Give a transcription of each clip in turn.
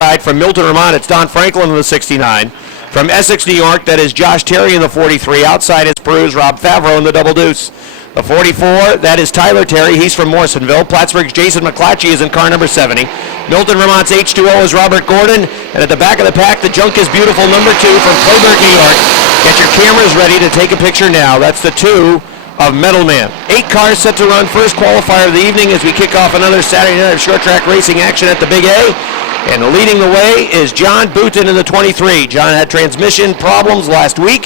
From Milton, Vermont, it's Don Franklin in the 69. From Essex, New York, that is Josh Terry in the 43. Outside is Peru's Rob Favreau in the double deuce. The 44, that is Tyler Terry. He's from Morrisonville. Plattsburgh's Jason McClatchy is in car number 70. Milton, Vermont's H2O is Robert Gordon. And at the back of the pack, the Junk is Beautiful number 2 from Clayburgh, New York. Get your cameras ready to take a picture now. That's the 2 of Metal Man. 8 cars set to run first qualifier of the evening as we kick off another Saturday night of short track racing action at the Big A. And leading the way is John Boutin in the 23. John had transmission problems last week.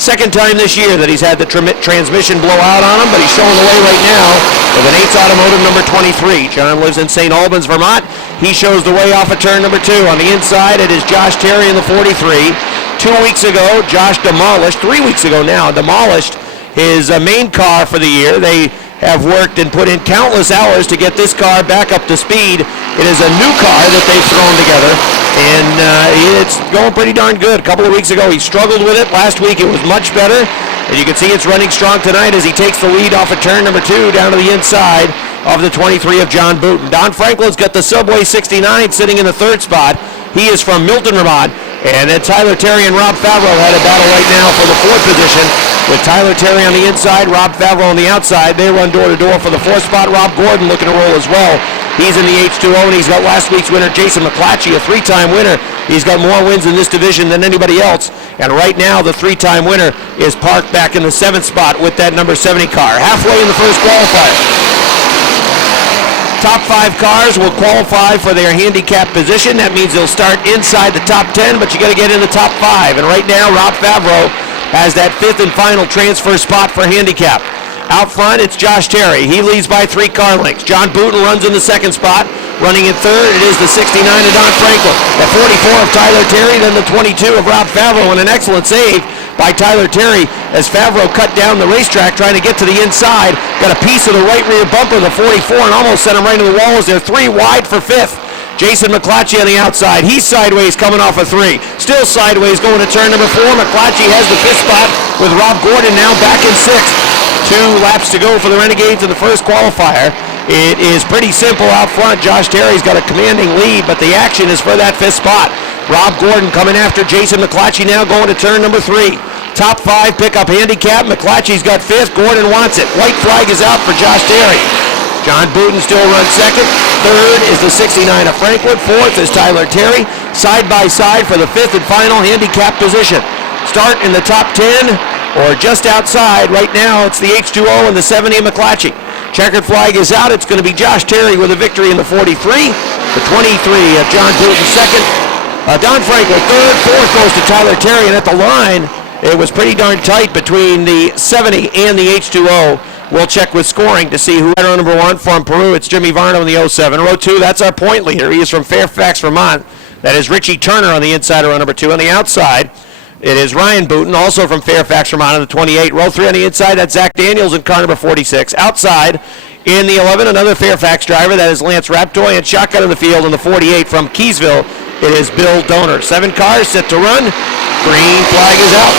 Second time this year that he's had the transmission blow out on him, but he's showing the way right now with an 8's Automotive number 23. John lives in St. Albans, Vermont. He shows the way off of turn number 2. On the inside, it is Josh Terry in the 43. 2 weeks ago, Josh demolished, 3 weeks ago now, demolished his main car for the year. They have worked and put in countless hours to get this car back up to speed. It is a new car that they've thrown together, and it's going pretty darn good. A couple of weeks ago, he struggled with it. Last week, it was much better. And you can see it's running strong tonight as he takes the lead off of turn number 2 down to the inside of the 23 of John Boutin. Don Franklin's got the Subway 69 sitting in the 3rd spot. He is from Milton, Vermont. And then Tyler Terry and Rob Favreau had a battle right now for the 4th position, with Tyler Terry on the inside, Rob Favreau on the outside. They run door to door for the 4th spot. Rob Gordon looking to roll as well. He's in the H2O, and he's got last week's winner, Jason McClatchy, a 3-time winner. He's got more wins in this division than anybody else. And right now, the 3-time winner is parked back in the 7th spot with that number 70 car. Halfway in the first qualifier. Top 5 cars will qualify for their handicap position. That means they'll start inside the top 10, but you got to get in the top 5. And right now, Rob Favreau has that 5th and final transfer spot for handicap. Out front, it's Josh Terry. He leads by 3 car lengths. John Boutin runs in the 2nd spot. Running in 3rd, it is the 69 of Don Franklin. The 44 of Tyler Terry, then the 22 of Rob Favreau, and an excellent save by Tyler Terry as Favreau cut down the racetrack trying to get to the inside. Got a piece of the right rear bumper, the 44, and almost sent him right into the wall as they're 3 wide for 5th. Jason McClatchy on the outside. He's sideways coming off a 3. Still sideways going to turn number 4. McClatchy has the 5th spot with Rob Gordon now back in 6th. 2 laps to go for the Renegades in the first qualifier. It is pretty simple out front. Josh Terry's got a commanding lead, but the action is for that 5th spot. Rob Gordon coming after Jason McClatchy now going to turn number 3. Top 5 pickup handicap. McClatchy's got 5th. Gordon wants it. White flag is out for Josh Terry. John Boutin still runs 2nd. 3rd is the 69 of Franklin. 4th is Tyler Terry. Side by side for the 5th and final handicap position. Start in the top 10 or just outside. Right now it's the H2O and the 70 of McClatchy. Checkered flag is out. It's going to be Josh Terry with a victory in the 43. The 23 of John Boutin 2nd. Don Franklin 3rd. 4th goes to Tyler Terry. And at the line, it was pretty darn tight between the 70 and the H2O. We'll check with scoring to see who row number 1 from Peru. It's Jimmy Varno in the 07. Row 2, that's our point leader. He is from Fairfax, Vermont. That is Richie Turner on the inside of row number 2. On the outside, it is Ryan Boutin, also from Fairfax, Vermont, on the 28. Row 3 on the inside, that's Zach Daniels in car number 46. Outside, in the 11, another Fairfax driver. That is Lance Raptoy, and shotgun in the field in the 48 from Keysville. It is Bill Donor. 7 cars set to run. Green flag is out.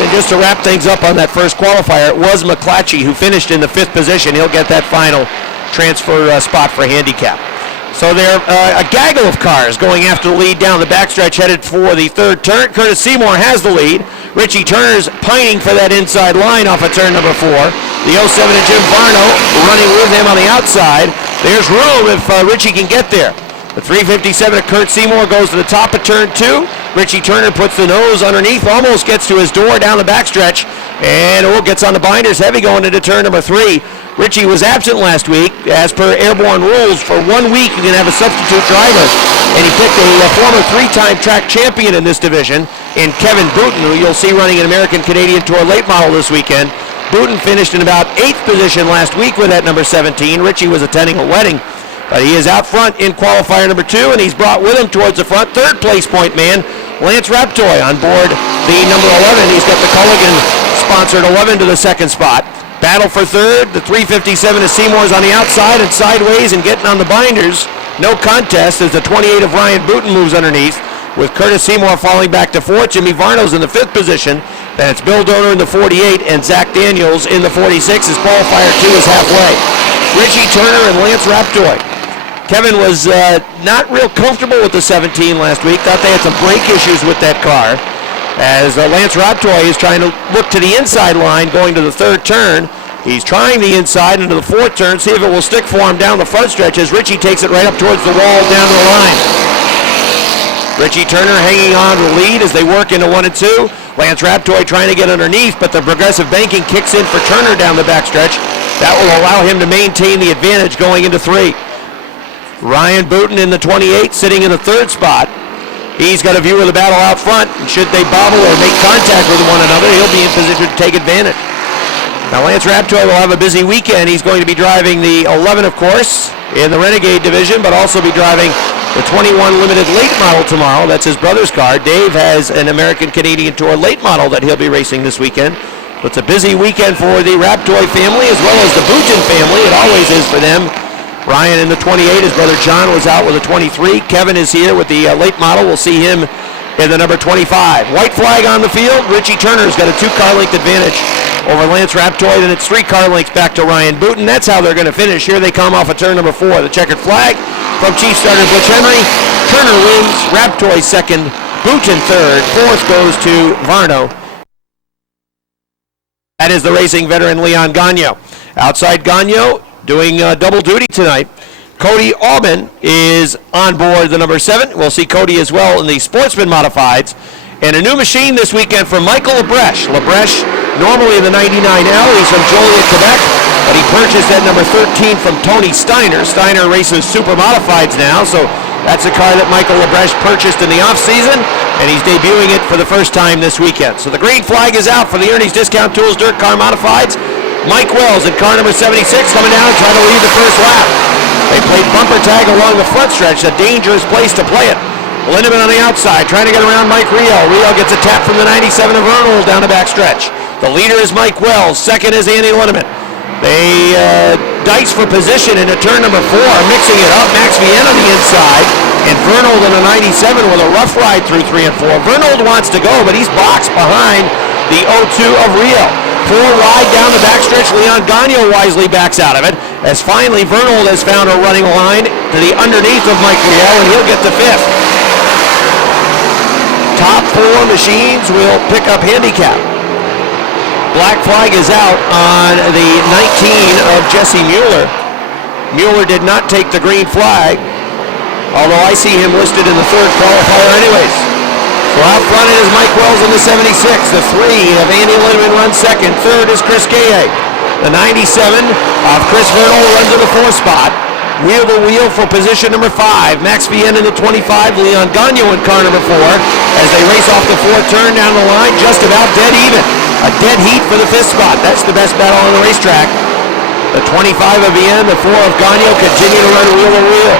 And just to wrap things up on that first qualifier, it was McClatchy who finished in the 5th position. He'll get that final transfer spot for handicap. So there are a gaggle of cars going after the lead down the backstretch headed for the 3rd turn. Curtis Seymour has the lead. Richie Turner's pining for that inside line off of turn number 4. The 07 of Jim Varno running with him on the outside. There's room if Richie can get there. The 357 of Kurt Seymour goes to the top of turn 2. Richie Turner puts the nose underneath, almost gets to his door down the backstretch, and gets on the binders heavy going into turn number 3. Richie was absent last week. As per Airborne rules, for 1 week you can have a substitute driver, and he picked a former 3-time track champion in this division in Kevin Boutin, who you'll see running an American Canadian Tour late model this weekend. Boutin finished in about 8th position last week with that number 17. Richie was attending a wedding. But he is out front in qualifier number 2, and he's brought with him towards the front 3rd place point man, Lance Raptoy, on board the number 11. He's got the Culligan-sponsored 11 to the 2nd spot. Battle for 3rd. The 357 of Seymour's on the outside and sideways and getting on the binders. No contest as the 28 of Ryan Boutin moves underneath, with Curtis Seymour falling back to 4th. Jimmy Varno's in the 5th position. Then it's Bill Donor in the 48 and Zach Daniels in the 46 as qualifier 2 is halfway. Richie Turner and Lance Raptoy. Kevin was not real comfortable with the 17 last week. Thought they had some brake issues with that car. As Lance Raptoy is trying to look to the inside line going to the third turn. He's trying the inside into the fourth turn, see if it will stick for him down the front stretch as Richie takes it right up towards the wall down the line. Richie Turner hanging on to the lead as they work into 1 and 2. Lance Raptoy trying to get underneath, but the progressive banking kicks in for Turner down the backstretch. That will allow him to maintain the advantage going into 3. Ryan Booten in the 28, sitting in the third spot. He's got a view of the battle out front. Should they bobble or make contact with one another, he'll be in position to take advantage. Now Lance Raptoy will have a busy weekend. He's going to be driving the 11, of course, in the Renegade division, but also be driving the 21 Limited Late Model tomorrow. That's his brother's car. Dave has an American Canadian Tour Late Model that he'll be racing this weekend. It's a busy weekend for the Raptoy family as well as the Booten family. It always is for them. Ryan in the 28, his brother John was out with a 23. Kevin is here with the late model. We'll see him in the number 25. White flag on the field. Richie Turner's got a 2-car length advantage over Lance Raptoy, and it's 3 car lengths back to Ryan Booten. That's how they're going to finish. Here they come off of turn number 4. The checkered flag from Chief Starter Butch Henry. Turner wins. Raptoy second. Booten third. Fourth goes to Varno. That is the racing veteran Leon Gagno. Outside Gagno, doing double duty tonight. Cody Aubin is on board the number 7. We'll see Cody as well in the Sportsman Modifieds. And a new machine this weekend for Michael Labreche. Labreche, normally in the 99L. He's from Joliet, Quebec, but he purchased that number 13 from Tony Steiner. Steiner races Super Modifieds now, so that's a car that Michael Labreche purchased in the off-season, and he's debuting it for the first time this weekend. So the green flag is out for the Ernie's Discount Tools Dirt Car Modifieds. Mike Wells in car number 76 coming down and trying to lead the first lap. They played bumper tag along the front stretch, a dangerous place to play it. Lindemann on the outside, trying to get around Mike Rio. Rio gets a tap from the 97 of Vernal down the back stretch. The leader is Mike Wells, second is Andy Lindemann. They dice for position into turn number 4, mixing it up. Max Vienne on the inside, and Vernal in the 97 with a rough ride through 3 and 4. Vernal wants to go, but he's boxed behind the 02 of Rio. 4 wide down the backstretch. Leon Gagno wisely backs out of it, as finally Vernal has found a running line to the underneath of Mike Rio, and he'll get to 5th. Top 4 machines will pick up handicap. Black flag is out on the 19 of Jesse Mueller. Mueller did not take the green flag, although I see him listed in the 3rd qualifier anyways. So out front it is Mike Wells in the 76. The 3 of Andy Lindemann runs second. 3rd is Chris Kaye. The 97 of Chris Vernal runs in the 4th spot. Wheel to wheel for position number 5. Max Vienne in the 25. Leon Gagno in car number 4 as they race off the 4th turn down the line, just about dead even. A dead heat for the 5th spot. That's the best battle on the racetrack. The 25 of Vienne, the 4 of Gagno continue to run wheel to wheel.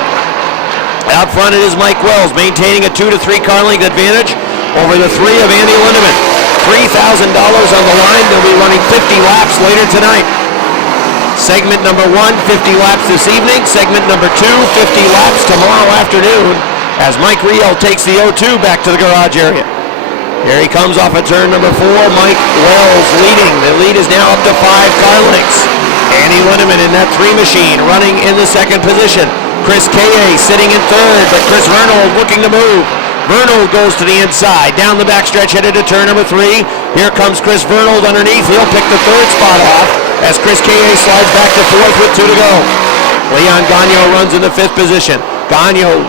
Out front it is Mike Wells maintaining a 2 to 3 car length advantage over the 3 of Andy Lindemann. $3,000 on the line. They'll be running 50 laps later tonight. Segment number 1, 50 laps this evening. Segment number 2, 50 laps tomorrow afternoon as Mike Rio takes the 02 back to the garage area. Here he comes off of turn number 4. Mike Wells leading. The lead is now up to 5 car lengths. Andy Lindemann in that 3 machine running in the 2nd position. Chris Kaye sitting in 3rd, but Chris Vernal looking to move. Vernal goes to the inside, down the backstretch, headed to turn number 3. Here comes Chris Vernal underneath. He'll pick the 3rd spot off as Chris Kaye slides back to 4th with 2 to go. Leon Gagno runs in the 5th position. Gagno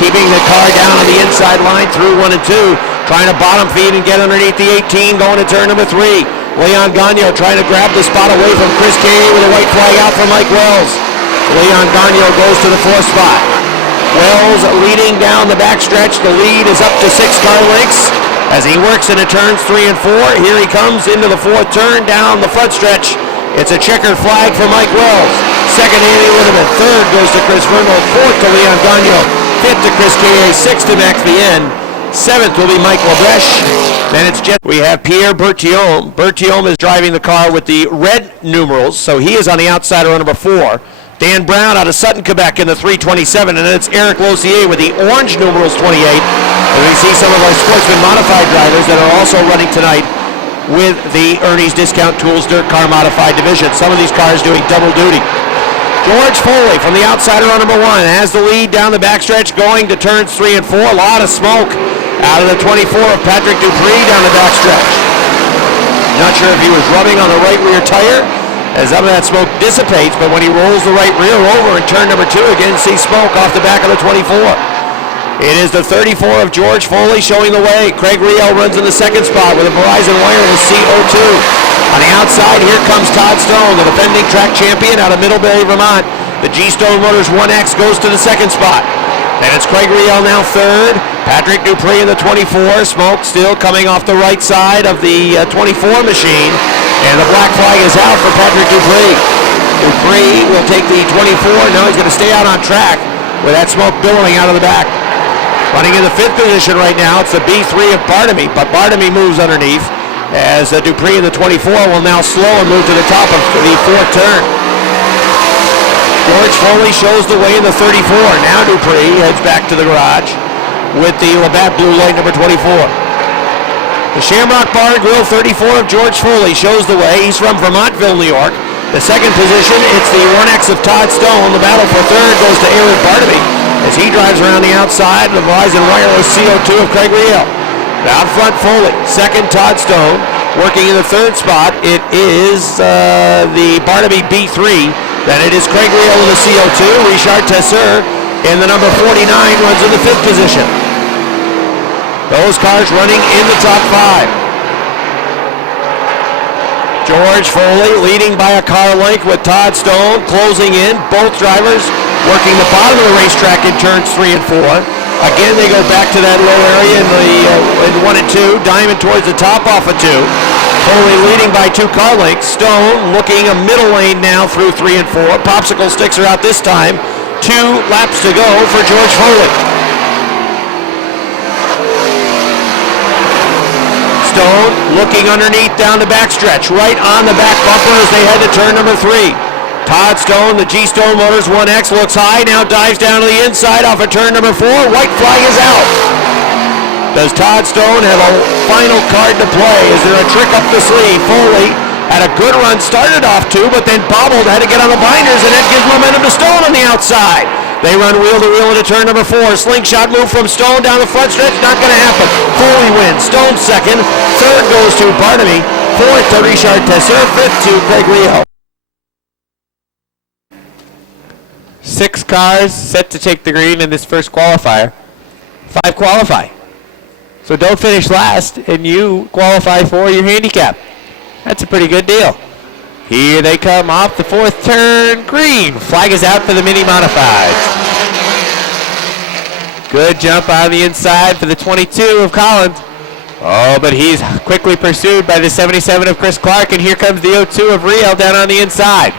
keeping the car down on the inside line through 1 and 2, trying to bottom feed and get underneath the 18, going to turn number 3. Leon Gagno trying to grab the spot away from Chris Kaye with a white flag out for Mike Wells. Leon Gagno goes to the 4th spot. Wells leading down the backstretch. The lead is up to 6 car lengths as he works into turns 3 and 4. Here he comes into the 4th turn down the front stretch. It's a checkered flag for Mike Wells. 2nd, Andy Lindemann. 3rd goes to Chris Vernal. 4th to Leon Gagno. 5th to Chris Kaye. 6th to Max Vienne. 7th will be Mike Labreche. Then it's we have Pierre Berthiaume. Berthiaume is driving the car with the red numerals, so he is on the outside of number 4. Dan Brown out of Sutton, Quebec in the 327, and then it's Eric Lossier with the orange numerals 28. And we see some of our Sportsman Modified drivers that are also running tonight with the Ernie's Discount Tools Dirt Car Modified division. Some of these cars doing double duty. George Foley from the outsider on number 1 has the lead down the backstretch going to turns 3 and 4. A lot of smoke out of the 24 of Patrick Dupree down the backstretch. Not sure if he was rubbing on the right rear tire as some of that smoke dissipates, but when he rolls the right rear over in turn number 2, again see smoke off the back of the 24. It is the 34 of George Foley showing the way. Craig Riel runs in the second spot with a Verizon Wireless CO2. On the outside, here comes Todd Stone, the defending track champion out of Middlebury, Vermont. The G-Stone Motors 1X goes to the second spot. And it's Craig Riel now third. Patrick Dupree in the 24. Smoke still coming off the right side of the 24 machine. And the black flag is out for Patrick Dupree. Dupree will take the 24. Now he's going to stay out on track with that smoke billowing out of the back. Running in the 5th position right now, it's the B3 of Bartamy, but Bartamy moves underneath as Dupree in the 24 will now slow and move to the top of the 4th turn. George Foley shows the way in the 34. Now Dupree heads back to the garage with the Labatt Blue Light number 24. The Shamrock Bar and Grill 34 of George Foley shows the way. He's from Vermontville, New York. The second position, it's the 1X of Todd Stone. The battle for third goes to Aaron Bartamy as he drives around the outside of the Verizon Wireless CO2 of Craig Riel. Out front, Foley. Second, Todd Stone. Working in the third spot, it is the Bartamy B3. Then it is Craig Riel in the CO2. Richard Tesseur in the number 49 runs in the 5th position. Those cars running in the top 5. George Foley leading by a car length with Todd Stone closing in. Both drivers working the bottom of the racetrack in turns 3 and 4. Again, they go back to that low area in 1 and 2. Diamond towards the top off of 2. Foley leading by 2 car lengths. Stone looking a middle lane now through 3 and 4. Popsicle sticks are out this time. 2 laps to go for George Foley. Stone looking underneath down the backstretch, right on the back bumper as they head to turn number 3. Todd Stone, the G-Stone Motors 1X, looks high, now dives down to the inside off of turn number 4. White flag is out. Does Todd Stone have a final card to play? Is there a trick up the sleeve? Foley had a good run, started off 2, but then bobbled, had to get on the binders, and that gives momentum to Stone on the outside. They run wheel to wheel into turn number 4. Slingshot move from Stone down the front stretch. Not going to happen. Foley wins. Stone second. Third goes to Bartamy. Fourth to Richard Tesseur. Fifth to Craig Riel. 6 cars set to take the green in this first qualifier. 5 qualify. So don't finish last and you qualify for your handicap. That's a pretty good deal. Here they come off the 4th turn. Green. Flag is out for the mini modifieds. Good jump on the inside for the 22 of Collins. Oh, but he's quickly pursued by the 77 of Chris Clark, and here comes the 02 of Riel down on the inside.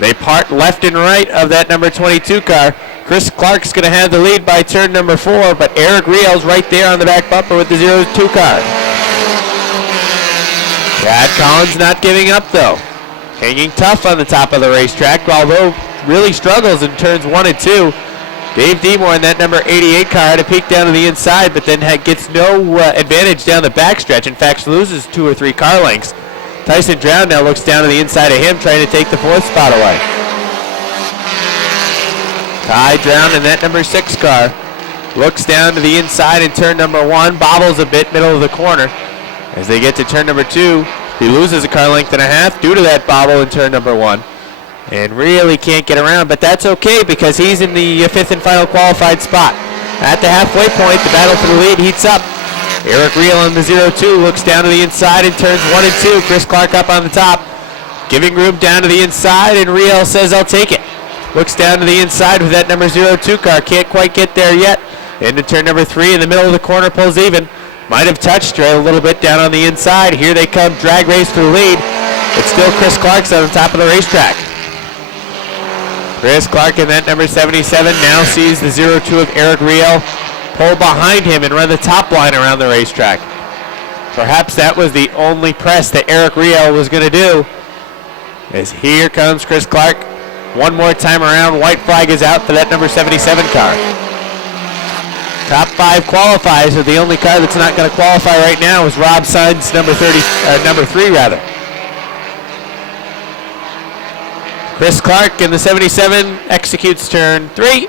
They part left and right of that number 22 car. Chris Clark's going to have the lead by turn number 4, but Eric Riel's right there on the back bumper with the 02 car. Chad Collins not giving up though. Hanging tough on the top of the racetrack, although really struggles in turns 1 and 2. Dave Demore in that number 88 car had a peek down to the inside, but then gets no advantage down the backstretch. In fact, loses 2 or 3 car lengths. Tyson Drown now looks down to the inside of him, trying to take the 4th spot away. Ty Drown in that number 6 car looks down to the inside in turn number 1, bobbles a bit, middle of the corner. As they get to turn number 2, he loses a car length and a half due to that bobble in turn number 1. And really can't get around, but that's okay because he's in the 5th and final qualified spot. At the halfway point, the battle for the lead heats up. Eric Riel on the 02 looks down to the inside in turns 1 and 2. Chris Clark up on the top, giving room down to the inside, and Riel says, I'll take it. Looks down to the inside with that number 02 car. Can't quite get there yet. Into turn number 3 in the middle of the corner, pulls even. Might have touched her a little bit down on the inside. Here they come, drag race for the lead. It's still Chris Clark's on the top of the racetrack. Chris Clark in that number 77 now sees the 02 of Eric Riel pull behind him and run the top line around the racetrack. Perhaps that was the only press that Eric Riel was going to do. As here comes Chris Clark. One more time around, white flag is out for that number 77 car. Top 5 qualifies, so the only car that's not going to qualify right now is Rob Sund's number 3 rather. Chris Clark in the 77 executes turn 3.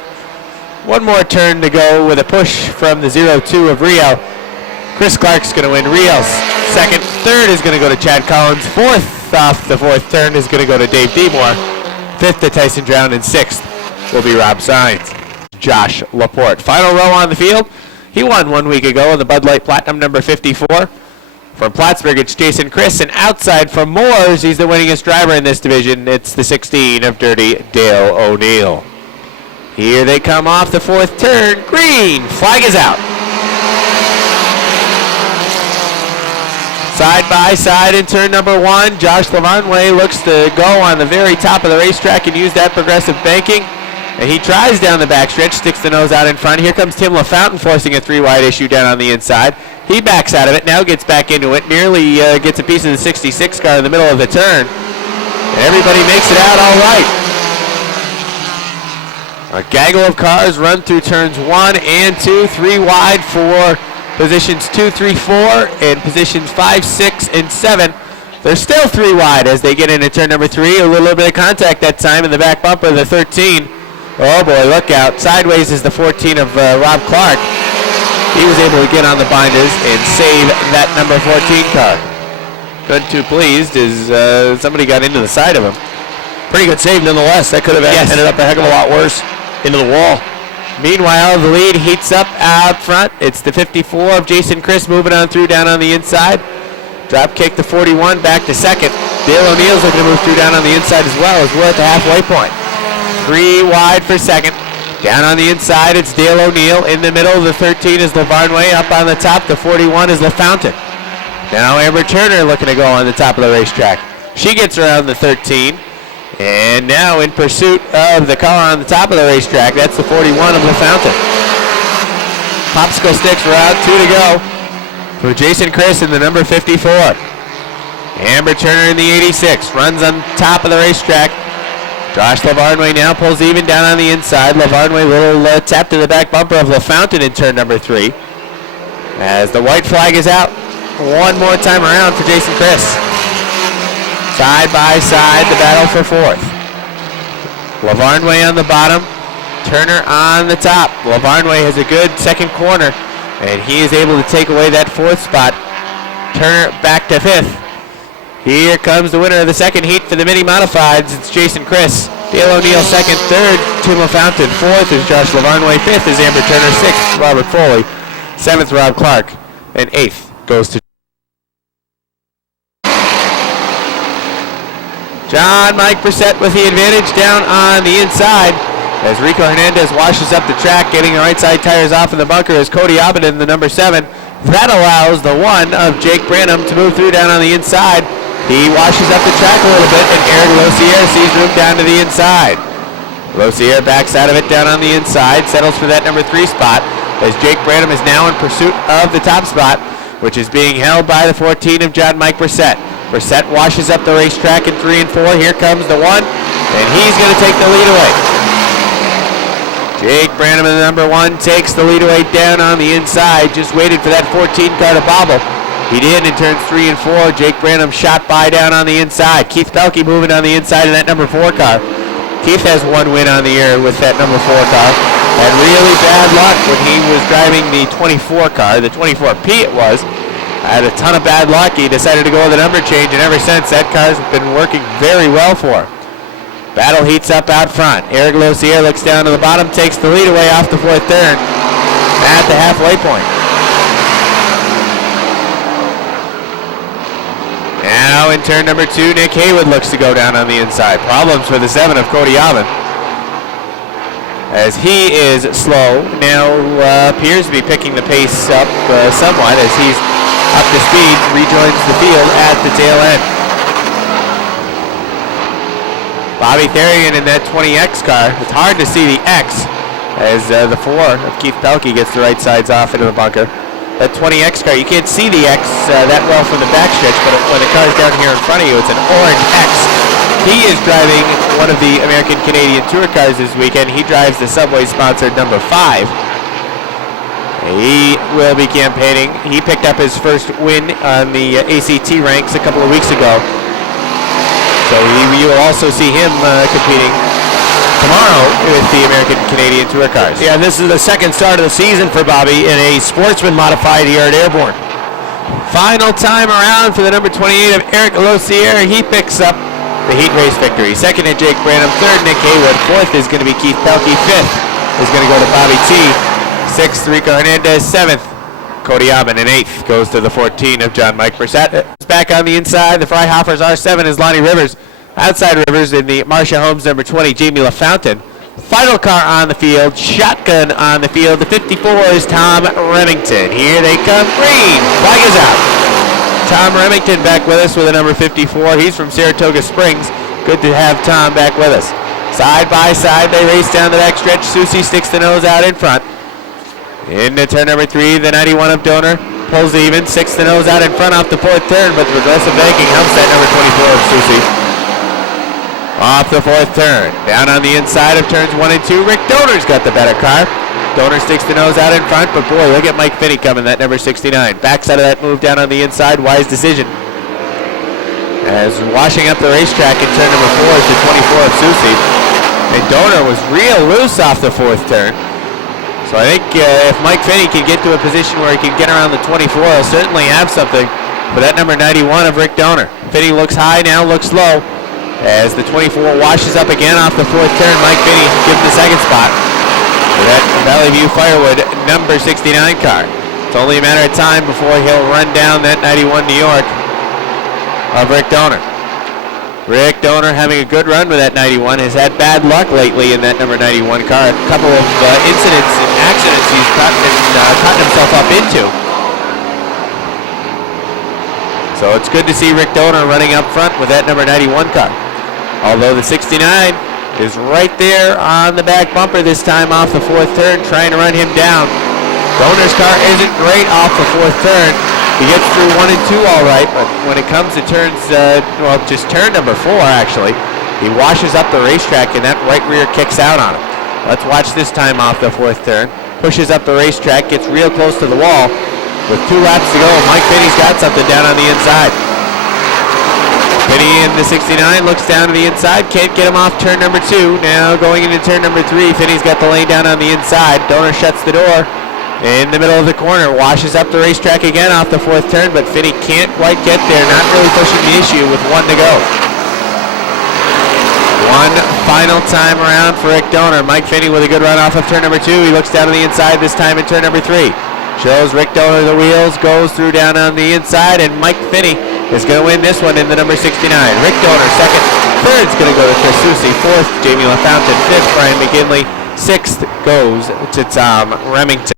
One more turn to go with a push from the 0-2 of Rio. Chris Clark's going to win Rio's second. Third is going to go to Chad Collins. Fourth off the fourth turn is going to go to Dave Demore. Fifth to Tyson Drown, and sixth will be Rob Sines. Josh Laporte. Final row on the field. He won 1 week ago in the Bud Light Platinum number 54. From Plattsburgh, it's Jason Chris, and outside from Moores, he's the winningest driver in this division. It's the 16 of Dirty Dale O'Neill. Here they come off the fourth turn. Green flag is out. Side by side in turn number 1, Josh Lavarnway looks to go on the very top of the racetrack and use that progressive banking. And he tries down the backstretch, sticks the nose out in front. Here comes Tim LaFountain forcing a 3-wide issue down on the inside. He backs out of it, now gets back into it, nearly gets a piece of the 66 car in the middle of the turn. And everybody makes it out all right. A gaggle of cars run through turns 1 and 2, 3 wide for positions 2, 3, 4, and positions 5, 6, and 7. They're still 3 wide as they get into turn number 3. A little bit of contact that time in the back bumper of the 13. Oh boy, look out. Sideways is the 14 of Rob Clark. He was able to get on the binders and save that number 14 car. Couldn't too pleased as somebody got into the side of him. Pretty good save nonetheless. That could have ended up a heck of a lot worse. Into the wall. Meanwhile, the lead heats up out front. It's the 54 of Jason Chris moving on through down on the inside. Drop kick the 41 back to second. Dale O'Neill's looking to move through down on the inside as well as we're at the halfway point. 3 wide for second. Down on the inside, it's Dale O'Neill. In the middle, the 13 is Lavarnway. Up on the top, the 41 is LaFountain. Now Amber Turner looking to go on the top of the racetrack. She gets around the 13. And now in pursuit of the car on the top of the racetrack, that's the 41 of LaFountain. Popsicle sticks are out, 2 to go for Jason Chris in the number 54. Amber Turner in the 86 runs on top of the racetrack. Josh Lavarnway now pulls even down on the inside. Lavarnway little tap to the back bumper of LaFountain in turn number 3. As the white flag is out, one more time around for Jason Chris. Side by side, the battle for fourth. Lavarnway on the bottom, Turner on the top. Lavarnway has a good second corner, and he is able to take away that fourth spot. Turner back to fifth. Here comes the winner of the second heat for the mini modifieds. It's Jason Chris. Dale O'Neill second, third, Tim LaFountain. Fourth is Josh Lavarnway. Fifth is Amber Turner. Sixth, Robert Foley. Seventh, Rob Clark. And eighth goes to John Mike Brissett with the advantage down on the inside as Rico Hernandez washes up the track, getting the right side tires off in the bunker as Cody Abbott in the number 7. That allows the 1 of Jake Branham to move through down on the inside. He washes up the track a little bit, and Eric Losier sees room down to the inside. Losier backs out of it down on the inside, settles for that number 3 spot as Jake Branham is now in pursuit of the top spot, which is being held by the 14 of John Mike Brissett. Brissett washes up the racetrack in 3 and 4. Here comes the 1, and he's going to take the lead away. Jake Branham in the number 1 takes the lead away down on the inside. Just waited for that 14 car to bobble. He did in turns 3 and 4. Jake Branham shot by down on the inside. Keith Pelkey moving on the inside of that number 4 car. Keith has 1 win on the year with that number 4 car. Had really bad luck when he was driving the 24 car, the 24P it was. Had a ton of bad luck. He decided to go with a number change, and ever since, that car's been working very well for him. Battle heats up out front. Eric Losier looks down to the bottom, takes the lead away off the 4th turn at the halfway point. Now in turn number 2, Nick Haywood looks to go down on the inside. Problems for the 7 of Cody Alvin, as he is slow. Now appears to be picking the pace up somewhat as he's up to speed, rejoins the field at the tail end. Bobby Therian in that 20X car. It's hard to see the X as the 4 of Keith Pelkey gets the right sides off into the bunker. That 20X car, you can't see the X that well from the backstretch, but when the car's down here in front of you, it's an orange X. He is driving one of the American Canadian Tour cars this weekend. He drives the Subway-sponsored number 5. He will be campaigning. He picked up his first win on the ACT ranks a couple of weeks ago. So you will also see him competing tomorrow with the American Canadian Tour cars. Yeah, this is the second start of the season for Bobby in a Sportsman Modified here at Airborne. Final time around for the number 28 of Eric Lossier. He picks up the heat race victory. Second is Jake Branham. Third, Nick Haywood. Fourth is going to be Keith Pelkey. Fifth is going to go to Bobby T. Sixth, Rico Hernandez. Seventh, Cody Aubin. And eighth goes to the 14 of John Mike Brissett. Back on the inside, the Freihoffers R7 is Lonnie Rivers. Outside Rivers in the Marcia Holmes number 20, Jamie LaFountain. Final car on the field, shotgun on the field. The 54 is Tom Remington. Here they come, green, flag is out. Tom Remington back with us with the number 54. He's from Saratoga Springs. Good to have Tom back with us. Side by side, they race down the back stretch. Susie sticks the nose out in front. Into turn number 3, the 91 of Donor pulls even, sticks the nose out in front off the fourth turn, but the progressive banking helps that number 24 of Susie. Off the fourth turn, down on the inside of turns 1 and 2. Rick Donor's got the better car. Donor sticks the nose out in front, but boy, look at Mike Finney coming, that number 69. Backside of that move down on the inside, wise decision. As washing up the racetrack in turn number 4 is the 24 of Susie. And Donor was real loose off the fourth turn. So I think if Mike Finney can get to a position where he can get around the 24, he'll certainly have something for that number 91 of Rick Donor. Finney looks high now, looks low. As the 24 washes up again off the fourth turn, Mike Finney gives the second spot for that Valley View Firewood number 69 car. It's only a matter of time before he'll run down that 91 New York of Rick Donor. Rick Donor having a good run with that 91, has had bad luck lately in that number 91 car. A couple of incidents and accidents he's gotten himself up into. So it's good to see Rick Donor running up front with that number 91 car. Although the 69 is right there on the back bumper this time off the fourth turn, trying to run him down. Donor's car isn't great off the fourth turn. He gets through 1 and 2 all right, but when it comes to turns, just turn number 4 actually, he washes up the racetrack and that right rear kicks out on him. Let's watch this time off the fourth turn. Pushes up the racetrack, gets real close to the wall. With 2 laps to go, Mike Finney's got something down on the inside. Finney in the 69 looks down to the inside, can't get him off turn number 2. Now going into turn number 3, Finney's got the lane down on the inside. Donor shuts the door in the middle of the corner, washes up the racetrack again off the fourth turn, but Finney can't quite get there, not really pushing the issue with 1 to go. One final time around for Rick Donor. Mike Finney with a good run off of turn number 2. He looks down to the inside this time in turn number 3. Shows Rick Donor the wheels, goes through down on the inside, and Mike Finney is going to win this one in the number 69. Rick Donor second. Third's going to go to Chris Susie. Fourth, Jamie LaFountain. Fifth, Brian McGinley. Sixth goes to Tom Remington.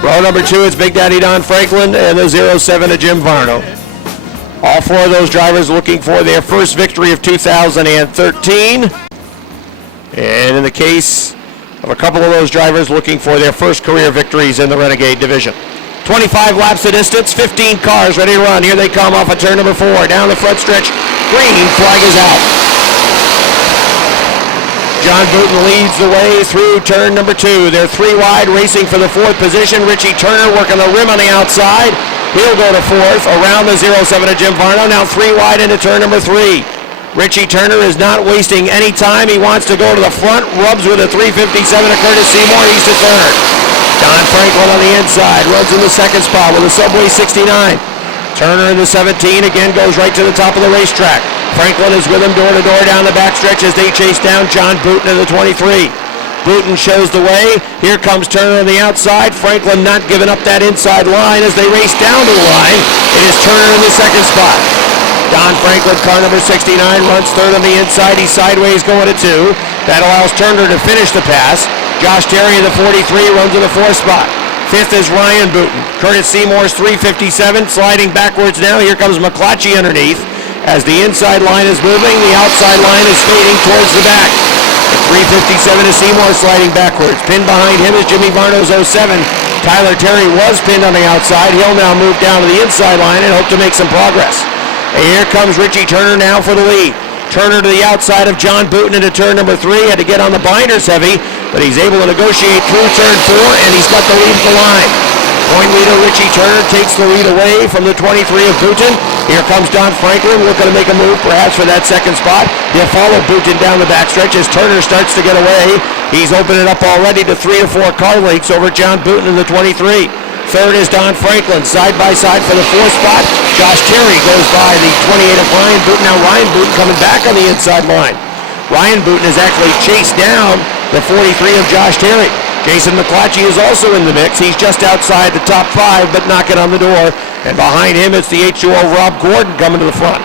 Row number 2, it's Big Daddy Don Franklin and the 07 of Jim Varno. All 4 of those drivers looking for their first victory of 2013. And in the case of a couple of those drivers looking for their first career victories in the Renegade division. 25 laps of distance, 15 cars ready to run. Here they come off of turn number 4. Down the front stretch, green flag is out. John Booten leads the way through turn number 2. They're 3 wide, racing for the 4th position. Richie Turner working the rim on the outside. He'll go to 4th around the 07 of Jim Varno. Now 3 wide into turn number 3. Richie Turner is not wasting any time. He wants to go to the front, rubs with a 357 to Curtis Seymour. He's to third. Don Franklin on the inside, runs in the 2nd spot with a Subway 69. Turner in the 17 again goes right to the top of the racetrack. Franklin is with him door to door down the backstretch as they chase down John Booten in the 23. Booten shows the way. Here comes Turner on the outside. Franklin not giving up that inside line as they race down to the line. It is Turner in the 2nd spot. Don Franklin, car number 69, runs 3rd on the inside. He's sideways going to 2. That allows Turner to finish the pass. Josh Terry in the 43 runs in the 4th spot. 5th is Ryan Booten. Curtis Seymour's 357 sliding backwards now. Here comes McClatchy underneath. As the inside line is moving, the outside line is fading towards the back. The 357 is Seymour sliding backwards. Pinned behind him is Jimmy Varno's 07. Tyler Terry was pinned on the outside. He'll now move down to the inside line and hope to make some progress. And here comes Richie Turner now for the lead. Turner to the outside of John Booten into turn number 3. Had to get on the binders heavy, but he's able to negotiate through turn 4, and he's got the lead at the line. Point leader Richie Turner takes the lead away from the 23 of Booten. Here comes Don Franklin looking to make a move perhaps for that second spot. He'll follow Booten down the backstretch as Turner starts to get away. He's opening up already to 3 or 4 car lengths over John Booten in the 23. Third is Don Franklin, side by side for the 4th spot. Josh Terry goes by the 28 of Ryan Booten. Now Ryan Booten coming back on the inside line. Ryan Booten has actually chased down the 43 of Josh Terry. Jason McClatchy is also in the mix. He's just outside the top 5, but knocking on the door. And behind him, it's the H2O Rob Gordon coming to the front.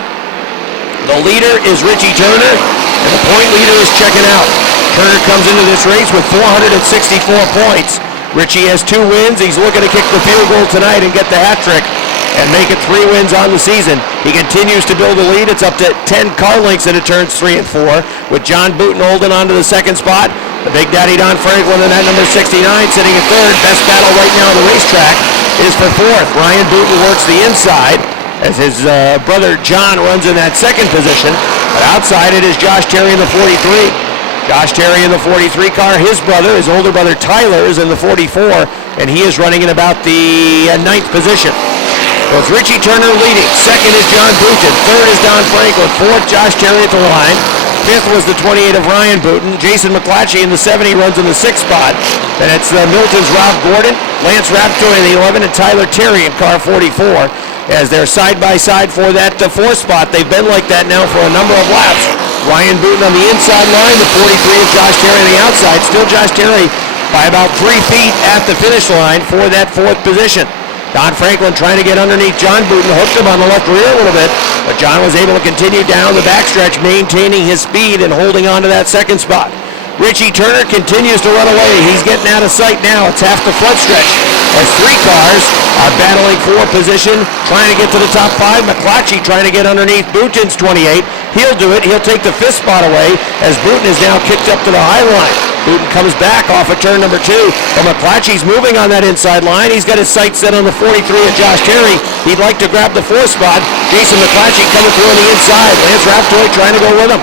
The leader is Richie Turner, and the point leader is checking out. Turner comes into this race with 464 points. Richie has 2 wins. He's looking to kick the field goal tonight and get the hat trick and make it 3 wins on the season. He continues to build a lead. It's up to 10 car lengths and it turns 3 and 4, with John Booten holding on to the 2nd spot. The Big Daddy Don Franklin in that number 69 sitting at 3rd. Best battle right now on the racetrack is for 4th. Ryan Booten works the inside as his brother John runs in that 2nd position. But outside it is Josh Terry in the 43. Josh Terry in the 43 car. His brother, his older brother Tyler, is in the 44, and he is running in about the 9th position. So it's Richie Turner leading. 2nd is John Booten. 3rd is Don Franklin. 4th, Josh Terry at the line. 5th was the 28 of Ryan Booten. Jason McClatchy in the 70 runs in the 6th spot. Then it's Milton's Rob Gordon, Lance Raptoy in the 11, and Tyler Terry in car 44. As they're side by side for that 4th spot. They've been like that now for a number of laps. Ryan Booten on the inside line, the 43 of Josh Terry on the outside. Still Josh Terry by about 3 feet at the finish line for that 4th position. Don Franklin trying to get underneath John Booten, hooked him on the left rear a little bit, but John was able to continue down the backstretch, maintaining his speed and holding on to that 2nd spot. Richie Turner continues to run away. He's getting out of sight now. It's half the front stretch as 3 cars are battling for position, trying to get to the top 5. McClatchy trying to get underneath Booten's 28. He'll do it. He'll take the 5th spot away as Booten is now kicked up to the high line. Booten comes back off of turn number 2, but McClatchy's moving on that inside line. He's got his sights set on the 43 of Josh Terry. He'd like to grab the 4th spot. Jason McClatchy coming through on the inside. Lance Raptoy trying to go with him.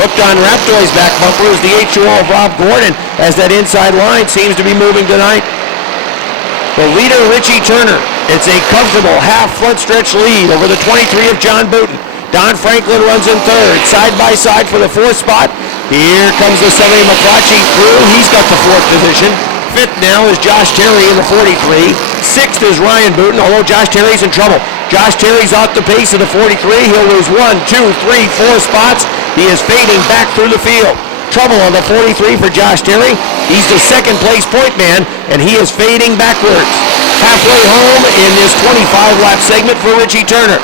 Hooked on Raptoy's back bumper is the H2O of Rob Gordon as that inside line seems to be moving tonight. The leader, Richie Turner. It's a comfortable half front stretch lead over the 23 of John Booten. Don Franklin runs in 3rd, side by side for the 4th spot. Here comes the 70 McClatchy through. He's got the 4th position. 5th now is Josh Terry in the 43. 6th is Ryan Booten, although Josh Terry's in trouble. Josh Terry's off the pace of the 43. He'll lose 1, 2, 3, 4 spots. He is fading back through the field. Trouble on the 43 for Josh Terry. He's the 2nd place point man, and he is fading backwards. Halfway home in this 25-lap segment for Richie Turner.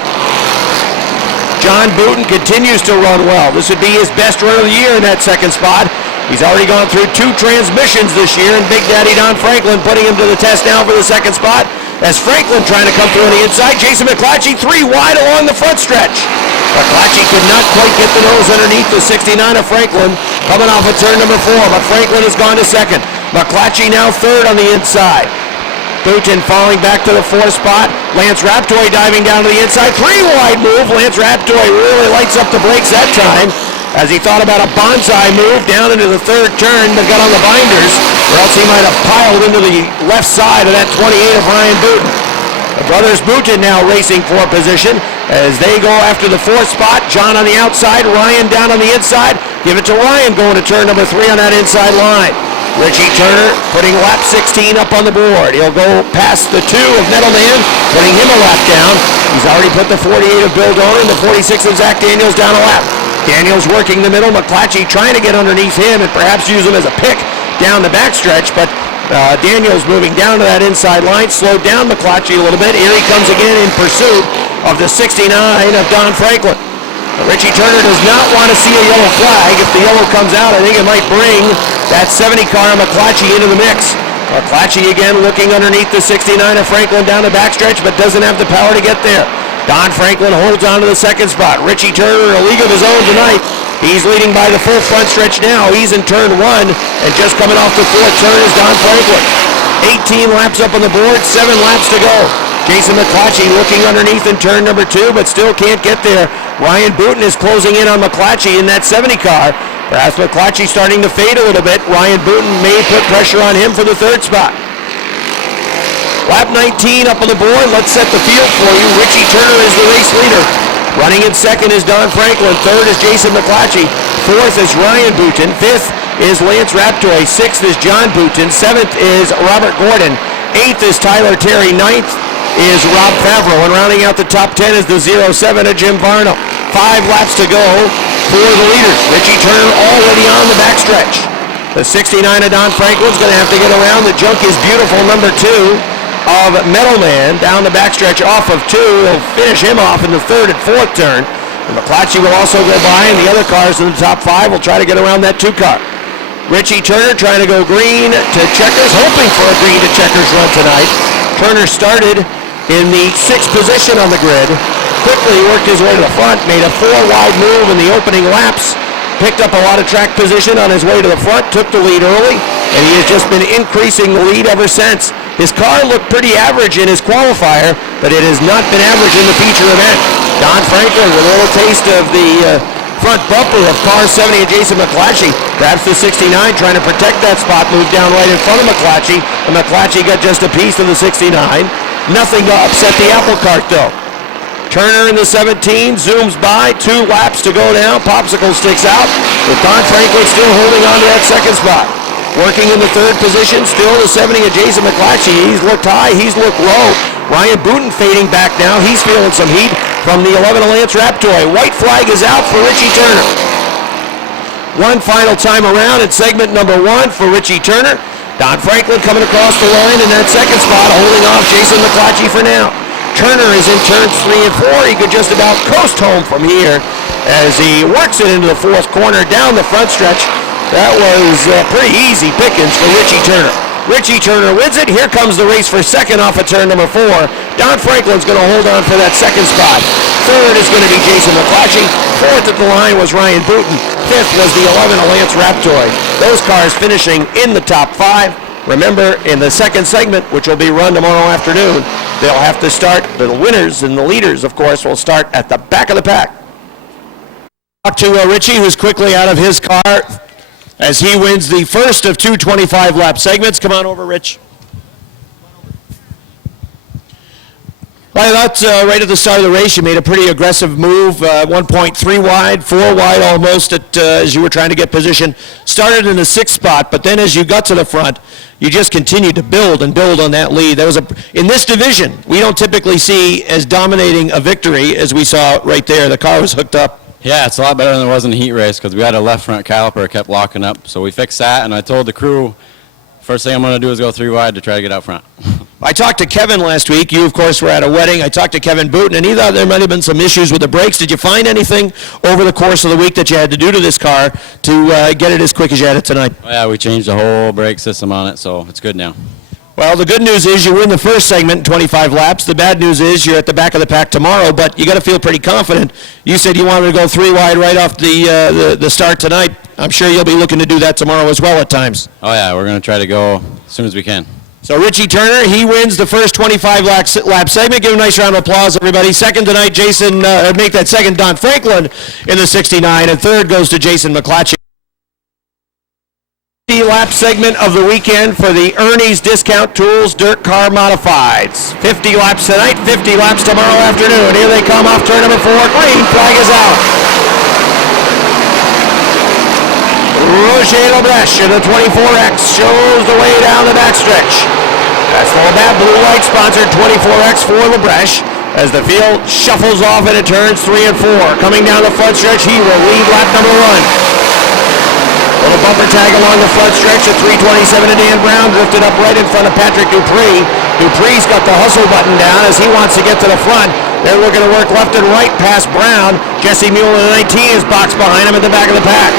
John Booten continues to run well. This would be his best run of the year in that 2nd spot. He's already gone through 2 transmissions this year, and Big Daddy Don Franklin putting him to the test now for the 2nd spot. As Franklin trying to come through on the inside, Jason McClatchy 3 wide along the front stretch. McClatchy could not quite get the nose underneath the 69 of Franklin, coming off of turn number 4, but Franklin has gone to 2nd. McClatchy now 3rd on the inside. Booten falling back to the 4th spot. Lance Raptoy diving down to the inside. 3 wide move. Lance Raptoy really lights up the brakes that time as he thought about a bonsai move down into the 3rd turn, but got on the binders, or else he might have piled into the left side of that 28 of Ryan Booten. The brothers Booten now racing for position as they go after the 4th spot. John on the outside, Ryan down on the inside. Give it to Ryan going to turn number 3 on that inside line. Richie Turner putting lap 16 up on the board. He'll go past the 2 of Nettleman, putting him a lap down. He's already put the 48 of Bill Donner and the 46 of Zach Daniels down a lap. Daniels working the middle. McClatchy trying to get underneath him and perhaps use him as a pick down the backstretch, but Daniels moving down to that inside line, slowed down McClatchy a little bit. Here he comes again in pursuit of the 69 of Don Franklin. Richie Turner does not want to see a yellow flag. If the yellow comes out, I think it might bring that 70 car McClatchy into the mix. McClatchy again looking underneath the 69 of Franklin down the backstretch, but doesn't have the power to get there. Don Franklin holds on to the 2nd spot. Richie Turner in a league of his own tonight. He's leading by the full front stretch now. He's in turn 1, and just coming off the 4th turn is Don Franklin. 18 laps up on the board, 7 laps to go. Jason McClatchy looking underneath in turn number 2, but still can't get there. Ryan Booten is closing in on McClatchy in that 70 car. Perhaps McClatchy starting to fade a little bit. Ryan Booten may put pressure on him for the 3rd spot. Lap 19 up on the board. Let's set the field for you. Richie Turner is the race leader. Running in second is Don Franklin. Third is Jason McClatchy. Fourth is Ryan Boutin. Fifth is Lance Raptoy. Sixth is John Boutin. Seventh is Robert Gordon. Eighth is Tyler Terry. Ninth is Rob Favreau. And rounding out the top 10 is the 07 of Jim Varno. 5 laps to go for the leaders. Richie Turner already on the backstretch. The 69 of Don Franklin's going to have to get around the Junk is Beautiful number 2 of Metal Man down the backstretch off of 2. He'll finish him off in the 3rd and 4th turn. And McClatchy will also go by, and the other cars in the top 5 will try to get around that 2 car. Richie Turner trying to go green to checkers, hoping for a green to checkers run tonight. Turner started in the 6th position on the grid. Quickly worked his way to the front, made a 4-wide move in the opening laps. Picked up a lot of track position on his way to the front, took the lead early, and he has just been increasing the lead ever since. His car looked pretty average in his qualifier, but it has not been average in the feature event. Don Franklin with a little taste of the front bumper of car 70 of Jason McClatchy. Perhaps the 69 trying to protect that spot, moved down right in front of McClatchy, and McClatchy got just a piece of the 69. Nothing to upset the apple cart though. Turner in the 17 zooms by, 2 laps to go now. Popsicle sticks out, with Don Franklin still holding on to that second spot. Working in the 3rd position, still the 70 of Jason McClatchy. He's looked high, he's looked low. Ryan Boutin fading back now. He's feeling some heat from the 11 of Lance Raptoy. White flag is out for Richie Turner. One final time around at segment number 1 for Richie Turner. Don Franklin coming across the line in that second spot, holding off Jason McClatchy for now. Turner is in turns 3 and 4. He could just about coast home from here as he works it into the 4th corner down the front stretch. That was pretty easy pickings for Richie Turner. Richie Turner wins it. Here comes the race for second off of turn number 4. Don Franklin's going to hold on for that second spot. Third is going to be Jason McClatchy. Fourth at the line was Ryan Boutin. Fifth was the 11 of Lance Raptoy. Those cars finishing in the top 5. Remember, in the second segment, which will be run tomorrow afternoon, they'll have to start, the winners and the leaders, of course, will start at the back of the pack. Talk to Richie, who's quickly out of his car as he wins the first of 2 25-lap segments. Come on over, Rich. Well, that's right at the start of the race. You made a pretty aggressive move, 1.3 wide, 4 wide almost as you were trying to get position. Started in the 6th spot, but then as you got to the front, you just continued to build and build on that lead. There was in this division, we don't typically see as dominating a victory as we saw right there. The car was hooked up. Yeah, it's a lot better than it was in the heat race because we had a left front caliper kept locking up. So we fixed that, and I told the crew, first thing I'm going to do is go 3 wide to try to get out front. I talked to Kevin last week. You, of course, were at a wedding. I talked to Kevin Boutin, and he thought there might have been some issues with the brakes. Did you find anything over the course of the week that you had to do to this car to get it as quick as you had it tonight? Oh, yeah, we changed the whole brake system on it, so it's good now. Well, the good news is you win the first segment in 25 laps. The bad news is you're at the back of the pack tomorrow, but you got to feel pretty confident. You said you wanted to go 3 wide right off the start tonight. I'm sure you'll be looking to do that tomorrow as well at times. Oh, yeah, we're going to try to go as soon as we can. So Richie Turner, he wins the first 25-lap segment. Give him a nice round of applause, everybody. Second tonight, make that second Don Franklin in the 69, and third goes to Jason McClatchy. 50-lap segment of the weekend for the Ernie's Discount Tools Dirt Car Modifieds. 50 laps tonight, 50 laps tomorrow afternoon. Here they come off turn number 4. Green flag is out. Roger Lebreche in the 24X shows the way down the backstretch. That's the Labatt Blue Light sponsored 24X for Lebreche as the field shuffles off into turns 3 and 4. Coming down the front stretch, he will lead lap number 1. Little bumper tag along the front stretch at 327 to Dan Brown, drifted up right in front of Patrick Dupree. Dupree's got the hustle button down as he wants to get to the front. They're looking to work left and right past Brown. Jesse Mule in the 19 is boxed behind him at the back of the pack.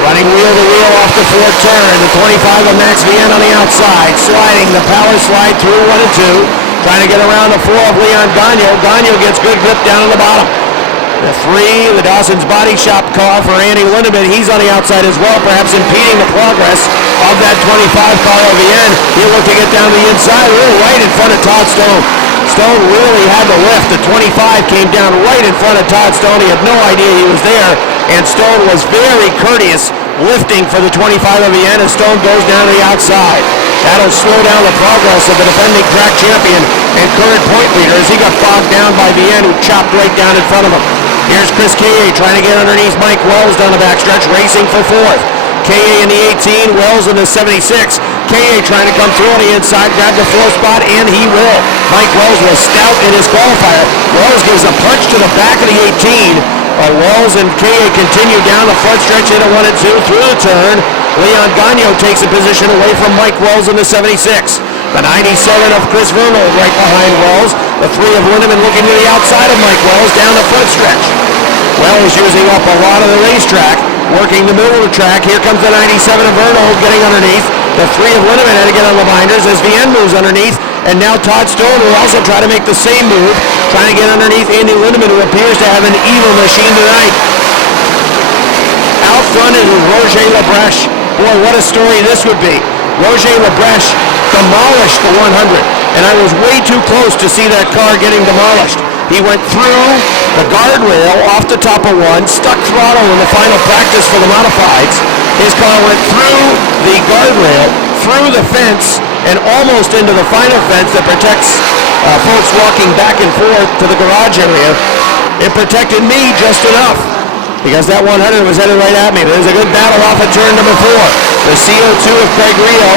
Running wheel to wheel off the 4th turn. The 25 of Max Vienne on the outside. Sliding the power slide through 1 and 2. Trying to get around the 4 of Leon Gagno. Gagno gets good grip down on the bottom. The 3, the Dawson's Body Shop car for Andy Lindemann. He's on the outside as well, perhaps impeding the progress of that 25 car of Vienne. He'll look to get down the inside, right in front of Todd Stone. Stone really had the lift. The 25 came down right in front of Todd Stone. He had no idea he was there, and Stone was very courteous lifting for the 25 of Vienne, and Stone goes down to the outside. That'll slow down the progress of the defending track champion and current point leader as he got bogged down by Vienne, who chopped right down in front of him. Here's Chris K.A. trying to get underneath Mike Wells down the backstretch, racing for fourth. K.A. in the 18, Wells in the 76. K.A. trying to come through on the inside, grab the fourth spot, and he will. Mike Wells was stout in his qualifier. Wells gives a punch to the back of the 18. Wells and K.A. continue down the front stretch into 1 and 2 through the turn. Leon Gagnon takes a position away from Mike Wells in the 76. The 97 of Chris Vernold right behind Wells. The 3 of Lindemann looking to the outside of Mike Wells down the front stretch. Wells using up a lot of the racetrack, working the middle of the track. Here comes the 97 of Vernold getting underneath. The 3 of Lindemann had to get on the binders as Vienne moves underneath. And now Todd Stone will also try to make the same move, trying to get underneath Andy Lindemann, who appears to have an evil machine tonight. Out front is Roger Labreche. Boy, what a story this would be. Roger Labreche demolished the 100, and I was way too close to see that car getting demolished. He went through the guardrail off the top of one, stuck throttle in the final practice for the modifieds. His car went through the guardrail, through the fence, and almost into the final fence that protects folks walking back and forth to the garage area. It protected me just enough, because that 100 was headed right at me. There's a good battle off at turn number 4. The CO2 of Craig Rio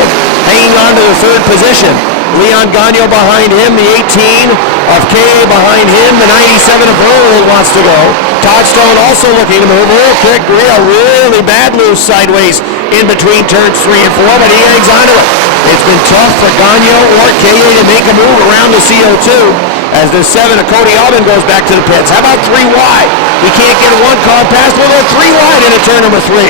hanging on to the 3rd position. Leon Gagnon behind him, the 18 of K.A. behind him, the 97 of Vernold wants to go. Todd Stone also looking to move. Craig Rio really bad loose sideways in between turns 3 and 4, but he hangs onto it. It's been tough for Gagnon or K.A. to make a move around the CO2 as the 7 of Cody Allman goes back to the pits. How about 3 wide? We can't get one car past. We'll go 3 wide into turn number 3.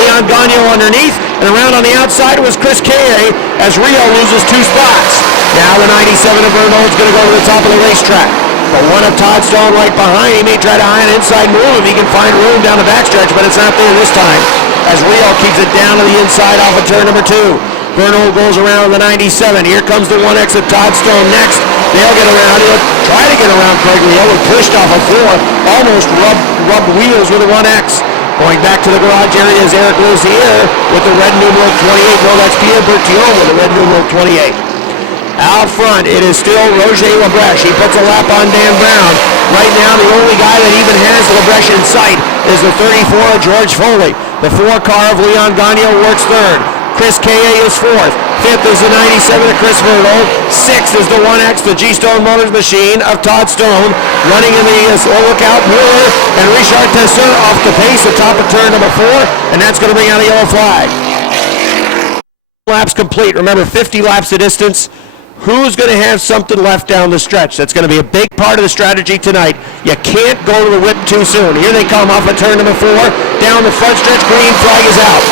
Leon Gagnon underneath, and around on the outside was Chris K.A. as Rio loses 2 spots. Now the 97 of Vernold's going to go to the top of the racetrack. But one of Todd Stone right behind. He may try to high an inside move if he can find room down the backstretch, but it's not there this time as Rio keeps it down to the inside off of turn number 2. Vernold goes around the 97. Here comes the 1X of Todd Stone next. They'll get around. He'll try to get around Craig Rio and pushed off a 4. Almost rubbed wheels with a 1X. Going back to the garage area is Eric Lucier with the red numeral 28. No, that's Pierre Bertillon with the red numeral 28. Out front, it is still Roger Labreche. He puts a lap on Dan Brown. Right now, the only guy that even has Labreche in sight is the 34 of George Foley. The 4 car of Leon Gagnon works 3rd. Chris K.A. is 4th. 5th is the 97 of Chris Vernold. 6th is the 1X, the G-Stone Motors machine of Todd Stone. Running in the lookout, Mueller and Richard Tesser off the pace atop of turn number 4, and that's going to bring out a yellow flag. Laps complete. Remember, 50 laps of distance. Who's going to have something left down the stretch? That's going to be a big part of the strategy tonight. You can't go to the whip too soon. Here they come off of turn number 4. Down the front stretch, green flag is out.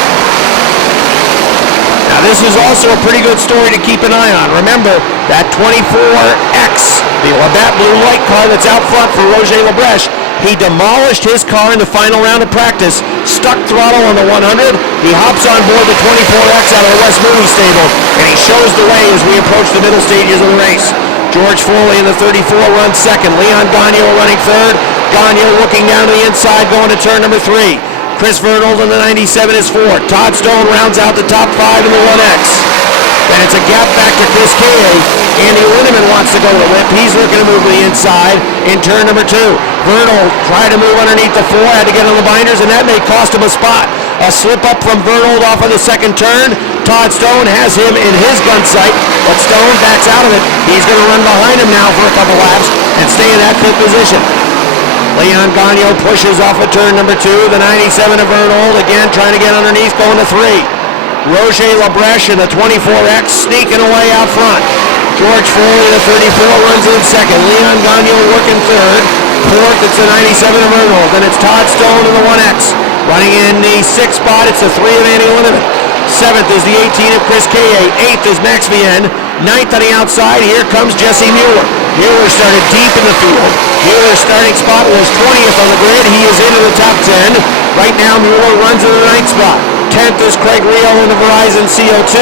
Now this is also a pretty good story to keep an eye on. Remember, that 24X, the Labatt Blue Light car that's out front for Roger Labreche, he demolished his car in the final round of practice, stuck throttle on the 100. He hops on board the 24X out of the West Mooney stable, and he shows the way as we approach the middle stages of the race. George Foley in the 34 runs 2nd. Leon Gagnon running 3rd. Gagnon looking down to the inside, going to turn number 3. Chris Vernold in the 97 is 4th. Todd Stone rounds out the top 5 in the 1X. Then it's a gap back to Chris K.A. Andy Lindemann wants to go to the whip. He's looking to move to the inside in turn number 2. Vernold tried to move underneath the 4, had to get on the binders, and that may cost him a spot. A slip up from Vernold off of the 2nd turn. Todd Stone has him in his gun sight, but Stone backs out of it. He's going to run behind him now for a couple laps and stay in that 5th position. Leon Gagnon pushes off of turn number 2. The 97 of Vernold again trying to get underneath, going to 3. Roger Labreche in the 24X sneaking away out front. George Foley, the 34, runs in 2nd. Leon Gagnon working 3rd. 4th, it's the 97 of Vernold. Then it's Todd Stone in the 1X. Running in the 6th spot, it's the 3 of Andy Lindemann. 7th is the 18 of Chris K.A. 8th is Max Vienne. 9th on the outside, here comes Jesse Mueller. Mueller started deep in the field. Mueller's starting spot was 20th on the grid. He is into the top 10. Right now, Mueller runs in the 9th spot. 10th is Craig Rio in the Verizon CO2.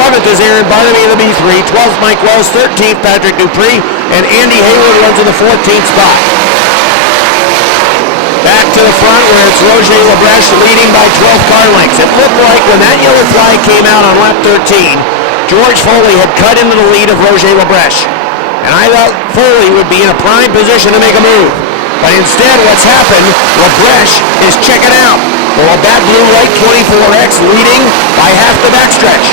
11th is Aaron Barnaby in the B3. 12th, Mike Wells. 13th, Patrick Dupree. And Andy Hayward runs in the 14th spot. Back to the front where it's Roger Labreche leading by 12 car lengths. It looked like when that yellow flag came out on lap 13, George Foley had cut into the lead of Roger Lebreche. And I thought Foley would be in a prime position to make a move. But instead, what's happened, Lebreche is checking out. Well, that blue light 24X leading by half the backstretch.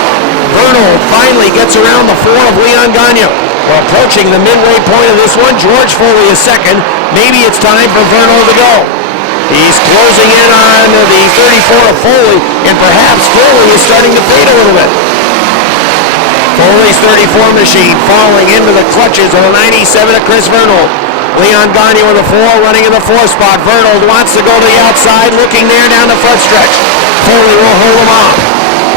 Vernal finally gets around the 4 of Leon Gagne. We're approaching the midway point of this one. George Foley is second. Maybe it's time for Vernal to go. He's closing in on the 34 of Foley, and perhaps Foley is starting to fade a little bit. Foley's 34 machine falling into the clutches of the 97 of Chris Vernal. Leon Gagne with a 4, running in the 4 spot. Vernal wants to go to the outside, looking there down the front stretch. Foley will hold him off.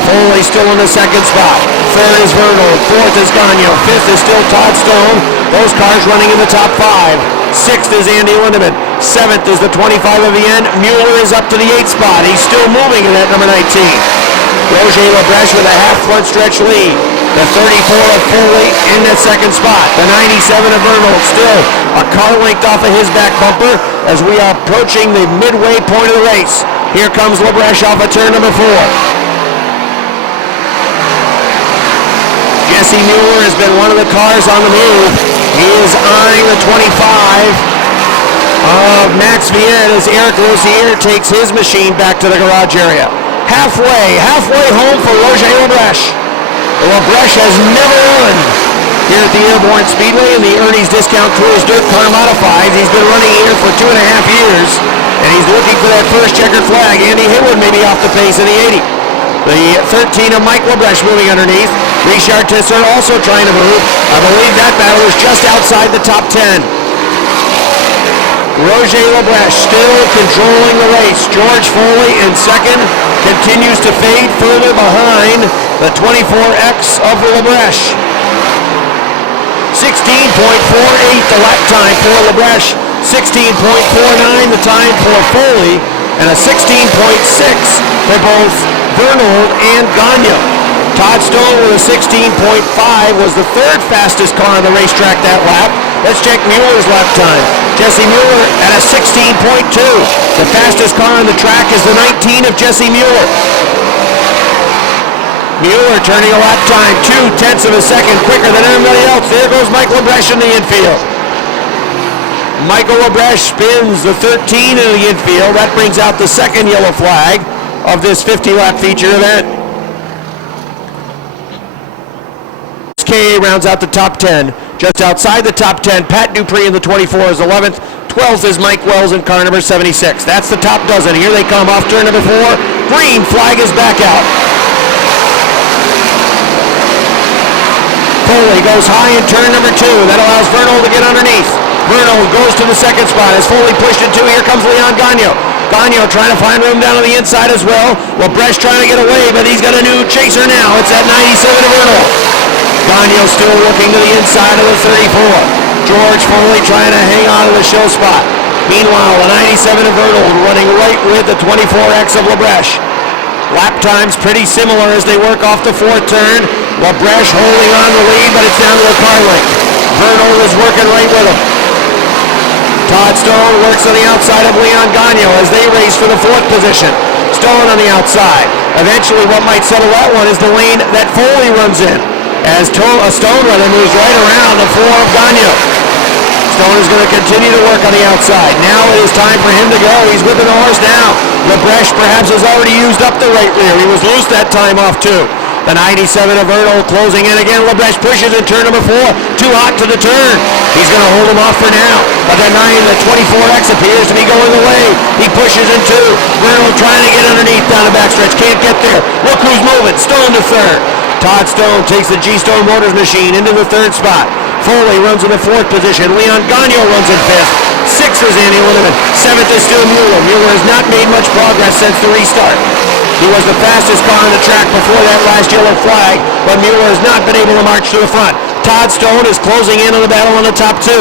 Foley still in the second spot. Third is Vernal. Fourth is Gagne. Fifth is still Todd Stone. Those cars running in the top 5. Sixth is Andy Lindemann. Seventh is the 25 of Vienne. Mueller is up to the 8th spot. He's still moving in that number 19. Roger Lebreche with a half front stretch lead. The 34 of Foley in that second spot. The 97 of Vernal still a car length off of his back bumper as we are approaching the midway point of the race. Here comes Lebreche off of turn number 4. Jesse Mueller has been one of the cars on the move. He is eyeing the 25 of Max Vienne as Eric Rosier takes his machine back to the garage area. Halfway home for Roger Lebreche. Lebreche has never won here at the Airborne Speedway in the Ernie's Discount Tools Dirt Car Modifieds. He's been running here for 2.5 years, and he's looking for that first checkered flag. Andy Haywood may be off the pace in the 80. The 13 of Mike Lebreche moving underneath. Richard Tisser also trying to move. I believe that battle is just outside the top 10. Roger Lebreche still controlling the race. George Foley in second continues to fade further behind the 24X of Lebreche. 16.48 the lap time for Lebreche. 16.49 the time for Foley. And a 16.6 for both Vernal and Gagne. Todd Stone with a 16.5 was the third fastest car on the racetrack that lap. Let's check Mueller's lap time. Jesse Mueller at a 16.2. The fastest car on the track is the 19 of Jesse Mueller. Mueller turning a lap time 0.2 of a second quicker than everybody else. There goes Mike Lebreche in the infield. Michael Lebreche spins the 13 in the infield. That brings out the second yellow flag of this 50-lap feature event. K rounds out the top 10. Just outside the top 10, Pat Dupree in the 24 is 11th. 12th is Mike Wells in car number 76. That's the top dozen. Here they come off turn number 4. Green flag is back out. Foley goes high in turn number 2. That allows Vernal to get underneath. Vernal goes to the second spot as Foley pushed into. Here comes Leon Gagne. Gagne trying to find room down on the inside as well. Lebreche trying to get away, but he's got a new chaser now. It's that 97 of Vernal. Gagne still looking to the inside of the 34. George Foley trying to hang on to the show spot. Meanwhile, the 97 of Vernal running right with the 24X of Lebreche. Lap times pretty similar as they work off the 4th turn. Lebreche holding on the lead, but it's down to a car length. Vernal is working right with him. Todd Stone works on the outside of Leon Gagne as they race for the 4th position. Stone on the outside. Eventually what might settle that one is the lane that Foley runs in, as a Stone runner moves right around the 4 of Gagne. Stone is going to continue to work on the outside. Now it is time for him to go. He's whipping the horse now. Lebreche perhaps has already used up the right rear. He was loose that time off too. The 97 of Vernal closing in again. Lebreche pushes in turn number 4. Too hot to the turn. He's going to hold him off for now. But the 24X appears to be going away. He pushes in 2. Vernal trying to get underneath down the backstretch. Can't get there. Look who's moving. Stone to 3rd. Todd Stone takes the G-Stone Motors machine into the 3rd spot. Foley runs in the 4th position. Leon Gagne runs in 5th. 6th is Andy Lindemann. 7th is still Mueller. Mueller has not made much progress since the restart. He was the fastest car on the track before that last yellow flag, but Mueller has not been able to march to the front. Todd Stone is closing in on the battle on the top 2.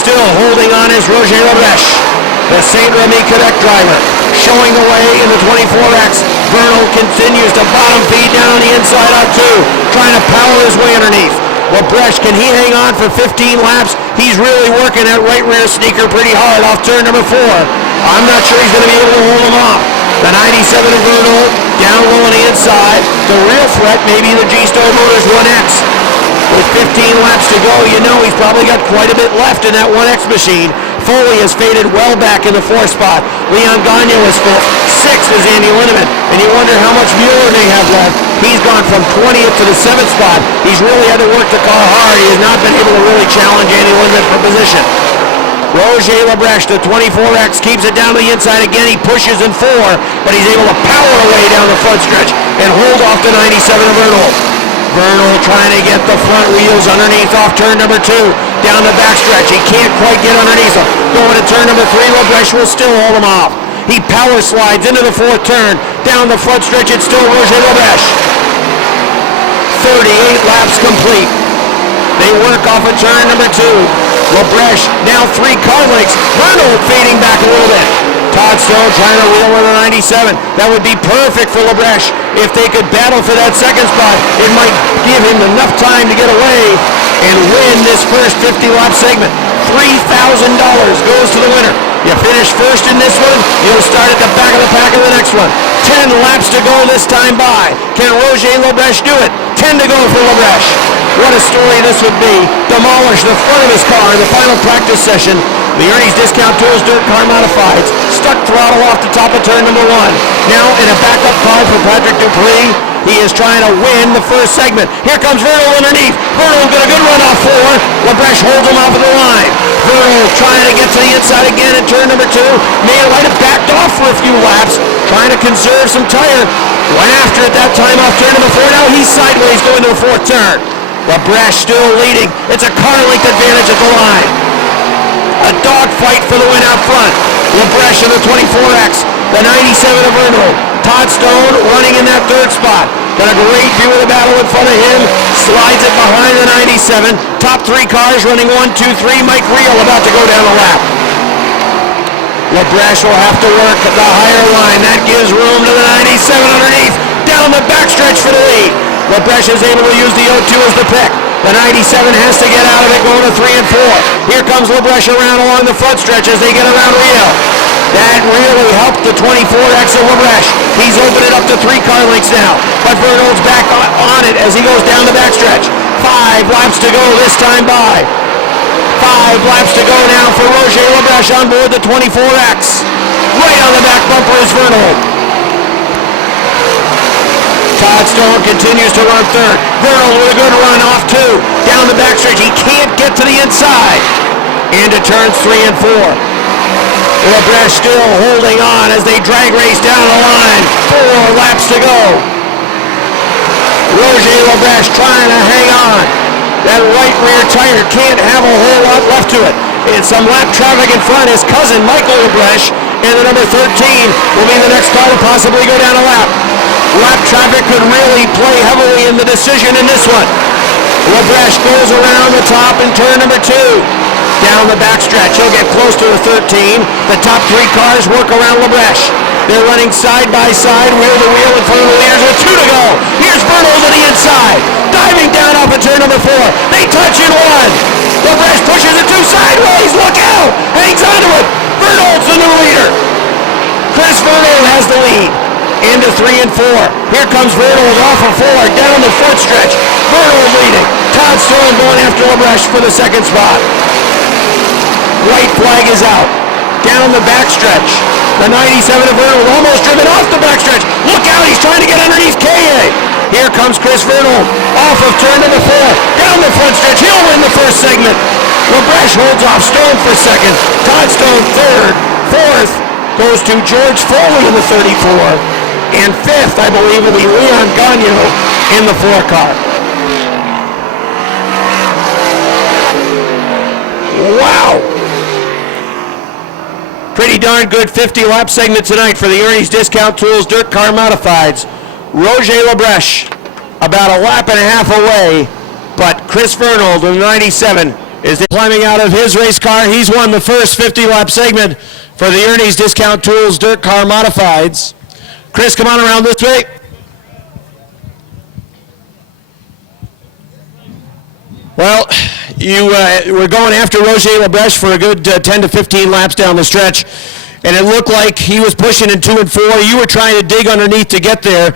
Still holding on is Roger Lebreche, the St. Remy Cadet driver, showing the way in the 24X. Vernal continues to bottom feed down on the inside on 2, trying to power his way underneath. Lebreche, can he hang on for 15 laps? He's really working that right rear sneaker pretty hard off turn number 4. I'm not sure he's going to be able to hold him off. The 97 of Vernal Down low on the inside. The real threat may be the G-Stone Motors 1X. With 15 laps to go, you know he's probably got quite a bit left in that 1X machine. Foley has faded well back in the 4th spot. Leon Gagne is 5th. 6th is Andy Linneman. And you wonder how much Mueller may have left. He's gone from 20th to the 7th spot. He's really had to work the car hard. He has not been able to really challenge Andy Linneman for position. Roger Lebrecht, the 24X, keeps it down to the inside again. He pushes in 4, but he's able to power away down the front stretch and hold off the 97 of Vernal. Vernal trying to get the front wheels underneath off turn number 2. Down the backstretch. He can't quite get underneath him. Going to turn number 3, Lebrecht will still hold him off. He power slides into the 4th turn. Down the front stretch, it's still Roger Lebrecht. 38 laps complete. They work off of turn number 2. Lebrecht now 3 car lengths. Vernal fading back a little bit. Todd Stone trying to wheel with a 97. That would be perfect for Lebrecht. If they could battle for that 2nd spot, it might give him enough time to get away and win this first 50-lap segment. $3,000 goes to the winner. You finish first in this one, you'll start at the back of the pack in the next one. 10 laps to go this time by. Can Roger Lebrecht do it? 10 to go for Lebrecht. What a story this would be. Demolish the front of his car in the final practice session. The Ernie's Discount Tools Dirt Car Modifieds. Stuck throttle off the top of turn number 1. Now in a backup car for Patrick Dupree. He is trying to win the first segment. Here comes Vernal underneath. Vernal got a good run off 4. Lebrecht holds him off of the line. Vernal trying to get to the inside again at turn number 2. May have backed off for a few laps, trying to conserve some tire. Went after it that time off turn number 4. Now he's sideways going to the 4th turn. Lebrecht still leading. It's a car length advantage at the line. A dogfight for the win out front. Lebrecht in the 24X. The 97 of Vernal. Todd Stone running in that 3rd spot. Got a great view of the battle in front of him. Slides it behind the 97. Top 3 cars running 1, 2, 3. Mike Reel about to go down the lap. Lebrecht will have to work the higher line. That gives room to the 97 underneath. Down the backstretch for the lead. Lebrecht is able to use the O2 as the pick. The 97 has to get out of it going to 3 and 4. Here comes Lebrecht around along the front stretch as they get around Rio. That really helped the 24X of Lebrecht. He's opened it up to 3 car lengths now. But Vernal's back on it as he goes down the backstretch. 5 laps to go this time by. 5 laps to go now for Roger Lebrecht on board the 24X. Right on the back bumper is Vernal. Todd Stone continues to run 3rd. Vernal with a good run off 2. Down the backstretch. He can't get to the inside. Into turns 3 and 4. Lebrecht still holding on as they drag race down the line. 4 laps to go. Roger Lebrecht trying to hang on. That right rear tire can't have a whole lot left to it. And some lap traffic in front. His cousin Michael Lebrecht and the number 13 will be the next car to possibly go down a lap. Lap traffic could really play heavily in the decision in this one. Lebrecht goes around the top in turn number 2. Down the backstretch, he'll get close to the 13. The top 3 cars work around Lebrecht. They're running side by side, wheel to wheel in front of the leaders with 2 to go. Here's Vernal to the inside, diving down off of turn number 4. They touch in 1. Lebrecht pushes it 2 sideways, look out! Hangs onto it. Vernal's the new leader. Chris Vernal has the lead. Into 3 and 4. Here comes Vernal off of 4, down the front stretch. Vernal leading. Todd Stone going after Lebrecht for the 2nd spot. White flag is out. Down the backstretch. The 97 of Vernal almost driven off the backstretch. Look out, he's trying to get underneath K.A. Here comes Chris Vernal off of turn number 4. Down the front stretch, he'll win the first segment. Lebrecht holds off Stone for 2nd. Todd Stone 3rd. 4th goes to George Foley in the 34. And 5th, I believe, will be Leon Gagne in the 4 car. Wow. Pretty darn good 50-lap segment tonight for the Ernie's Discount Tools Dirt Car Modifieds. Roger Lebrecht about a lap and a half away, but Chris Vernal, the 97, is climbing out of his race car. He's won the first 50-lap segment for the Ernie's Discount Tools Dirt Car Modifieds. Chris, come on around this way. Well, you were going after Roger Lebrecht for a good 10 to 15 laps down the stretch. and it looked like he was pushing in 2 and 4. You were trying to dig underneath to get there,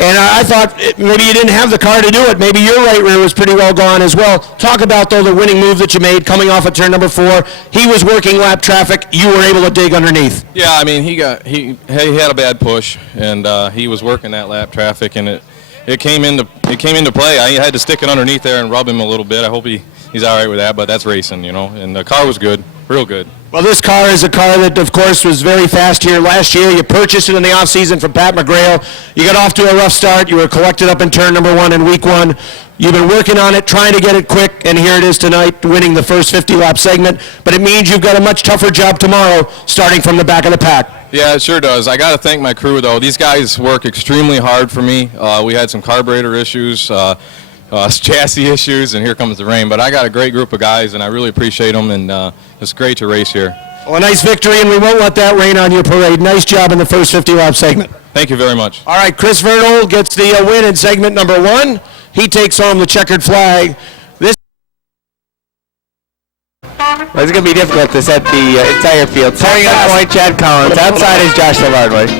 and I thought maybe you didn't have the car to do it. Maybe your right rear was pretty well gone as well. Talk about, though, the winning move that you made coming off of turn number 4. He was working lap traffic. You were able to dig underneath. Yeah, I mean, he had a bad push, and he was working that lap traffic, and it came into play. I had to stick it underneath there and rub him a little bit. I hope he's all right with that, but that's racing, you know. And the car was good, real good. Well, this car is a car that, of course, was very fast here last year. You purchased it in the offseason from Pat McGrail. You got off to a rough start. You were collected up in turn number 1 in week 1. You've been working on it, trying to get it quick, and here it is tonight, winning the first 50-lap segment. But it means you've got a much tougher job tomorrow, starting from the back of the pack. Yeah, it sure does. I got to thank my crew, though. These guys work extremely hard for me. We had some carburetor issues, chassis issues, and here comes the rain. But I got a great group of guys, and I really appreciate them, and it's great to race here. Well, a nice victory, and we won't let that rain on your parade. Nice job in the first 50-lap segment. Thank you very much. All right, Chris Vernal gets the win in segment number 1. He takes home the checkered flag. Well, it's going to be difficult to set the entire field. Starting on point, Chad Collins. Outside is Josh Lavardway.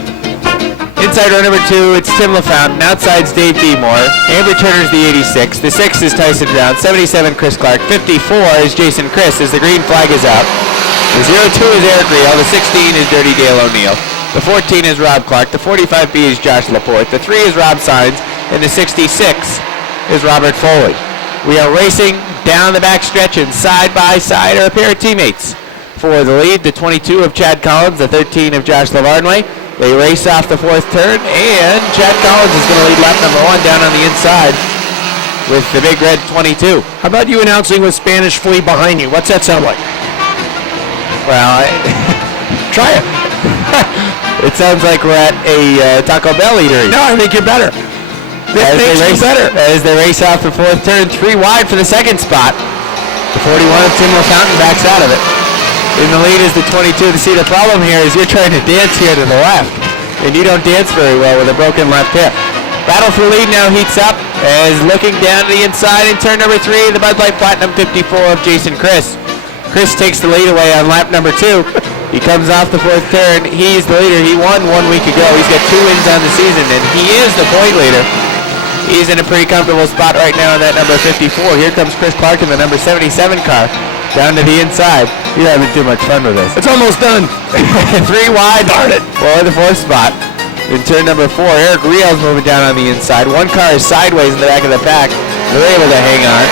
Inside row number 2, it's Tim LaFountain. Outside's Dave Beemore. Amber Turner's the 86. The 6 is Tyson Brown. 77, Chris Clark. 54 is Jason Chris as the green flag is out. The 02 is Eric Riel. The 16 is Dirty Dale O'Neill. The 14 is Rob Clark. The 45B is Josh Laporte. The 3 is Rob Sines. And the 66 is Robert Foley. We are racing down the back stretch, and side by side are a pair of teammates. For the lead, the 22 of Chad Collins, the 13 of Josh Lavardway. They race off the 4th turn, and Chad Collins is going to lead lap number 1 down on the inside with the big red 22. How about you announcing with Spanish Flea behind you? What's that sound like? Well, Try it. it sounds like we're at a Taco Bell eatery. No, I think you're better. As they race off the 4th turn, 3 wide for the 2nd spot. The 41 of Tim LaFountain backs out of it. In the lead is the 22. To see the problem here is you're trying to dance here to the left, and you don't dance very well with a broken left hip. Battle for the lead now heats up as looking down to the inside in turn number 3, the Bud Light Platinum 54 of Jason Chris. Chris takes the lead away on lap number 2. He comes off the 4th turn. He's the leader. He won 1 week ago. He's got 2 wins on the season, and he is the point leader. He's in a pretty comfortable spot right now in that number 54. Here comes Chris Clark in the number 77 car. Down to the inside. You're having too much fun with this. It's almost done. 3 wide. Darn it. For the 4th spot. In turn number 4, Eric Riel's moving down on the inside. 1 car is sideways in the back of the pack. They're able to hang on.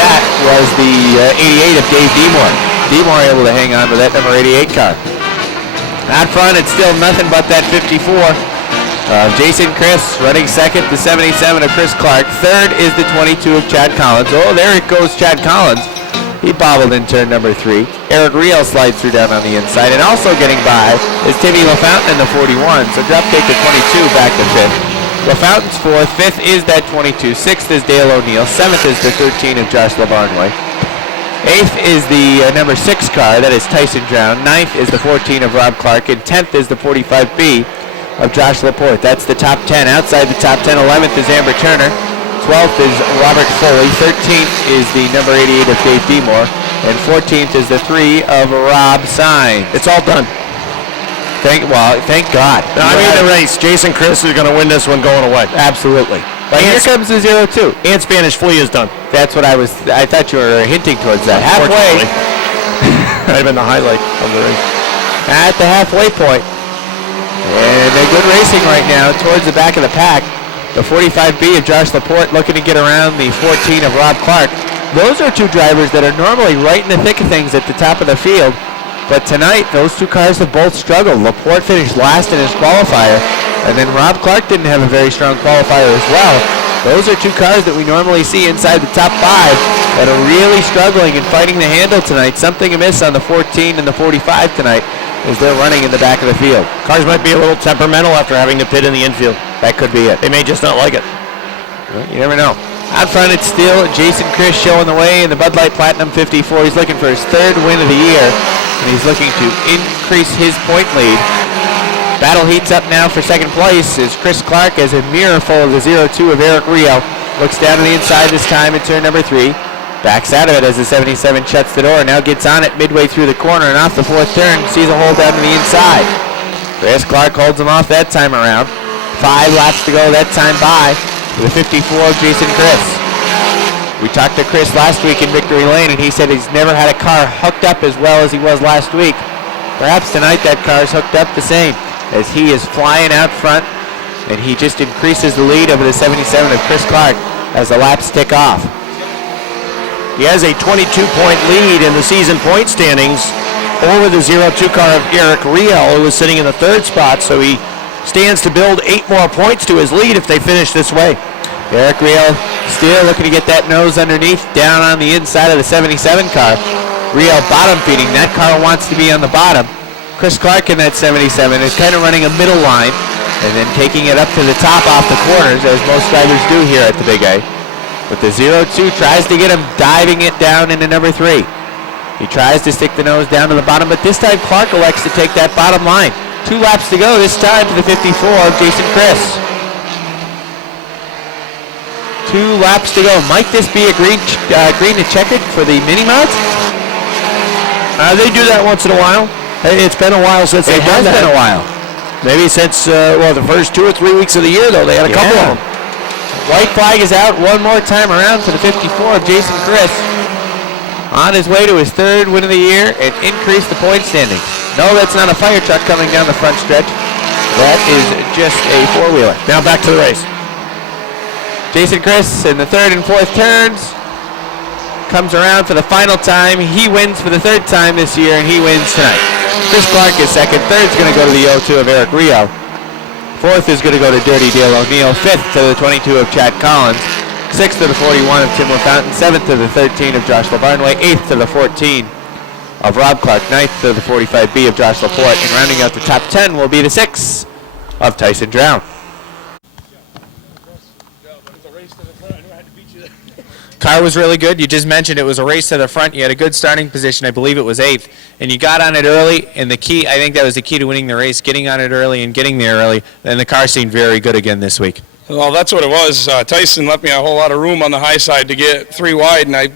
That was the 88 of Dave Beemore. Beemore able to hang on with that number 88 car. Out front, it's still nothing but that 54. Jason Chris running 2nd, the 77 of Chris Clark. 3rd is the 22 of Chad Collins. Oh, there it goes, Chad Collins. He bobbled in turn number 3. Eric Riel slides through down on the inside, and also getting by is Timmy LaFountain in the 41. So drop take the 22 back to 5th. LaFountain's 4th. 5th is that 22. 6th is Dale O'Neill. 7th is the 13 of Josh Lavarnway. 8th is the number 6 car. That is Tyson Drown. 9th is the 14 of Rob Clark, and 10th is the 45B of Josh Laporte. That's the top 10. Outside the top 10, 11th is Amber Turner. 12th is Robert Foley. 13th is the number 88 of Dave Beemore. And 14th is the 3 of Rob Sines. It's all done. Thank God. I mean the race. Jason Chris is going to win this one going away. Absolutely. But here comes the 02. And Spanish Flea is done. That's what I thought you were hinting towards that. Halfway. Might have been the highlight of the race. At the halfway point. And they're good racing right now towards the back of the pack. The 45B of Josh Laporte looking to get around the 14 of Rob Clark. Those are 2 drivers that are normally right in the thick of things at the top of the field. But tonight, those 2 cars have both struggled. Laporte finished last in his qualifier, and then Rob Clark didn't have a very strong qualifier as well. Those are 2 cars that we normally see inside the top 5 that are really struggling and fighting the handle tonight. Something amiss on the 14 and the 45 tonight as they're running in the back of the field. Cars might be a little temperamental after having to pit in the infield. That could be it. They may just not like it. Well, you never know. Out front, it's still Jason Chris showing the way in the Bud Light Platinum 54. He's looking for his 3rd win of the year, and he's looking to increase his point lead. Battle heats up now for 2nd place as Chris Clark, as a mirror full of the 02 of Eric Riel, looks down to the inside this time in turn number 3. Backs out of it as the 77 shuts the door. Now gets on it midway through the corner and off the fourth turn. Sees a hole down to the inside. Chris Clark holds him off that time around. 5 laps to go that time by with a 54 of Jason Chris. We talked to Chris last week in Victory Lane, and he said he's never had a car hooked up as well as he was last week. Perhaps tonight that car is hooked up the same, as he is flying out front, and he just increases the lead over the 77 of Chris Clark as the laps tick off. He has a 22-point lead in the season point standings over the 0-2 car of Eric Riel, who is sitting in the 3rd spot, so he stands to build 8 more points to his lead if they finish this way. Eric Riel still looking to get that nose underneath, down on the inside of the 77 car. Riel bottom feeding. That car wants to be on the bottom. Chris Clark in that 77 is kind of running a middle line and then taking it up to the top off the corners, as most drivers do here at the Big A. But the 0-2 tries to get him diving it down into number 3. He tries to stick the nose down to the bottom, but this time Clark elects to take that bottom line. 2 laps to go this time to the 54 of Jason Chris. 2 laps to go. Might this be a green to checkered for the mini mods? They do that once in a while. It's been a while since they've done that. It has been a while. Maybe since, the first 2 or 3 weeks of the year, though. They had a couple of them. White flag is out one more time around for the 54 of Jason Chris. On his way to his 3rd win of the year and increase the point standings. No, that's not a fire truck coming down the front stretch. That is just a 4-wheeler. Now back to the race. Jason Chris in the 3rd and 4th turns. Comes around for the final time. He wins for the 3rd time this year, and he wins tonight. Chris Clark is 2nd. 3rd's going to go to the 0-2 of Eric Rio. 4th is going to go to Dirty Dale O'Neill. 5th to the 22 of Chad Collins. 6th to the 41 of Tim LaFountain. 7th to the 13 of Josh LaBarnway. 8th to the 14 of Rob Clark. 9th to the 45B of Josh Laporte. And rounding out the top 10 will be the 6 of Tyson Drown. Car was really good. You just mentioned it was a race to the front. You had a good starting position. I believe it was 8th. And you got on it early. And the key, I think that was the key to winning the race, getting on it early and getting there early. And the car seemed very good again this week. Well, that's what it was. Tyson left me a whole lot of room on the high side to get 3 wide. And I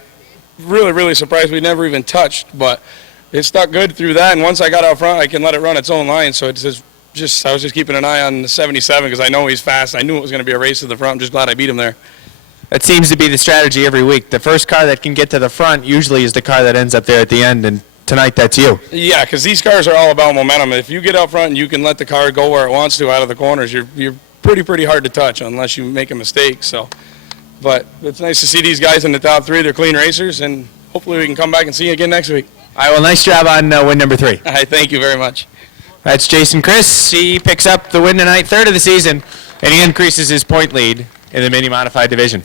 really surprised we never even touched. But it stuck good through that. And once I got out front, I can let it run its own line. So it's just I was just keeping an eye on the 77 because I know he's fast. I knew it was going to be a race to the front. I'm just glad I beat him there. That seems to be the strategy every week. The first car that can get to the front usually is the car that ends up there at the end, and tonight that's you. Yeah, because these cars are all about momentum. If you get out front and you can let the car go where it wants to out of the corners, you're pretty hard to touch unless you make a mistake. So, but it's nice to see these guys in the top 3. They're clean racers, and hopefully we can come back and see you again next week. All right, well, nice job on win number 3. All right, thank you very much. That's Jason Chris. He picks up the win tonight, 3rd of the season, and he increases his point lead in the mini-modified division.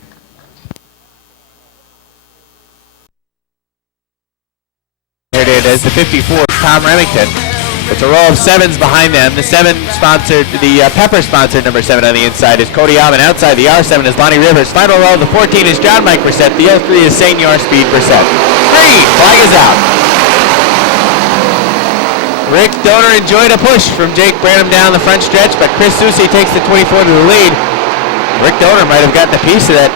Here it is, the 54 Tom Remington. It's a row of 7s behind them. The 7 sponsored, the Pepper sponsored number 7 on the inside is Cody Alvin. Outside the R7 is Lonnie Rivers. Final row of the 14 is John Mike Brissett. The 03 is Senior Speed Brissett. Green flag is out. Rick Donor enjoyed a push from Jake Branham down the front stretch, but Chris Susi takes the 24 to the lead. Rick Donor might have gotten a piece of that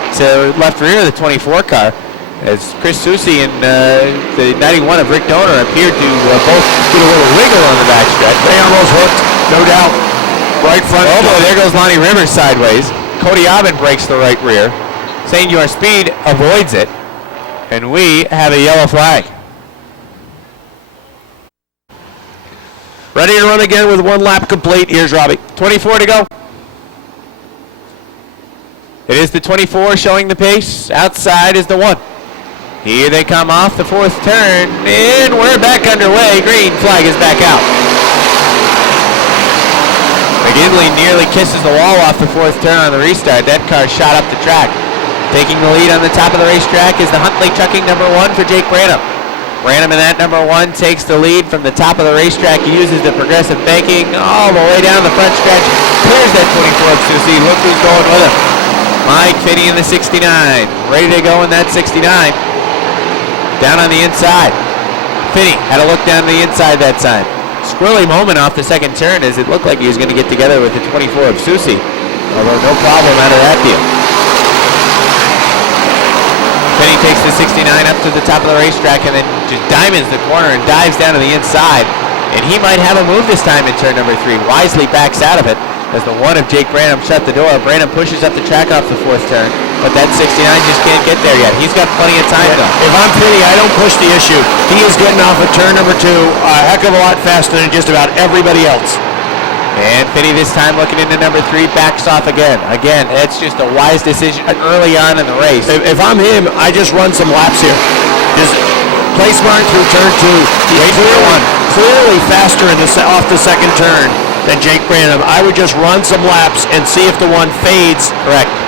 left rear of the 24 car, as Chris Susi and the 91 of Rick Donor appeared to both get a little wiggle on the backstretch. They almost hooked, no doubt. Right front. Oh boy, there goes Lonnie Rivers sideways. Cody Alvin breaks the right rear. Senior Speed avoids it, and we have a yellow flag. Ready to run again with 1 lap complete. Here's Robbie. 24 to go. It is the 24 showing the pace. Outside is the 1. Here they come off the 4th turn, and we're back underway. Green flag is back out. McGinley nearly kisses the wall off the 4th turn on the restart. That car shot up the track. Taking the lead on the top of the racetrack is the Huntley Trucking number 1 for Jake Branham. Branham in that number 1 takes the lead from the top of the racetrack. He uses the progressive banking all the way down the front stretch. Clears that 24 of Susi. Look who's going with him. Mike Finney in the 69. Ready to go in that 69. Down on the inside. Finney had a look down to the inside that time. Squirrely moment off the 2nd turn as it looked like he was going to get together with the 24 of Susi. Although no problem out of that deal. Finney takes the 69 up to the top of the racetrack and then just diamonds the corner and dives down to the inside. And he might have a move this time in turn number 3. Wisely backs out of it as the 1 of Jake Branham shut the door. Branham pushes up the track off the 4th turn, but that 69 just can't get there yet. He's got plenty of time though. If I'm Penny, I don't push the issue. He is getting off at turn number 2 a heck of a lot faster than just about everybody else. And Finney this time looking into number 3, backs off again. Again, it's just a wise decision early on in the race. If I'm him, I just run some laps here. Just play smart through turn 2. He's clearly faster in off the 2nd turn than Jake Branham. I would just run some laps and see if the one fades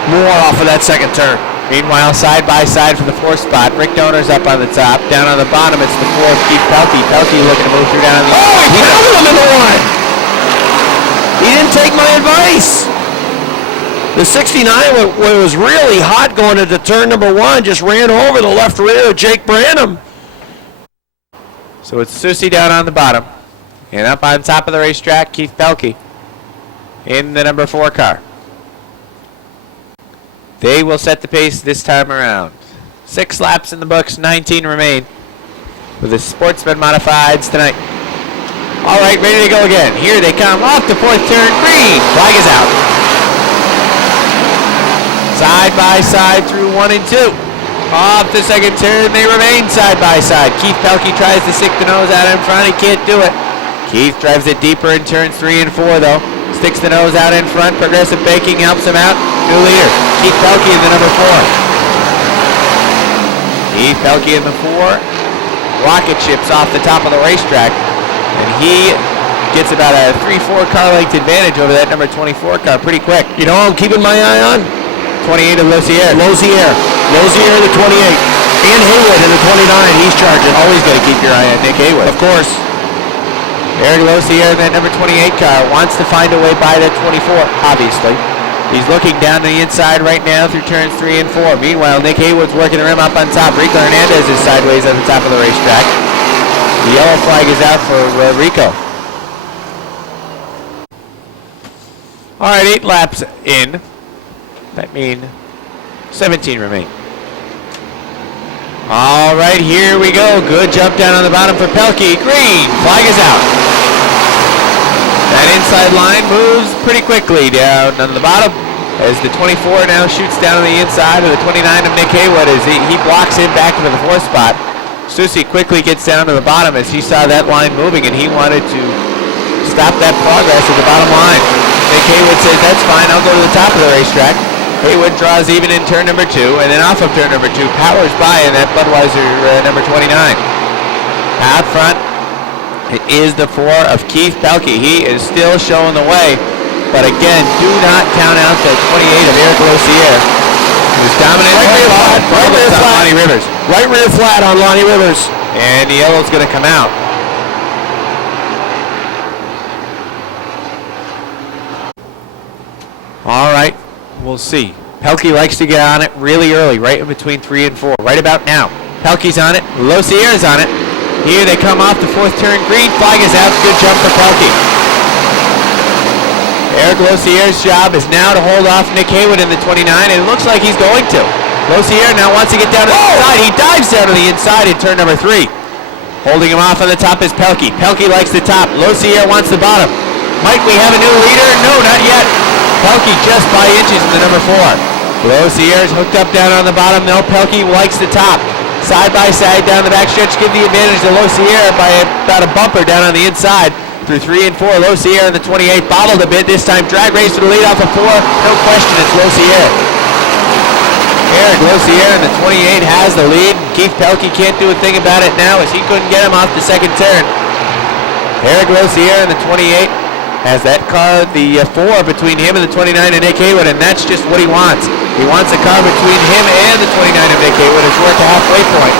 more off of that 2nd turn. Meanwhile, side by side for the 4th spot. Rick Doner's up on the top. Down on the bottom, it's the 4 of Keith Pelkey. Pelkey looking to move through down on the he pounded him in the 1. He didn't take my advice. The 69 was really hot going into turn number 1. Just ran over the left rear of Jake Branham. So it's Susie down on the bottom. And up on top of the racetrack, Keith Pelkey in the number 4 car. They will set the pace this time around. 6 laps in the books, 19 remain with the Sportsman Modifieds tonight. All right, ready to go again. Here they come off the 4th turn. Green. Flag is out. Side by side through 1 and 2. Off the 2nd turn, they remain side by side. Keith Pelkey tries to stick the nose out in front. He can't do it. Keith drives it deeper in turns 3 and 4, though. Sticks the nose out in front. Progressive Baking helps him out. New leader, Keith Pelkey in the number 4. Keith Pelkey in the 4. Rocket ships off the top of the racetrack. And he gets about a 3-4 car length advantage over that number 24 car pretty quick. You know I'm keeping my eye on? 28 of Losier. Losier, the 28. And Haywood in the 29. He's charging. Always got to keep your eye on Nick Haywood. Of course. Eric Losier in that number 28 car wants to find a way by that 24, obviously. He's looking down to the inside right now through turns 3 and 4. Meanwhile, Nick Haywood's working the rim up on top. Rico Hernandez is sideways at the top of the racetrack. The yellow flag is out for Rico. All right, 8 laps in. That means 17 remain. All right, here we go. Good jump down on the bottom for Pelkey. Green. Flag is out. That inside line moves pretty quickly down on the bottom as the 24 now shoots down on the inside of the 29 of Nick Haywood as he blocks him back into the 4th spot. Susie quickly gets down to the bottom as he saw that line moving and he wanted to stop that progress at the bottom line. Nick Haywood says, that's fine, I'll go to the top of the racetrack. Haywood draws even in turn number 2, and then off of turn number 2, powers by in that Budweiser number 29. Out front, it is the 4 of Keith Pelkey. He is still showing the way, but again, do not count out that 28 of Eric Losier, who's dominant. Right rear flat. Lonnie Rivers. Right rear flat on Lonnie Rivers. And the yellow's going to come out. All right. We'll see. Pelkey likes to get on it really early, right in between 3 and 4, right about now. Pelkey's on it. Losier's on it. Here they come off the 4th turn. Green flag is out. Good jump for Pelkey. Eric Losier's job is now to hold off Nick Haywood in the 29, and it looks like he's going to. Losier now wants to get down to the inside. He dives down to the inside in turn number 3. Holding him off on the top is Pelkey. Pelkey likes the top. Losier wants the bottom. Might we have a new leader? No, not yet. Pelkey just by inches in the number 4. Losier's hooked up down on the bottom. No, Pelkey likes the top. Side by side down the back stretch. Give the advantage to Losier by about a bumper down on the inside. Through 3 and 4, Losier in the 28. Bobbled a bit this time. Drag race to the lead off of 4. No question, it's Losier. Eric Losier in the 28 has the lead. Keith Pelkey can't do a thing about it now as he couldn't get him off the 2nd turn. Eric Losier in the 28. Has that car, the 4 between him and the 29 and Nick Haywood, and that's just what he wants. He wants a car between him and the 29 of Nick Haywood. It's worth a halfway point.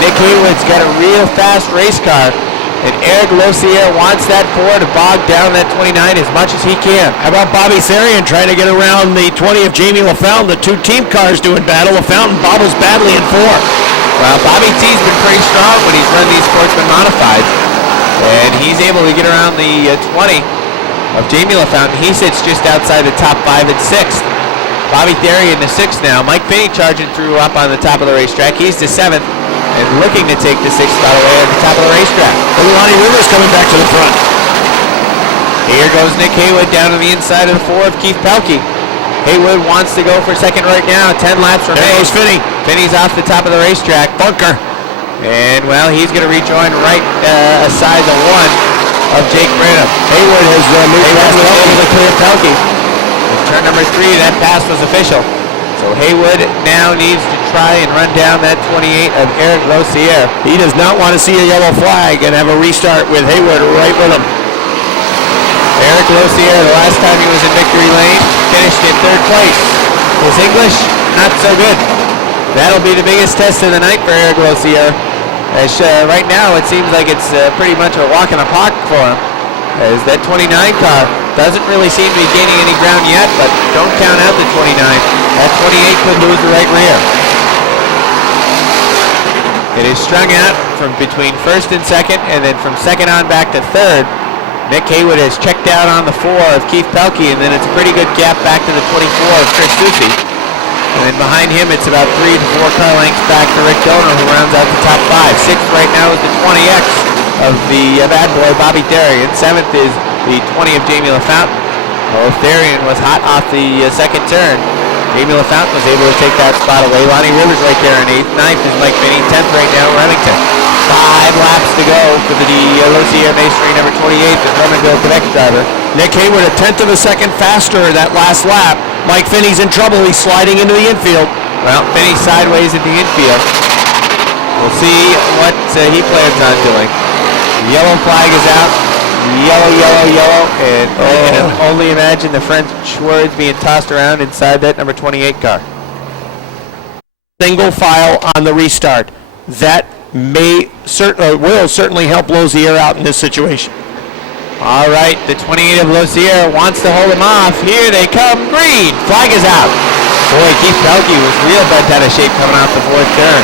Nick Haywood's got a real fast race car, and Eric Losier wants that 4 to bog down that 29 as much as he can. How about Bobby Therian trying to get around the 20 of Jamie LaFountain? The 2 team cars doing battle. LaFountain bobbles badly in 4. Well, Bobby T's been pretty strong when he's run these Sportsman Modifieds. And he's able to get around the 20 of Jamie LaFountain. He sits just outside the top 5 and 6. Bobby Theory in the 6th now. Mike Finney charging through up on the top of the racetrack. He's the 7th and looking to take the 6th spot away at the top of the racetrack. Lonnie Rivers coming back to the front. Here goes Nick Haywood down to the inside of the 4 of Keith Pelkey. Haywood wants to go for second right now. 10 laps remain. There goes Finney. Finney's off the top of the racetrack. Bunker. And, well, he's going to rejoin right aside the 1 of Jake Branham. Haywood has moved past Haywood was Pelkey. able to clear Pelkey. In turn number 3, that pass was official. So Haywood now needs to try and run down that 28 of Eric Lossier. He does not want to see a yellow flag and have a restart with Haywood right with him. Eric Lossier, the last time he was in victory lane, finished in 3rd place. His English, not so good. That'll be the biggest test of the night for Eric Lossier. As right now, it seems like it's pretty much a walk in the park for him. As that 29 car doesn't really seem to be gaining any ground yet, but don't count out the 29. That 28 could lose the right rear. It is strung out from between 1st and 2nd, and then from 2nd on back to 3rd. Nick Haywood has checked out on the 4 of Keith Pelkey, and then it's a pretty good gap back to the 24 of Chris Susi. And then behind him, it's about 3 to 4 car lengths back to Rick Donor, who rounds out the top 5. 6th right now is the 20X of the bad boy, Bobby Therian. 7th is the 20 of Jamie LaFountain. Well, Therian was hot off the 2nd turn. Jamie LaFountain was able to take that spot away. Lonnie Rivers right there in 8th. 9th is Mike Finney. 10th right now, Remington. 5 laps to go for the Lossier Masonry number 28, the Drummondville Quebec driver. Nick Haywood 1/10 of a second faster that last lap. Mike Finney's in trouble. He's sliding into the infield. Well, Finney's sideways in the infield. We'll see what he plans on doing. Yellow flag is out. Yellow, yellow, yellow. And I can only imagine the French words being tossed around inside that number 28 car. Single file on the restart. That will certainly help Lozier out in this situation. All right, the 28 of Lossier wants to hold him off. Here they come. Green. Flag is out. Boy, Keith Pelkey was real bent out of shape coming off the 4th turn.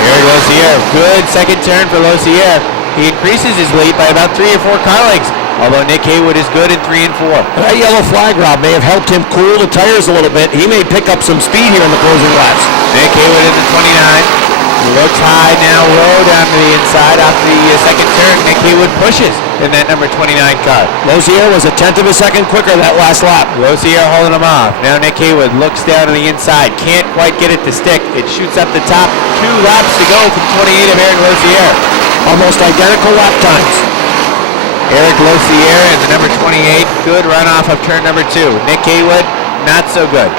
Here Lossier. Good second turn for Lossier. He increases his lead by about 3 or 4 car lengths, although Nick Haywood is good in 3 and 4. That yellow flag, Rob, may have helped him cool the tires a little bit. He may pick up some speed here in the closing laps. Nick Haywood in the 29. Looks high now, low down to the inside off the 2nd turn. Nick Haywood pushes in that number 29 car. Lozier was 1/10 of a second quicker that last lap. Lossier holding him off. Now Nick Haywood looks down to the inside. Can't quite get it to stick. It shoots up the top. 2 laps to go from 28 of Eric Lossier. Almost identical lap times. Eric Lossier and the number 28. Good runoff of turn number 2. Nick Haywood, not so good.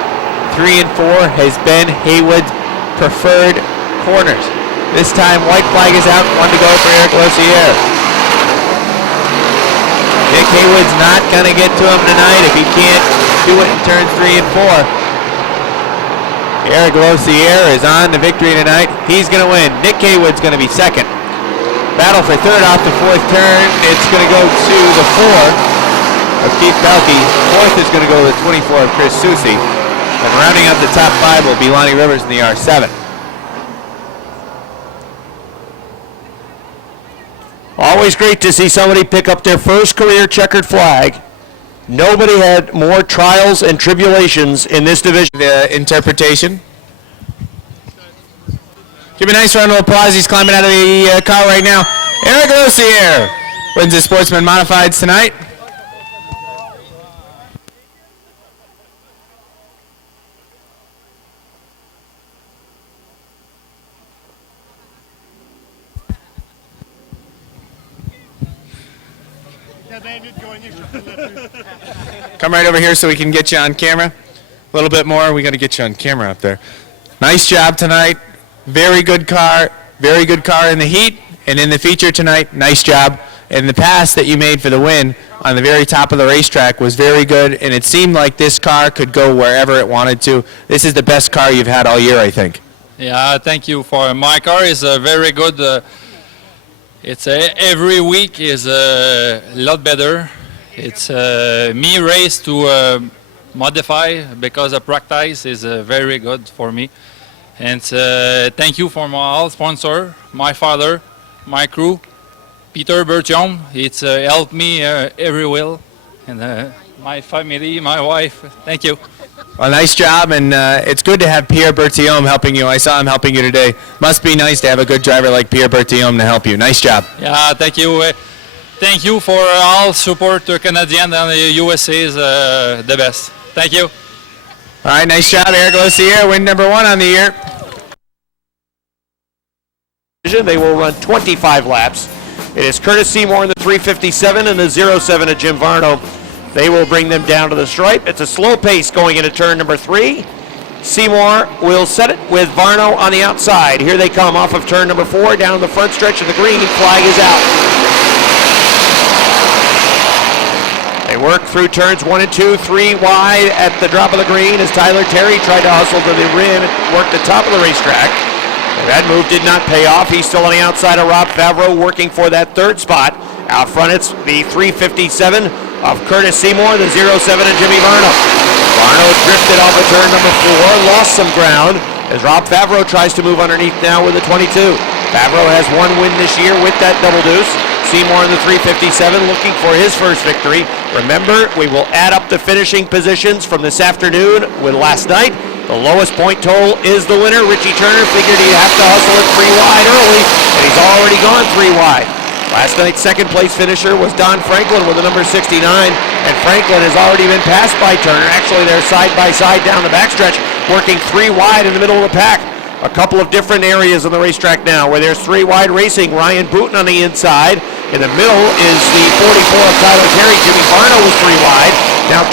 3 and 4 has been Haywood's preferred corners. This time white flag is out. 1 to go for Eric Lossier. Nick Haywood's not going to get to him tonight if he can't do it in turns 3 and 4. Eric Lossier is on to victory tonight. He's going to win. Nick Haywood's going to be 2nd. Battle for 3rd off the 4th turn. It's going to go to the 4 of Keith Pelkey. 4th is going to go to the 24 of Chris Susi. And rounding up the top 5 will be Lonnie Rivers in the R7. Always great to see somebody pick up their first career checkered flag. Nobody had more trials and tribulations in this division. The interpretation. Give him a nice round of applause. He's climbing out of the car right now. Eric Lossier wins the Sportsman Modifieds tonight. Come right over here so we can get you on camera. A little bit more. We got to get you on camera up there. Nice job tonight. Very good car in the heat, and in the feature tonight, nice job. And the pass that you made for the win on the very top of the racetrack was very good, and it seemed like this car could go wherever it wanted to. This is the best car you've had all year, I think. Yeah, thank you. For my car is very good. It's every week is a lot better. It's me race to modify because the practice is very good for me. And thank you for my all sponsor, my father, my crew, Peter Bertium. It's helped me every will, and my family, my wife. Thank you. Well, nice job, and it's good to have Pierre Bertillon helping you. I saw him helping you today. Must be nice to have a good driver like Pierre Bertillon to help you. Nice job. Yeah, thank you. Thank you for all support to Canadian and the USA is the best. Thank you. All right, nice job, Eric Lussier. Win number 1 on the year. They will run 25 laps. It is Curtis Seymour in the 357 and the 07 of Jim Varno. They will bring them down to the stripe. It's a slow pace going into turn number 3. Seymour will set it with Varno on the outside. Here they come off of turn number 4 down the front stretch of the green. Flag is out. They work through turns 1 and 2, 3 wide at the drop of the green as Tyler Terry tried to hustle to the rim and work the top of the racetrack. That move did not pay off. He's still on the outside of Rob Favreau working for that third spot. Out front it's the 357 of Curtis Seymour, the 07 of Jimmy Varno. Varno drifted off of turn number 4, lost some ground as Rob Favreau tries to move underneath now with the 22. Favreau has 1 win this year with that double deuce. Seymour in the 357 looking for his first victory. Remember, we will add up the finishing positions from this afternoon with last night. The lowest point total is the winner. Richie Turner figured he'd have to hustle it 3 wide early, and he's already gone 3 wide. Last night's second place finisher was Don Franklin with the number 69, and Franklin has already been passed by Turner. Actually, they're side by side down the backstretch, working 3 wide in the middle of the pack. A couple of different areas on the racetrack now where there's 3 wide racing. Ryan Booten on the inside. In the middle is the 44 of Tyler Terry. Jimmy Varno was 3 wide. Now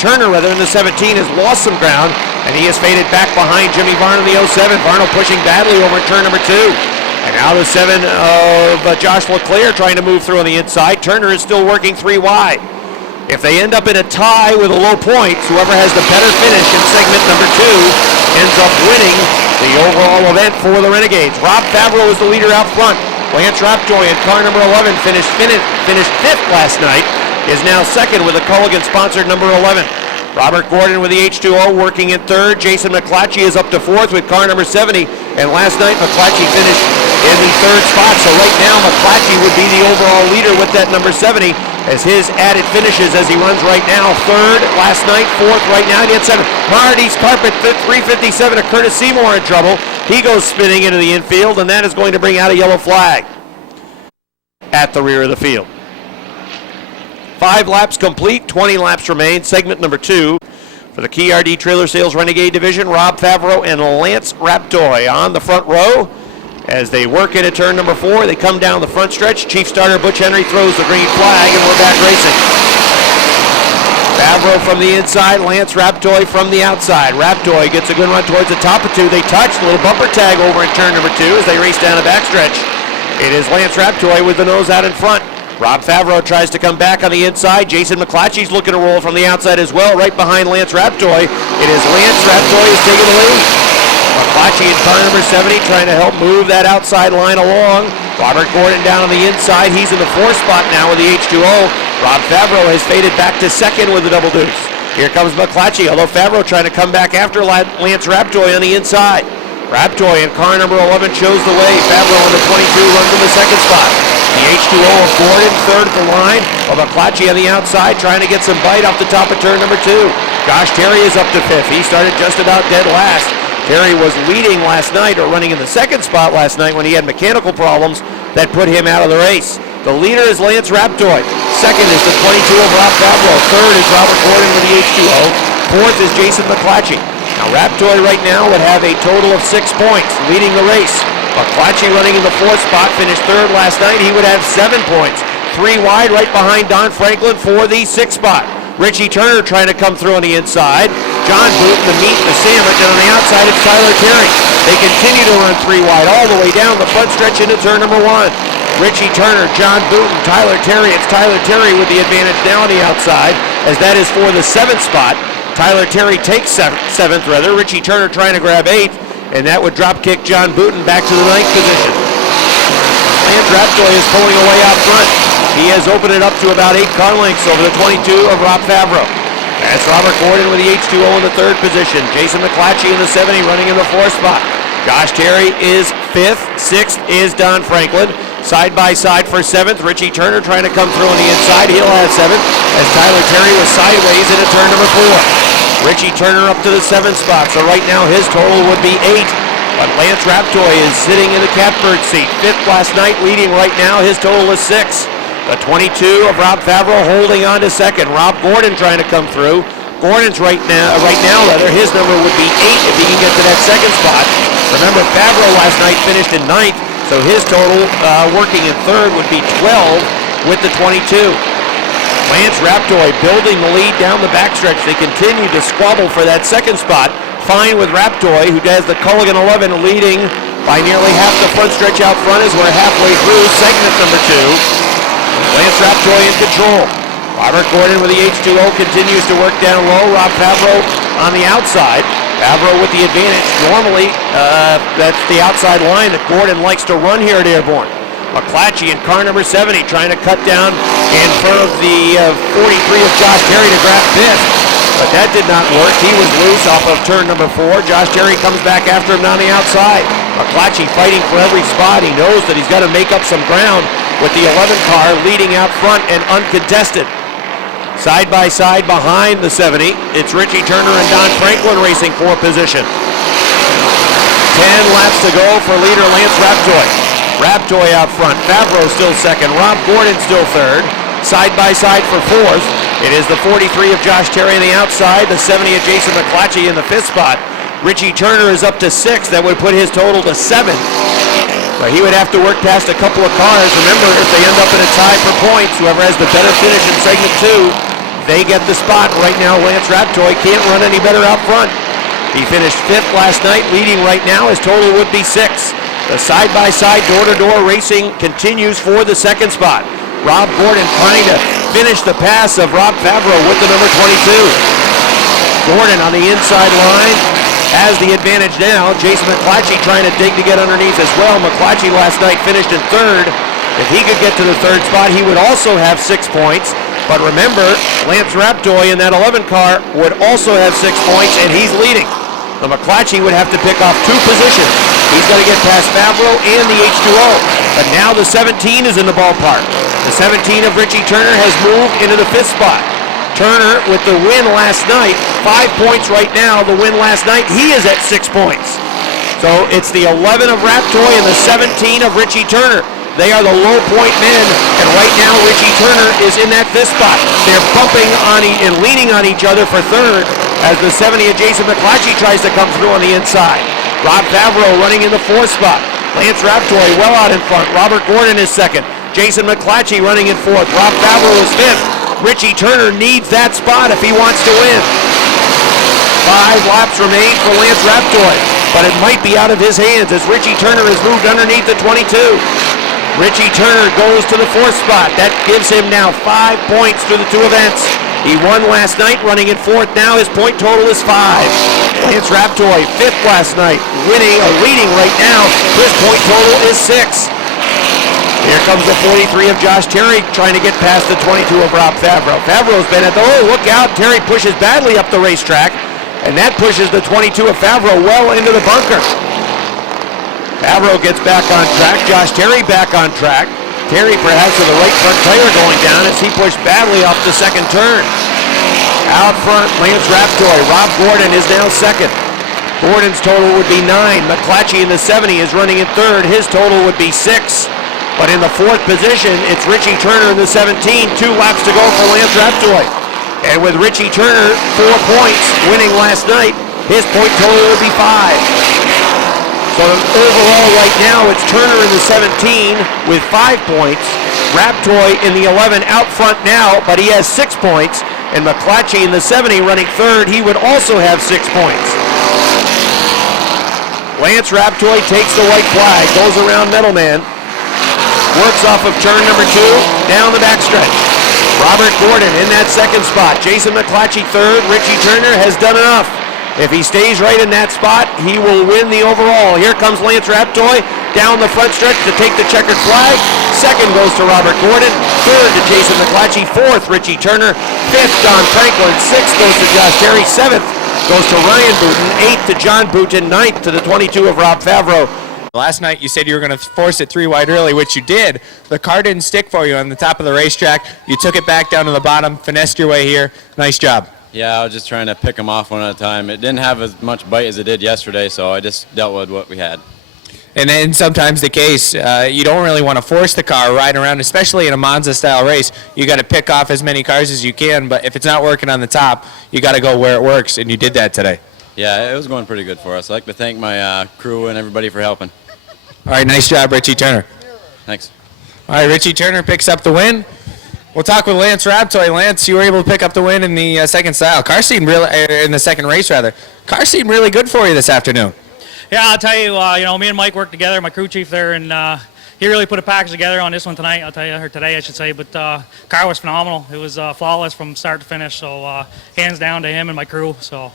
Turner rather in the 17 has lost some ground, and he has faded back behind Jimmy Varno in the 07. Varno pushing badly over turn number 2. And now the 7 of Josh LeClaire trying to move through on the inside. Turner is still working 3 wide. If they end up in a tie with a low points, whoever has the better finish in segment number 2 ends up winning the overall event for the Renegades. Rob Favreau is the leader out front. Lance Raptoy in car number 11 finished 5th last night, is now 2nd with a Culligan-sponsored number 11. Robert Gordon with the H2O working in 3rd. Jason McClatchy is up to 4th with car number 70. And last night, McClatchy finished in the 3rd spot. So right now, McClatchy would be the overall leader with that number 70 as his added finishes as he runs right now. 3rd last night, 4th right now, he had 7th. Marty's Carpet, 357 of Curtis Seymour in trouble. He goes spinning into the infield, and that is going to bring out a yellow flag at the rear of the field. 5 laps complete, 20 laps remain. Segment number 2 for the Key RD Trailer Sales Renegade Division. Rob Favreau and Lance Raptoy on the front row as they work into turn number 4. They come down the front stretch. Chief starter Butch Henry throws the green flag, and we're back racing. Favreau from the inside, Lance Raptoy from the outside. Raptoy gets a good run towards the top of 2. They touch, a little bumper tag over in turn number 2 as they race down the backstretch. It is Lance Raptoy with the nose out in front. Rob Favreau tries to come back on the inside. Jason McClatchy's looking to roll from the outside as well, right behind Lance Raptoy. It is Lance Raptoy who's taking the lead. McClatchy in car number 70 trying to help move that outside line along. Robert Gordon down on the inside. He's in the 4th spot now with the H2O. Rob Favreau has faded back to 2nd with the double deuce. Here comes McClatchy, although Favreau trying to come back after Lance Raptoy on the inside. Raptoy in car number 11 shows the way. Favreau on the 22 runs in the 2nd spot. The H2O of Gordon, 3rd at the line, while McClatchy on the outside trying to get some bite off the top of turn number 2. Josh Terry is up to 5th. He started just about dead last. Terry was leading last night, or running in the 2nd spot last night when he had mechanical problems that put him out of the race. The leader is Lance Raptoy. 2nd is the 22 of Rob Favreau. 3rd is Robert Gordon with the H2O. 4th is Jason McClatchy. Now Raptoy right now would have a total of 6 points, leading the race. McClatchy running in the 4th spot, finished 3rd last night. He would have 7 points. 3 wide right behind Don Franklin for the 6th spot. Richie Turner trying to come through on the inside. John Booten, the meat, the sandwich, and on the outside it's Tyler Terry. They continue to run 3 wide all the way down the front stretch into turn number 1. Richie Turner, John Booten, Tyler Terry. It's Tyler Terry with the advantage now on the outside, as that is for the 7th spot. Tyler Terry takes 7th rather. Richie Turner trying to grab 8th, and that would drop kick John Booten back to the 9th position. Lance Raptoy is pulling away out front. He has opened it up to about 8 car lengths over the 22 of Rob Favreau. That's Robert Gordon with the H2O in the 3rd position. Jason McClatchy in the 70 running in the 4th spot. Josh Terry is 5th. 6th is Don Franklin. Side by side for 7th. Richie Turner trying to come through on the inside. He'll have 7th as Tyler Terry was sideways into turn number 4. Richie Turner up to the 7th spot, so right now his total would be 8. But Lance Raptoy is sitting in the catbird seat. 5th last night, leading right now. His total is 6. The 22 of Rob Favreau holding on to 2nd. Rob Gordon trying to come through. Gordon's right now, his number would be 8 if he can get to that 2nd spot. Remember, Favreau last night finished in 9th, so his total working in 3rd would be 12 with the 22. Lance Raptoy building the lead down the backstretch. They continue to squabble for that 2nd spot. Fine with Raptoy, who has the Culligan 11 leading by nearly half the front stretch out front as we're halfway through segment number 2. Lance Raptoy in control. Robert Gordon with the H2O continues to work down low. Rob Favreau on the outside. Favreau with the advantage. Normally, that's the outside line that Gordon likes to run here at Airborne. McClatchy in car number 70 trying to cut down in front of the 43 of Josh Terry to grab 5th. But that did not work. He was loose off of turn number 4. Josh Terry comes back after him on the outside. McClatchy fighting for every spot. He knows that he's got to make up some ground with the 11 car leading out front and uncontested. Side by side behind the 70, it's Richie Turner and Don Franklin racing for position. 10 laps to go for leader Lance Raptoy. Raptoy out front. Favreau still 2nd. Rob Gordon still 3rd. Side by side for 4th. It is the 43 of Josh Terry on the outside. The 70 of Jason McClatchy in the 5th spot. Richie Turner is up to 6th. That would put his total to 7. But he would have to work past a couple of cars. Remember, if they end up in a tie for points, whoever has the better finish in segment 2, they get the spot. Right now, Lance Raptoy can't run any better out front. He finished 5th last night, leading right now. His total would be 6. The side-by-side, door-to-door racing continues for the 2nd spot. Rob Gordon trying to finish the pass of Rob Favreau with the number 22. Gordon on the inside line has the advantage now. Jason McClatchy trying to dig to get underneath as well. McClatchy last night finished in 3rd. If he could get to the 3rd spot, he would also have 6 points. But remember, Lance Raptoy in that 11 car would also have 6 points, and he's leading. The McClatchy would have to pick off 2 positions. He's got to get past Favreau and the H2O. But now the 17 is in the ballpark. The 17 of Richie Turner has moved into the 5th spot. Turner with the win last night, 5 points right now. The win last night, he is at 6 points. So it's the 11 of Raptoy and the 17 of Richie Turner. They are the low point men, and right now Richie Turner is in that 5th spot. They're bumping on and leaning on each other for 3rd as the 70 of Jason McClatchy tries to come through on the inside. Rob Favreau running in the 4th spot. Lance Raptoy well out in front. Robert Gordon is 2nd. Jason McClatchy running in 4th. Rob Favreau is 5th. Richie Turner needs that spot if he wants to win. 5 laps remain for Lance Raptoy, but it might be out of his hands as Richie Turner has moved underneath the 22. Richie Turner goes to the 4th spot. That gives him now 5 points through the 2 events. He won last night, running in 4th. Now his point total is 5. Lance Raptoy, 5th last night, leading right now. His point total is 6. Here comes the 43 of Josh Terry trying to get past the 22 of Rob Favreau. Favreau's been at the, look out. Terry pushes badly up the racetrack, and that pushes the 22 of Favreau well into the bunker. Favreau gets back on track. Josh Terry back on track. Terry perhaps with the right front tire going down as he pushed badly off the 2nd turn. Out front, Lance Raptoy. Rob Gordon is now 2nd. Gordon's total would be 9. McClatchy in the 70 is running in 3rd. His total would be 6. But in the 4th position, it's Richie Turner in the 17. 2 laps to go for Lance Raptoy. And with Richie Turner, 4 points, winning last night, his point total would be 5. So overall right now it's Turner in the 17 with 5 points. Raptoy in the 11 out front now, but he has 6 points. And McClatchy in the 70 running 3rd, he would also have 6 points. Lance Raptoy takes the white flag, goes around middleman, works off of turn number 2, down the backstretch. Robert Gordon in that 2nd spot. Jason McClatchy 3rd. Richie Turner has done enough. If he stays right in that spot, he will win the overall. Here comes Lance Raptoy down the front stretch to take the checkered flag. 2nd goes to Robert Gordon. 3rd to Jason McClatchy. 4th, Richie Turner. 5th, Don Franklin. 6th goes to Josh Terry. 7th goes to Ryan Booten. 8th to John Booten. 9th to the 22 of Rob Favreau. Last night you said you were going to force it 3 wide early, which you did. The car didn't stick for you on the top of the racetrack. You took it back down to the bottom, finessed your way here. Nice job. Yeah, I was just trying to pick them off one at a time. It didn't have as much bite as it did yesterday, so I just dealt with what we had. And then sometimes the case, you don't really want to force the car right around, especially in a Monza-style race. You got to pick off as many cars as you can, but if it's not working on the top, you got to go where it works, and you did that today. Yeah, it was going pretty good for us. I'd like to thank my crew and everybody for helping. All right, nice job, Richie Turner. Thanks. All right, Richie Turner picks up the win. We'll talk with Lance Rabtoy. Lance, you were able to pick up the win in the second style. Car seemed really in the second race, rather. Car seemed really good for you this afternoon. Yeah, I'll tell you, me and Mike worked together, my crew chief there, and he really put a package together on this one tonight, I'll tell you, or today, I should say. But car was phenomenal. It was flawless from start to finish, so hands down to him and my crew. So.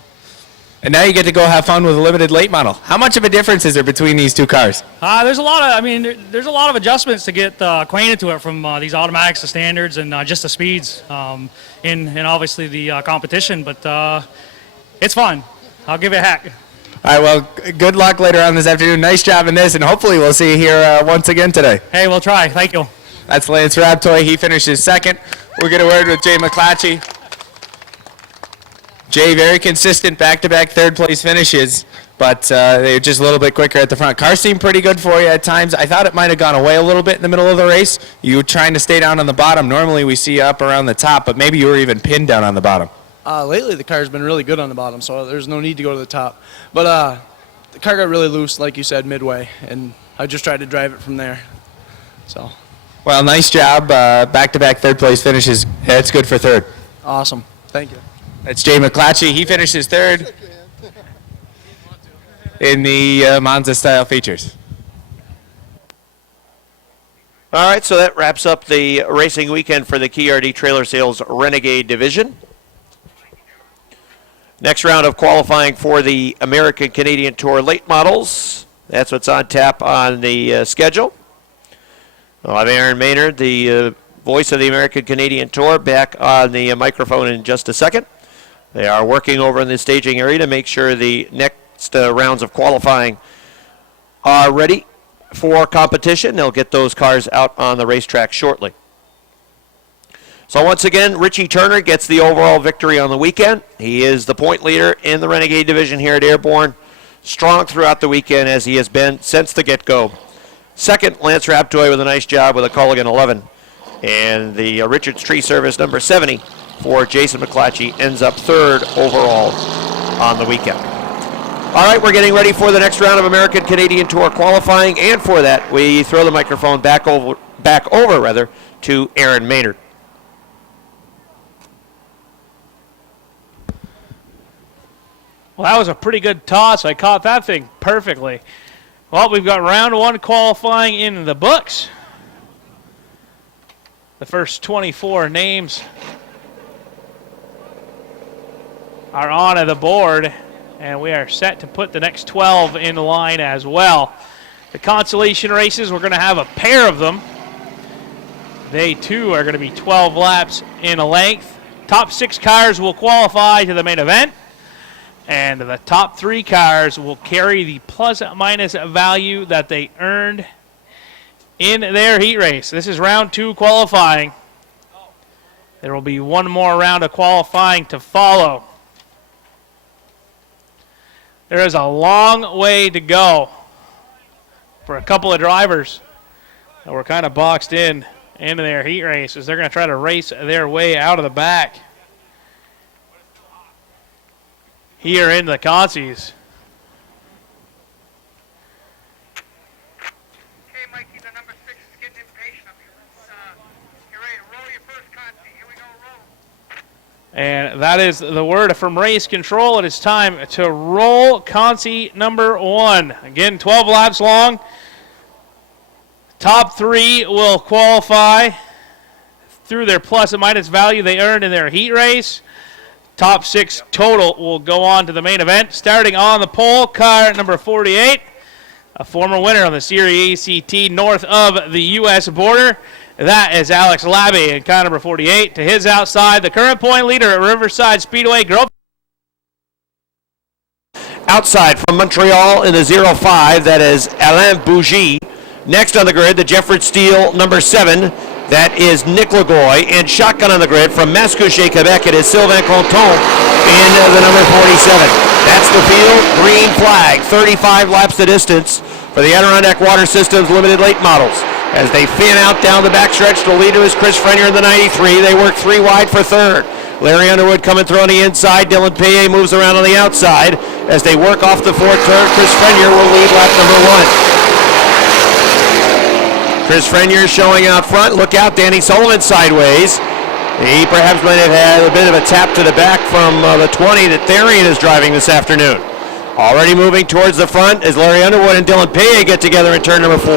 And now you get to go have fun with a limited late model. How much of a difference is there between these two cars? There's a lot of adjustments to get acquainted to it, from these automatics to standards and just the speeds, and obviously the competition. But it's fun. I'll give it a hack. All right, well, good luck later on this afternoon. Nice job in this, and hopefully we'll see you here once again today. Hey, we'll try. Thank you. That's Lance Rabtoy. He finishes second. We'll get a word with Jay McClatchy. Jay, very consistent back-to-back third-place finishes, but they're just a little bit quicker at the front. Car seemed pretty good for you at times. I thought it might have gone away a little bit in the middle of the race. You were trying to stay down on the bottom. Normally we see you up around the top, but maybe you were even pinned down on the bottom. Lately, the car's been really good on the bottom, so there's no need to go to the top. But the car got really loose, like you said, midway, and I just tried to drive it from there. So. Well, nice job. Back-to-back third-place finishes. That's good for third. Awesome. Thank you. That's Jay McClatchy. He finishes third in the Monza-style features. All right, so that wraps up the racing weekend for the KRD Trailer Sales Renegade Division. Next round of qualifying for the American Canadian Tour late models. That's what's on tap on the schedule. I'll have Aaron Maynard, the voice of the American Canadian Tour, back on the microphone in just a second. They are working over in the staging area to make sure the next rounds of qualifying are ready for competition. They'll get those cars out on the racetrack shortly. So once again, Richie Turner gets the overall victory on the weekend. He is the point leader in the Renegade Division here at Airborne. Strong throughout the weekend, as he has been since the get-go. Second, Lance Rabtoy with a nice job with a Culligan 11. And the Richards Tree Service number 70 for Jason McClatchy ends up third overall on the weekend. All right, we're getting ready for the next round of American Canadian Tour qualifying, and for that, we throw the microphone back over to Aaron Maynard. Well, that was a pretty good toss. I caught that thing perfectly. Well, we've got round one qualifying in the books. The first 24 names are on the board, and we are set to put the next 12 in line as well. The consolation races, we're going to have a pair of them. They, too, are going to be 12 laps in length. Top 6 cars will qualify to the main event. And the top 3 cars will carry the plus-minus value that they earned in their heat race. This is round 2 qualifying. There will be one more round of qualifying to follow. There is a long way to go for a couple of drivers that were kind of boxed in into their heat races. They're going to try to race their way out of the back here in the consies. Okay, Mikey, the number 6 is getting impatient up here. You're ready to roll your first consi. Here we go, roll. And that is the word from race control. It is time to roll consi number 1. Again, 12 laps long. Top 3 will qualify through their plus and minus value they earned in their heat race. Top 6 total will go on to the main event. Starting on the pole, car number 48, a former winner on the Series ACT north of the U.S. border. That is Alex Labby in car number 48. To his outside, the current point leader at Riverside Speedway. Outside from Montreal in the 05, that is Alain Bougie. Next on the grid, the Jefford Steel number 7. That is Nick Lagoy. And shotgun on the grid from Mascouche, Quebec. It is Sylvain Conton in the number 47. That's the field. Green flag. 35 laps the distance for the Adirondack Water Systems Limited Late Models. As they fan out down the backstretch, the leader is Chris Frenier in the 93. They work 3 wide for third. Larry Underwood coming through on the inside. Dylan Paye moves around on the outside. As they work off the fourth turn, Chris Frenier will lead lap number 1. Chris Frenier showing out front. Look out, Danny Sullivan sideways. He perhaps might have had a bit of a tap to the back from the 20 that Therian is driving this afternoon. Already moving towards the front as Larry Underwood and Dylan Paye get together in turn number 4.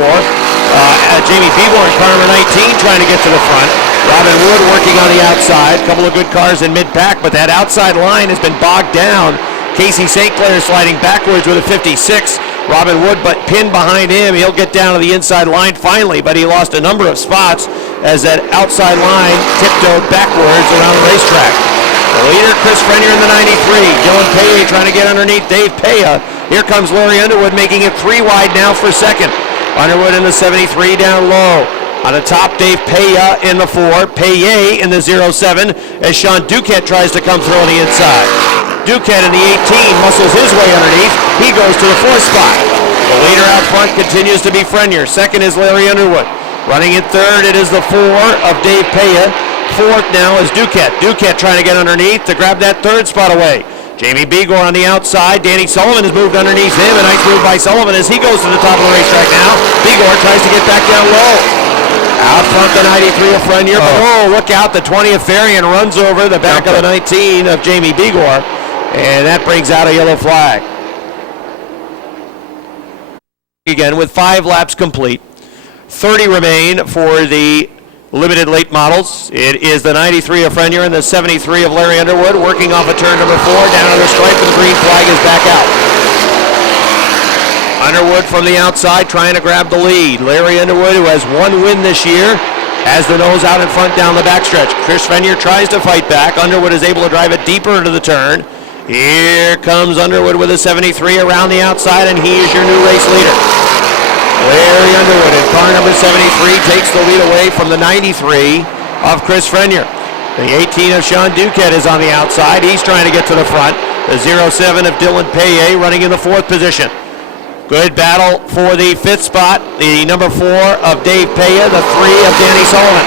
Jamie Bieber in car number 19 trying to get to the front. Robin Wood working on the outside. A couple of good cars in mid-pack, but that outside line has been bogged down. Casey St. Clair sliding backwards with a 56. Robin Wood but pinned behind him. He'll get down to the inside line finally, but he lost a number of spots as that outside line tiptoed backwards around the racetrack. The leader, Chris Frenier in the 93. Dylan Paye trying to get underneath Dave Paya. Here comes Larry Underwood making it 3 wide now for second. Underwood in the 73 down low. On the top, Dave Paya in the 4. Paye in the 07 as Sean Duquette tries to come through on the inside. Duquette in the 18 muscles his way underneath. He goes to the 4th spot. The leader out front continues to be Frenier. Second is Larry Underwood. Running in third, it is the 4 of Dave Paya. Fourth now is Duquette. Duquette trying to get underneath to grab that 3rd spot away. Jamie Bigor on the outside. Danny Sullivan has moved underneath him. A nice move by Sullivan as he goes to the top of the racetrack now. Bigor tries to get back down low. Out front the 93 of Frenier. Oh, look out. The 20 of Therian runs over the back of the 19 of Jamie Bigor. And that brings out a yellow flag. Again with 5 laps complete. 30 remain for the limited late models. It is the 93 of Frenier and the 73 of Larry Underwood working off of turn number 4 down to the stripe, and the green flag is back out. Underwood from the outside trying to grab the lead. Larry Underwood, who has 1 win this year, has the nose out in front down the backstretch. Chris Frenier tries to fight back. Underwood is able to drive it deeper into the turn. Here comes Underwood with a 73 around the outside, and he is your new race leader. Larry Underwood in car number 73 takes the lead away from the 93 of Chris Frenier. The 18 of Sean Duquette is on the outside. He's trying to get to the front. The 07 of Dylan Paye running in the 4th position. Good battle for the 5th spot. The number 4 of Dave Paya, the 3 of Danny Sullivan.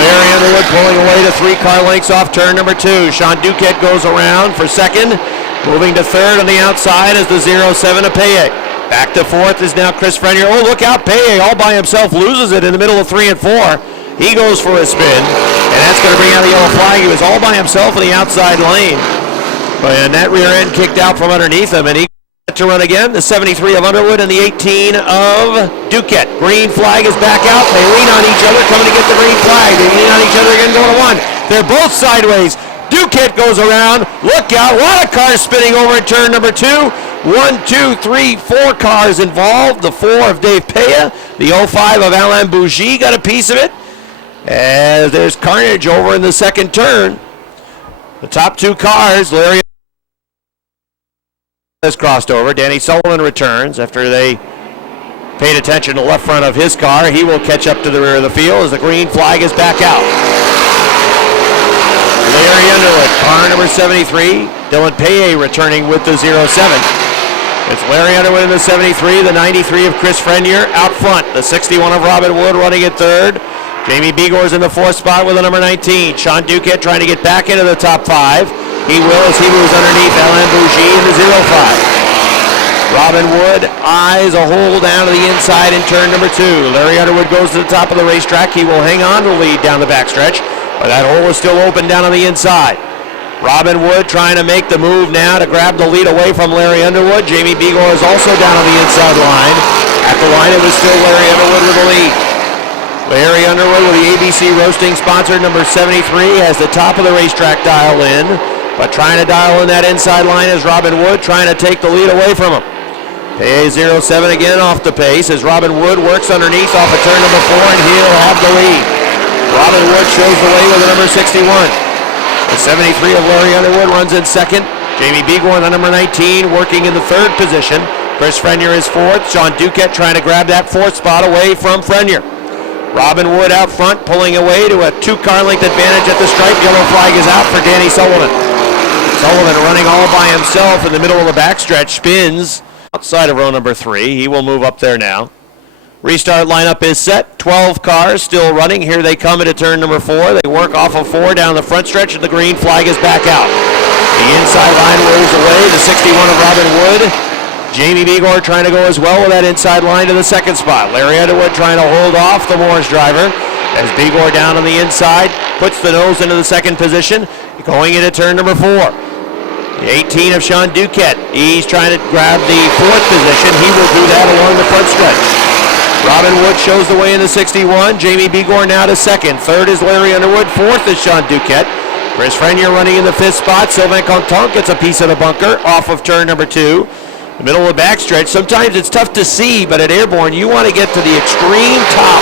Larry Underwood pulling away to 3 car lengths off turn number 2. Sean Duquette goes around for second. Moving to third on the outside is the 07 of Paye. Back to 4th is now Chris Frenier. Oh, look out, Paye all by himself loses it in the middle of 3 and 4. He goes for a spin, and that's going to bring out the yellow flag. He was all by himself in the outside lane. And that rear end kicked out from underneath him, and he got to run again. The 73 of Underwood and the 18 of Duquette. Green flag is back out. They lean on each other, coming to get the green flag. They lean on each other again, going to 1. They're both sideways. Duquette goes around. Look out. A lot of cars spinning over at turn number 2. 1, 2, 3, 4 cars involved. The 4 of Dave Paya. The 05 of Alain Bougie got a piece of it. As there's carnage over in the second turn. The top 2 cars, Larry has crossed over. Danny Sullivan returns after they paid attention to the left front of his car. He will catch up to the rear of the field as the green flag is back out. Larry Underwood, car number 73. Dylan Paye returning with the 07. It's Larry Underwood in the 73, the 93 of Chris Frenier out front. The 61 of Robin Wood running at third. Jamie Bigor's in the 4th spot with the number 19. Sean Duquette trying to get back into the top 5. He will as he moves underneath Alain Bougie in the 05. Robin Wood eyes a hole down to the inside in turn number 2. Larry Underwood goes to the top of the racetrack. He will hang on to the lead down the backstretch, but that hole is still open down on the inside. Robin Wood trying to make the move now to grab the lead away from Larry Underwood. Jamie Bigor is also down on the inside line. At the line, it was still Larry Underwood with the lead. Larry Underwood with the ABC Roasting sponsor, number 73, has the top of the racetrack dialed in, but trying to dial in that inside line is Robin Wood, trying to take the lead away from him. Paye 07 again off the pace as Robin Wood works underneath off of turn number 4, and he'll have the lead. Robin Wood shows the way with the number 61. The 73 of Larry Underwood runs in second. Jamie Bigor on the number 19 working in the 3rd position. Chris Frenier is 4th. Sean Duquette trying to grab that 4th spot away from Frenier. Robin Wood out front, pulling away to a 2-car length advantage at the stripe. Yellow flag is out for Danny Sullivan. Sullivan running all by himself in the middle of the backstretch, spins outside of row number 3. He will move up there now. Restart lineup is set. 12 cars still running. Here they come into turn number 4. They work off of 4 down the front stretch, and the green flag is back out. The inside line rolls away. The 61 of Robin Wood. Jamie Begor trying to go as well with that inside line to the second spot. Larry Underwood trying to hold off the Morris driver as Begor down on the inside puts the nose into the second position, going into turn number 4. The 18 of Sean Duquette. He's trying to grab the 4th position. He will do that along the front stretch. Robin Wood shows the way in the 61. Jamie Begor now to second. Third is Larry Underwood. Fourth is Sean Duquette. Chris Frenier running in the 5th spot. Sylvain Contant gets a piece of the bunker off of turn number 2. The middle of the backstretch. Sometimes it's tough to see, but at Airborne, you want to get to the extreme top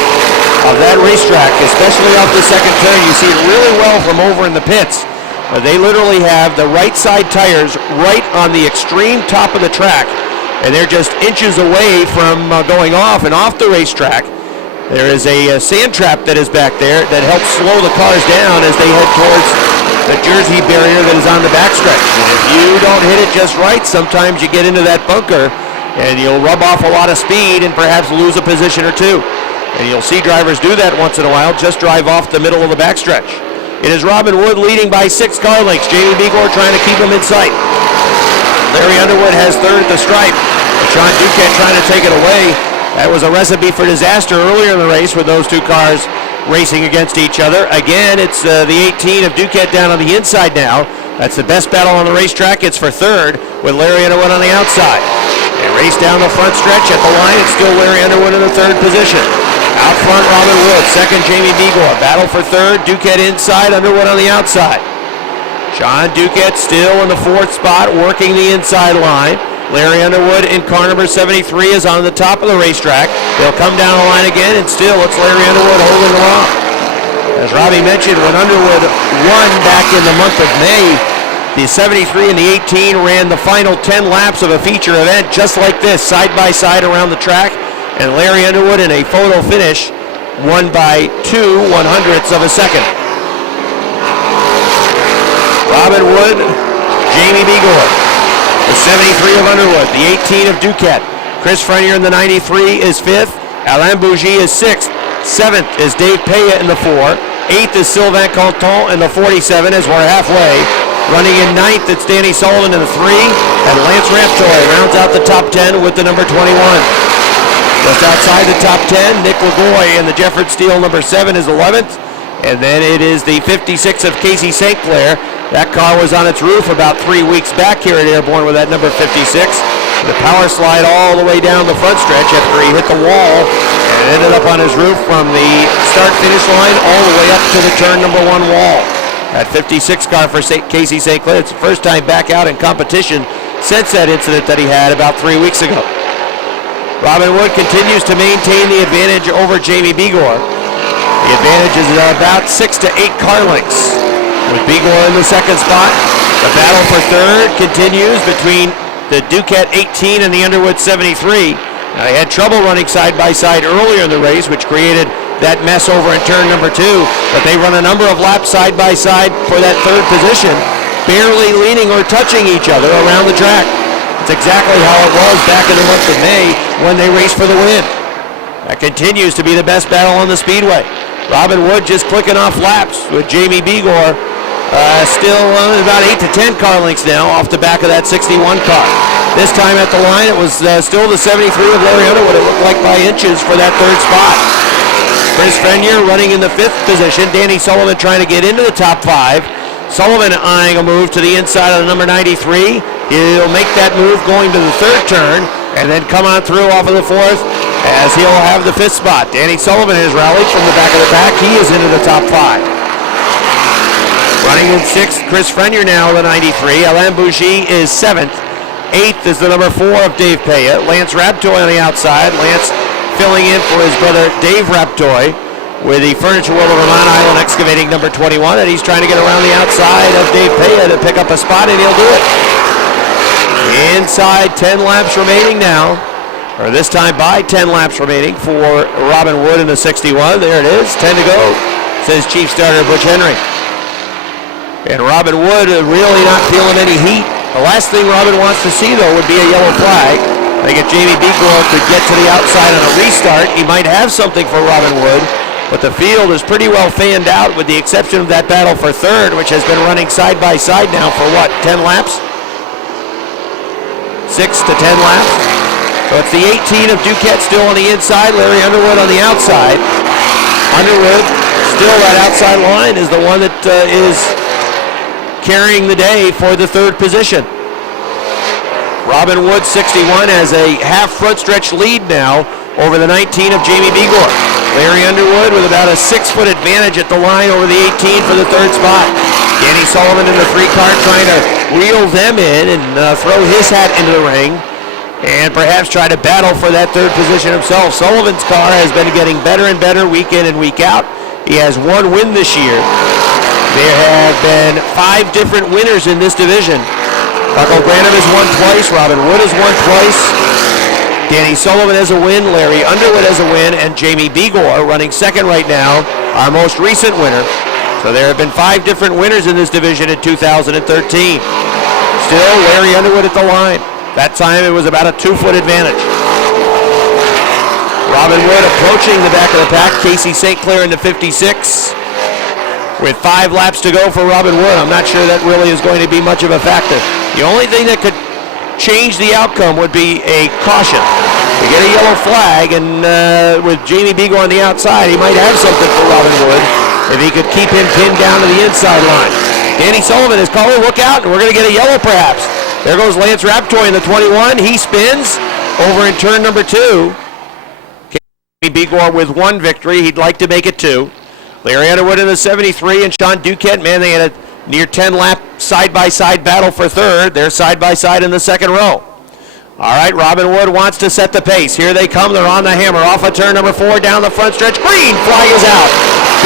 of that racetrack, especially off the second turn. You see it really well from over in the pits. They literally have the right side tires right on the extreme top of the track, and they're just inches away from going off and off the racetrack. There is a sand trap that is back there that helps slow the cars down as they head towards the Jersey barrier that is on the backstretch. And if you don't hit it just right, sometimes you get into that bunker and you'll rub off a lot of speed and perhaps lose a position or two. And you'll see drivers do that once in a while, just drive off the middle of the backstretch. It is Robin Wood leading by 6 car lengths. Jamie Begor trying to keep him in sight. Larry Underwood has third at the stripe. Sean Duquette trying to take it away. That was a recipe for disaster earlier in the race with those 2 cars racing against each other. Again, it's the 18 of Duquette down on the inside now. That's the best battle on the racetrack. It's for third with Larry Underwood on the outside. They race down the front stretch at the line. It's still Larry Underwood in the 3rd position. Out front, Robin Wood. Second, Jamie Begor. Battle for third. Duquette inside, Underwood on the outside. Sean Duquette still in the 4th spot, working the inside line. Larry Underwood in car number 73 is on the top of the racetrack. They'll come down the line again, and still it's Larry Underwood holding along. As Robbie mentioned, when Underwood won back in the month of May, the 73 and the 18 ran the final 10 laps of a feature event just like this, side by side around the track. And Larry Underwood in a photo finish won by 0.02 of a second. Robin Wood, Jamie Begor. The 73 of Underwood, the 18 of Duquette. Chris Frenier in the 93 is 5th. Alain Bougie is 6th. 7th is Dave Paya in the 4. 8th is Sylvain Contant in the 47 as we're halfway. Running in 9th, it's Danny Sullivan in the 3. And Lance Raptoy rounds out the top 10 with the number 21. Just outside the top 10, Nick Lagoy in the Jefford Steele number 7 is 11th. And then it is the 56 of Casey St. Clair. That car was on its roof about 3 weeks back here at Airborne with that number 56. The power slide all the way down the front stretch after he hit the wall and ended up on his roof from the start-finish line all the way up to the turn number 1 wall. That 56 car for Casey St. Clair, it's the first time back out in competition since that incident that he had about 3 weeks ago. Robin Wood continues to maintain the advantage over Jamie Begor. The advantage is about 6 to 8 car lengths. With Begor in the 2nd spot, the battle for third continues between the Duquette 18 and the Underwood 73. Now, they had trouble running side by side earlier in the race, which created that mess over in turn number 2. But they run a number of laps side by side for that 3rd position, barely leaning or touching each other around the track. It's exactly how it was back in the month of May when they raced for the win. That continues to be the best battle on the Speedway. Robin Wood just clicking off laps with Jamie Begor. Still about 8 to 10 car lengths now off the back of that 61 car. This time at the line, it was still the 73 of Larry Underwood. It looked like by inches for that 3rd spot. Chris Frenier running in the 5th position. Danny Sullivan trying to get into the top 5. Sullivan eyeing a move to the inside of the number 93. He'll make that move going to the 3rd turn and then come on through off of the 4th as he'll have the 5th spot. Danny Sullivan has rallied from the back of the pack. He is into the top 5. Running in 6th, Chris Frenier now, the 93. Alain Bougie is 7th. 8th is the number 4 of Dave Paya. Lance Raptoy on the outside. Lance filling in for his brother Dave Raptoy with the Furniture World of Vermont Island Excavating number 21. And he's trying to get around the outside of Dave Paya to pick up a spot, and he'll do it. Inside 10 laps remaining now. or this time by 10 laps remaining for Robin Wood in the 61. There it is, 10 to go, says Chief Starter Butch Henry. And Robin Wood really not feeling any heat. The last thing Robin wants to see, though, would be a yellow flag. I think if Jamie Begor could get to the outside on a restart, he might have something for Robin Wood. But the field is pretty well fanned out, with the exception of that battle for third, which has been running side by side now for what, 10 laps? 6 to 10 laps. So it's the 18 of Duquette still on the inside, Larry Underwood on the outside. Underwood, still that outside line, is the one that is carrying the day for the third position. Robin Wood, 61, has a half front stretch lead now over the 19 of Jamie Begor. Larry Underwood with about a 6-foot advantage at the line over the 18 for the third spot. Danny Sullivan in the 3-car trying to reel them in and throw his hat into the ring and perhaps try to battle for that third position himself. Sullivan's car has been getting better and better week in and week out. He has one win this year. There have been 5 different winners in this division. Buckle Branham has won twice, Robin Wood has won twice, Danny Sullivan has a win, Larry Underwood has a win, and Jamie Begor running second right now, our most recent winner. So there have been 5 different winners in this division in 2013. Still, Larry Underwood at the line. That time it was about a 2-foot advantage. Robin Wood approaching the back of the pack. Casey St. Clair in the 56. With 5 laps to go for Robin Wood, I'm not sure that really is going to be much of a factor. The only thing that could change the outcome would be a caution. We get a yellow flag, and with Jamie Begor on the outside, he might have something for Robin Wood if he could keep him pinned down to the inside line. Danny Sullivan is calling, look out, and we're going to get a yellow perhaps. There goes Lance Raptoy in the 21. He spins over in turn number 2. Jamie Begor with 1 victory. He'd like to make it 2. Larry Underwood in the 73 and Sean Duquette, man, they had a near 10-lap side-by-side battle for third. They're side-by-side in the second row. All right, Robin Wood wants to set the pace. Here they come. They're on the hammer. Off of turn number 4, down the front stretch. Green flag is out.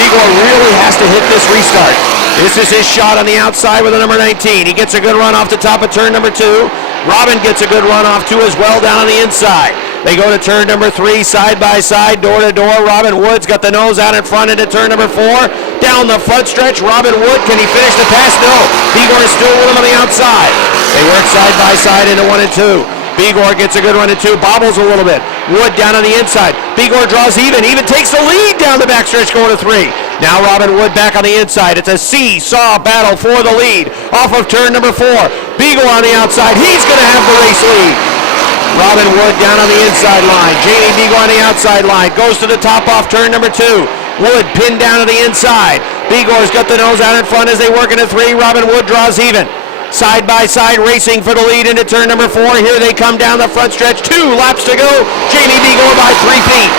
Begor really has to hit this restart. This is his shot on the outside with the number 19. He gets a good run off the top of turn number 2. Robin gets a good run off, too, as well, down on the inside. They go to turn number 3, side by side, door to door. Robin Wood's got the nose out in front into turn number 4. Down the front stretch, Robin Wood, can he finish the pass? No. Begor is still with him on the outside. They work side by side into 1 and 2. Begor gets a good run in 2, bobbles a little bit. Wood down on the inside. Begor draws even takes the lead down the backstretch going to 3. Now Robin Wood back on the inside. It's a seesaw battle for the lead. Off of turn number 4. Begor on the outside. He's going to have the race lead. Robin Wood down on the inside line. Jamie Begor on the outside line. Goes to the top off turn number 2. Wood pinned down to the inside. Begor's got the nose out in front as they work into 3. Robin Wood draws even. Side by side racing for the lead into turn number 4. Here they come down the front stretch. 2 laps to go. Jamie Begor by 3 feet.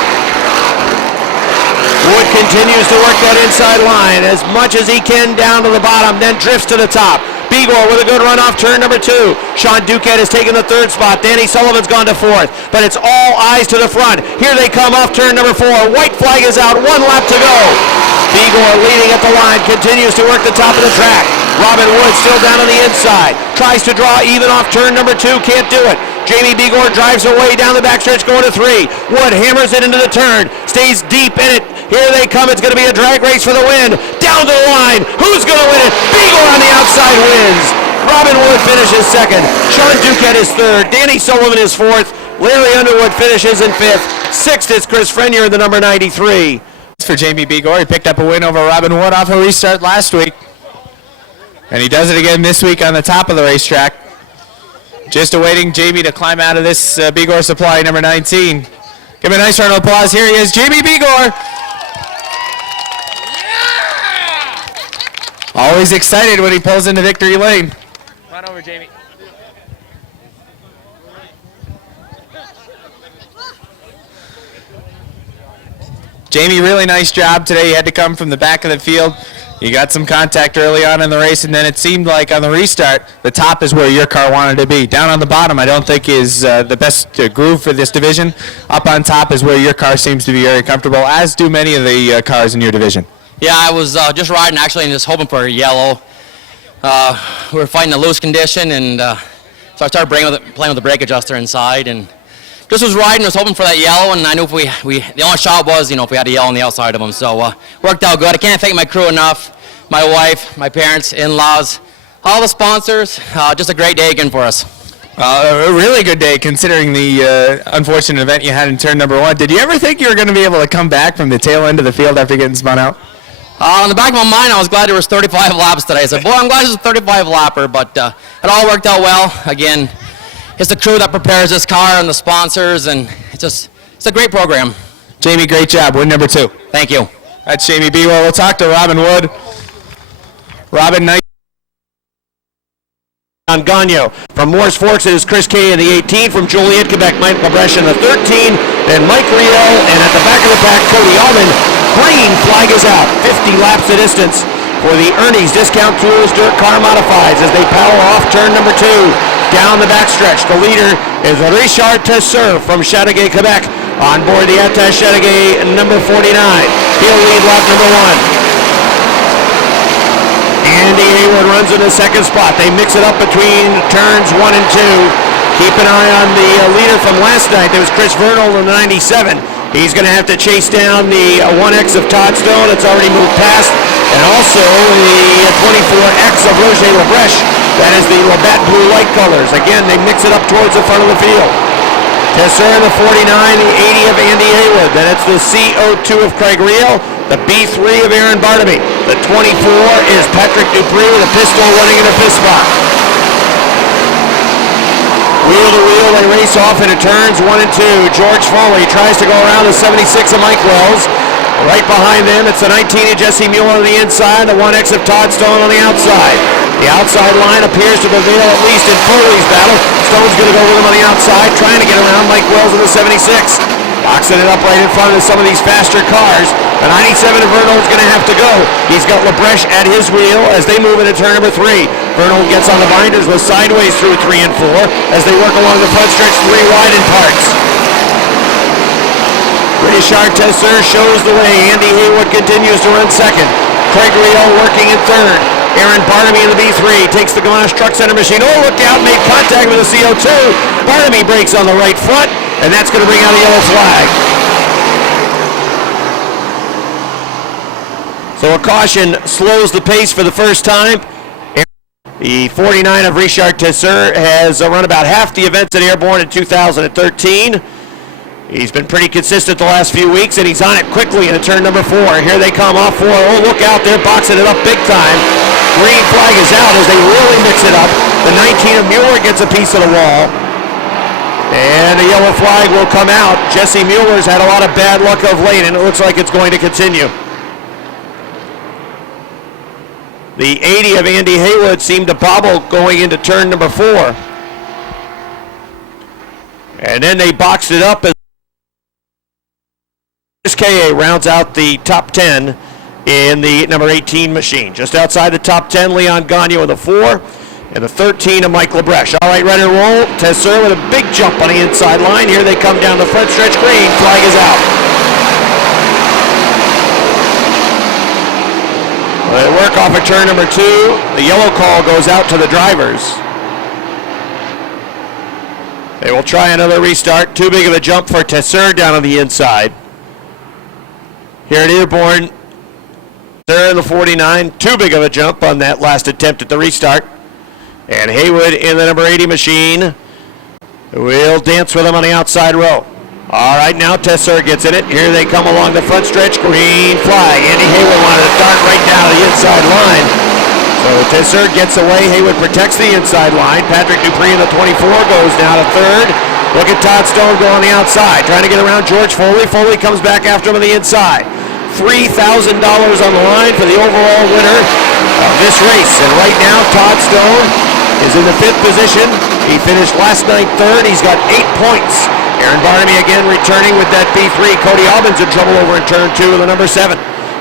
Wood continues to work that inside line as much as he can down to the bottom, then drifts to the top. Begor with a good run off turn number 2. Sean Duquette has taken the 3rd spot. Danny Sullivan's gone to 4th, but it's all eyes to the front. Here they come off turn number 4. White flag is out. 1 lap to go. Begor leading at the line, continues to work the top of the track. Robin Wood still down on the inside. Tries to draw even off turn number 2. Can't do it. Jamie Begor drives away down the backstretch going to 3. Wood hammers it into the turn. Stays deep in it. Here they come. It's going to be a drag race for the win. Down to the line. Who's going to win it? Begor on the outside wins. Robin Wood finishes 2nd. Sean Duquette is 3rd. Danny Sullivan is 4th. Larry Underwood finishes in 5th. 6th is Chris Frenier in the number 93. For Jamie Begor, he picked up a win over Robin Wood off a restart last week. And he does it again this week on the top of the racetrack. Just awaiting Jamie to climb out of this Begor supply, number 19. Give him a nice round of applause. Here he is, Jamie Begor. Yeah! Always excited when he pulls into victory lane. Come on over, Jamie. Jamie, really nice job today. You had to come from the back of the field. You got some contact early on in the race, and then it seemed like on the restart, the top is where your car wanted to be. Down on the bottom, I don't think is the best groove for this division. Up on top is where your car seems to be very comfortable, as do many of the cars in your division. Yeah, I was just riding actually and just hoping for a yellow. We were fighting a loose condition, and so I started playing with the brake adjuster inside, and just was riding, was hoping for that yellow, and I knew if we the only shot was, if we had a yellow on the outside of him. So worked out good. I can't thank my crew enough, my wife, my parents, in-laws, all the sponsors. Just a great day again for us. A really good day considering the unfortunate event you had in turn number 1. Did you ever think you were going to be able to come back from the tail end of the field after getting spun out? In the back of my mind, I was glad there was 35 laps today. I said, boy, I'm glad it's a 35 lapper, but it all worked out well. Again, it's the crew that prepares this car and the sponsors, and it's a great program. Jamie, great job. Win number 2. Thank you. That's Jamie B. Well, we'll talk to Robin Wood. Robin, nice. On Gagnon. From Morris Forks, it is Chris Kay in the 18. From Joliet, Quebec, Michael Bresch in the 13. Then Mike Riel, and at the back of the pack, Cody Allman. Green flag is out. 50 laps the distance for the Ernie's Discount Tools Dirt Car Modifieds as they power off turn number 2. Down the backstretch, the leader is Richard Tesseur from Chateauguay, Quebec. On board the Attache Chateauguay number 49. He'll lead lap number 1. Andy Hayward runs in the second spot. They mix it up between turns 1 and 2. Keep an eye on the leader from last night. There was Chris Vernal in the 97. He's going to have to chase down the 1X of Todd Stone. It's already moved past. And also the 24X of Roger Lebreche. That is the Labatt blue light colors. Again, they mix it up towards the front of the field. Tesseur in the 49, the 80 of Andy Haywood. Then it's the CO2 of Craig Riel. The B3 of Aaron Barnaby. The 24 is Patrick Dupree with a pistol running in a fifth spot. Wheel to wheel, they race off into turns 1 and 2. George Foley tries to go around the 76 of Mike Wells. Right behind them, it's the 19 of Jesse Mueller on the inside, the 1X of Todd Stone on the outside. The outside line appears to prevail at least in Foley's battle. Stone's going to go with him on the outside, trying to get around Mike Wells in the 76. Boxing it up right in front of some of these faster cars. The 97 of Vernal is going to have to go. He's got Lebreche at his wheel as they move into turn number 3. Vernal gets on the binders with sideways through 3 and 4 as they work along the front stretch 3 wide in parts. Richard Tesseur shows the way. Andy Haywood continues to run second. Craig Riel working in third. Aaron Barnaby in the B3 takes the Glass Truck Center machine. Oh, look out, made contact with the CO2. Barnaby breaks on the right front, and that's going to bring out a yellow flag. So a caution slows the pace for the first time. The 49 of Richard Tesseur has run about half the events at Airborne in 2013. He's been pretty consistent the last few weeks, and he's on it quickly in turn number 4. Here they come off 4. Oh, look out, they're boxing it up big time. Green flag is out as they really mix it up. The 19 of Mueller gets a piece of the wall. And a yellow flag will come out. Jesse Mueller's had a lot of bad luck of late, and it looks like it's going to continue. The 80 of Andy Haywood seemed to bobble going into turn number 4. And then they boxed it up as KA rounds out the top 10 in the number 18 machine. Just outside the top 10, Leon Gagnon with a 4. And the 13 of Mike Lebreche. All right, ready to roll. Tesseur with a big jump on the inside line. Here they come down the front stretch. Green flag is out. Well, they work off of turn number 2. The yellow call goes out to the drivers. They will try another restart. Too big of a jump for Tesseur down on the inside. Here at Airborne, Tesseur in the 49. Too big of a jump on that last attempt at the restart. And Haywood in the number 80 machine will dance with him on the outside row. All right, now Tesseur gets in it. Here they come along the front stretch. Green flag. Andy Haywood wanted to dart right down the inside line. So Tesseur gets away. Haywood protects the inside line. Patrick Dupree in the 24 goes down to third. Look at Todd Stone go on the outside, trying to get around George Foley. Foley comes back after him on the inside. $3,000 on the line for the overall winner of this race. And right now, Todd Stone is in the 5th position. He finished last night 3rd. He's got 8 points. Aaron Barnaby again returning with that B3. Cody Albin's in trouble over in turn 2 with the number 7.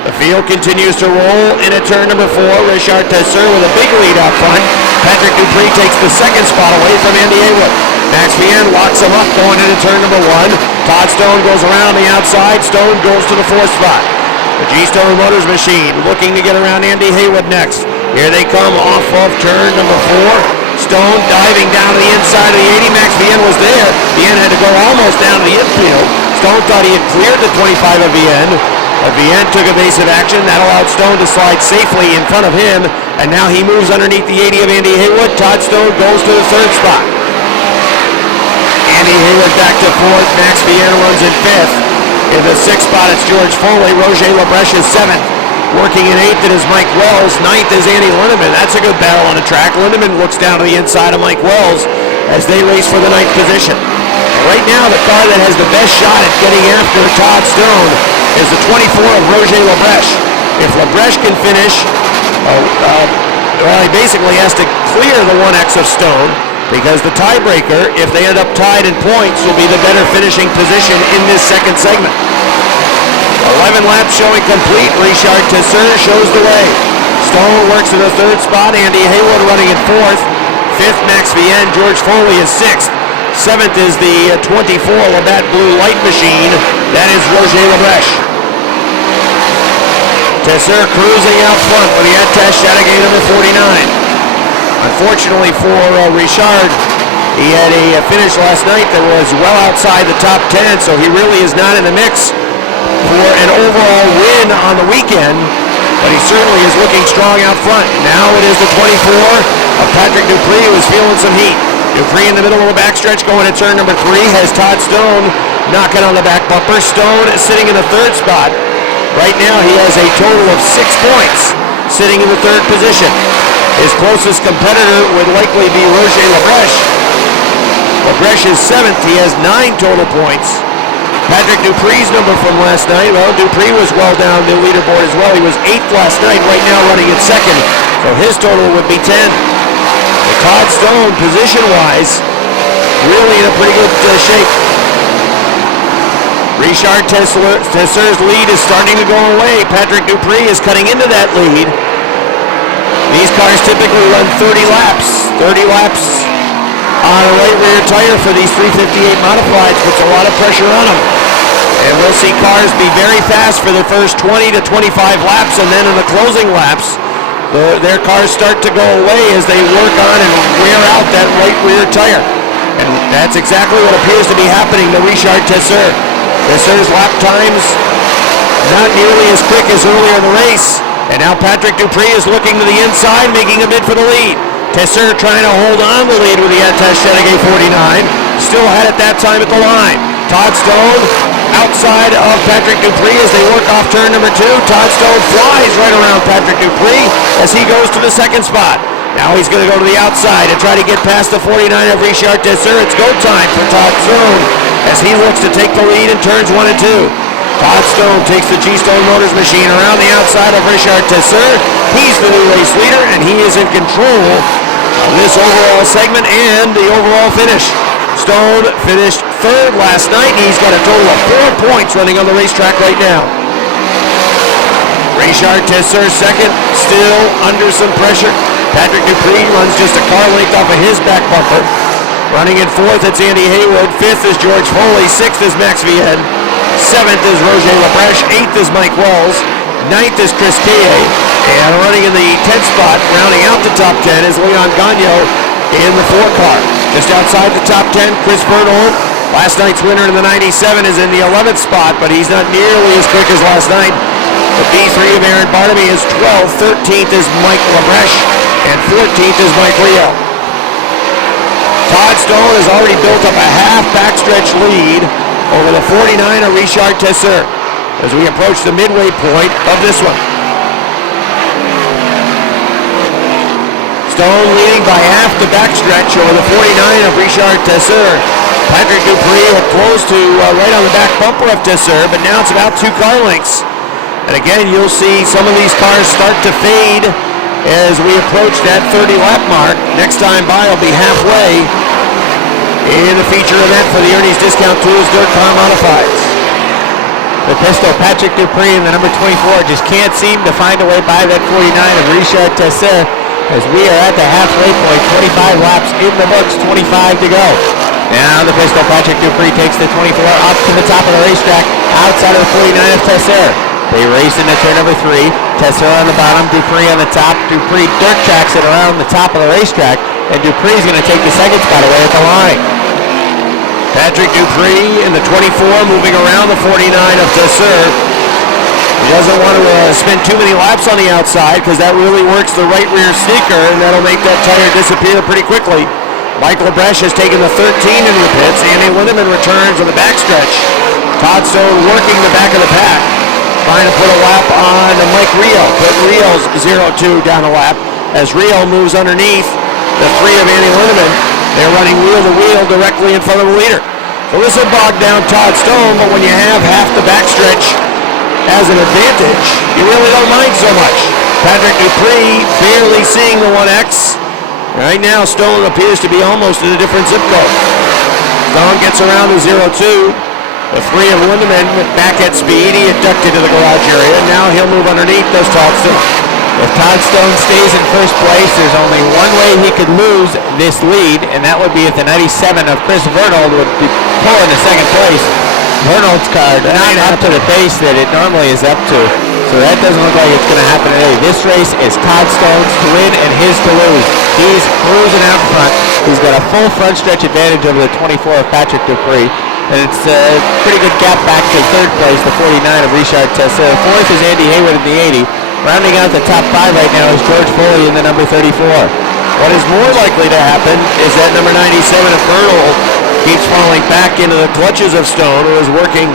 The field continues to roll in at turn number 4. Richard Tesseur with a big lead out front. Patrick Dupree takes the 2nd spot away from Andy Haywood. Max Vienne locks him up going into turn number 1. Todd Stone goes around on the outside. Stone goes to the 4th spot. The G-Stone Motors machine looking to get around Andy Haywood next. Here they come off of turn number 4. Stone diving down to the inside of the 80. Max Vienne was there. Vienne had to go almost down to the infield. Stone thought he had cleared the 25 of Vienne. But Vienne took evasive action. That allowed Stone to slide safely in front of him. And now he moves underneath the 80 of Andy Haywood. Todd Stone goes to the third spot. Andy Haywood back to fourth. Max Vienne runs in fifth. In the sixth spot, it's George Foley. Roger Labreche is seventh. Working in eighth, it is Mike Wells. Ninth is Andy Lindemann. That's a good battle on the track. Lindemann looks down to the inside of Mike Wells as they race for the ninth position. Right now, the car that has the best shot at getting after Todd Stone is the 24 of Roger Labreche. If Labreche can finish, well, he basically has to clear the 1X of Stone, because the tiebreaker, if they end up tied in points, will be the better finishing position in this second segment. 11 laps showing complete. Richard Tesser shows the way. Stone works in the third spot. Andy Haywood running in fourth. Fifth, Max Vienne. George Foley is sixth. Seventh is the 24 Labatt Blue Light Machine. That is Roger Labreche. Tesser cruising out front with the Attach Chateauguay number 49. Unfortunately for Richard, he had a finish last night that was well outside the top 10, so he really is not in the mix for an overall win on the weekend, but he certainly is looking strong out front. Now it is the 24 of Patrick Dupree, who is feeling some heat. Dupree in the middle of the backstretch going to turn number 3 has Todd Stone knocking on the back bumper. Stone is sitting in the third spot. Right now he has a total of 6 points, sitting in the third position. His closest competitor would likely be Roger Labreche. Labreche is 7th. He has 9 total points. Patrick Dupree's number from last night, well, Dupree was well down the leaderboard as well. He was 8th last night, right now running in second. So his total would be 10. But Todd Stone, position-wise, really in a pretty good shape. Richard Tesser's lead is starting to go away. Patrick Dupree is cutting into that lead. These cars typically run 30 laps. 30 laps on a right rear tire for these 358 modifieds puts a lot of pressure on them. And we'll see cars be very fast for the first 20 to 25 laps, and then in the closing laps, their cars start to go away as they work on and wear out that right rear tire. And that's exactly what appears to be happening to Richard Tesser. Tesser's lap times not nearly as quick as earlier in the race. And now Patrick Dupree is looking to the inside, making a bid for the lead. Tesser trying to hold on the lead with the Attach Chateauguay 49. Still had it that time at the line. Todd Stone outside of Patrick Dupree as they work off turn number 2. Todd Stone flies right around Patrick Dupree as he goes to the second spot. Now he's going to go to the outside and try to get past the 49 of Richard Tesser. It's go time for Todd Stone as he looks to take the lead in turns 1 and 2. Todd Stone takes the G-Stone Motors machine around the outside of Richard Tesser. He's the new race leader, and he is in control of this overall segment and the overall finish. Stone finished third last night, and he's got a total of 4 points running on the racetrack right now. Richard Tesser second, still under some pressure. Patrick Dupree runs just a car length off of his back bumper. Running in fourth, it's Andy Haywood. Fifth is George Foley. Sixth is Max Vienne. 7th is Roger Labreche. 8th is Mike Wells. 9th is Chris Kaye. And running in the 10th spot, rounding out the top 10, is Leon Gagnon in the 4 car. Just outside the top 10, Chris Bernhold. Last night's winner in the 97 is in the 11th spot, but he's not nearly as quick as last night. The B3 of Aaron Barnaby is 12th. 13th is Mike Labreche. And 14th is Mike Rio. Todd Stone has already built up a half backstretch lead over the 49 of Richard Tesser as we approach the midway point of this one. Stone leading by half the backstretch over the 49 of Richard Tesser. Patrick Dupree had close to right on the back bumper of Tesser, but now it's about 2 car lengths. And again, you'll see some of these cars start to fade as we approach that 30 lap mark. Next time by will be halfway in the feature event for the Ernie's Discount Tools Dirt Car Modifieds. The pistol, Patrick Dupree, and the number 24 just can't seem to find a way by that 49 of Richard Tesser as we are at the halfway point. 25 laps in the books, 25 to go. Now the pistol, Patrick Dupree, takes the 24 up to the top of the racetrack outside of the 49 of Tesser. They race into turn number 3. Tesser on the bottom, Dupree on the top. Dupree dirt tracks it around the top of the racetrack and Dupree's going to take the second spot away at the line. Patrick Dupree in the 24, moving around the 49 of Tesseur. He doesn't want to spend too many laps on the outside because that really works the right rear sneaker, and that'll make that tire disappear pretty quickly. Michael Bresch has taken the 13 into the pits. Andy Lindemann returns on the backstretch. Todd Stone working the back of the pack, trying to put a lap on Mike Rio. Put Rio's 0-2 down a lap as Rio moves underneath the 3 of Andy Lindemann. They're running wheel to wheel directly in front of the leader. So this will bog down Todd Stone, but when you have half the backstretch as an advantage, you really don't mind so much. Patrick Dupree barely seeing the 1X. Right now, Stone appears to be almost in a different zip code. Stone gets around the 0-2. The 3 of Lindemann back at speed. He ducked into the garage area. Now he'll move underneath, does Todd Stone. If Todd Stone stays in first place, there's only one way he could lose this lead, and that would be if the 97 of Chris Vernold would be pulling to second place. Vernold's car not up to the pace that it normally is up to, so that doesn't look like it's going to happen today. This race is Todd Stone's to win and his to lose. He's cruising out front. He's got a full front stretch advantage over the 24 of Patrick Dupree, and it's a pretty good gap back to third place, the 49 of Richard Tesseur. Fourth is Andy Haywood in the 80. Rounding out the top 5 right now is George Foley in the number 34. What is more likely to happen is that number 97 of Vernold keeps falling back into the clutches of Stone, who is working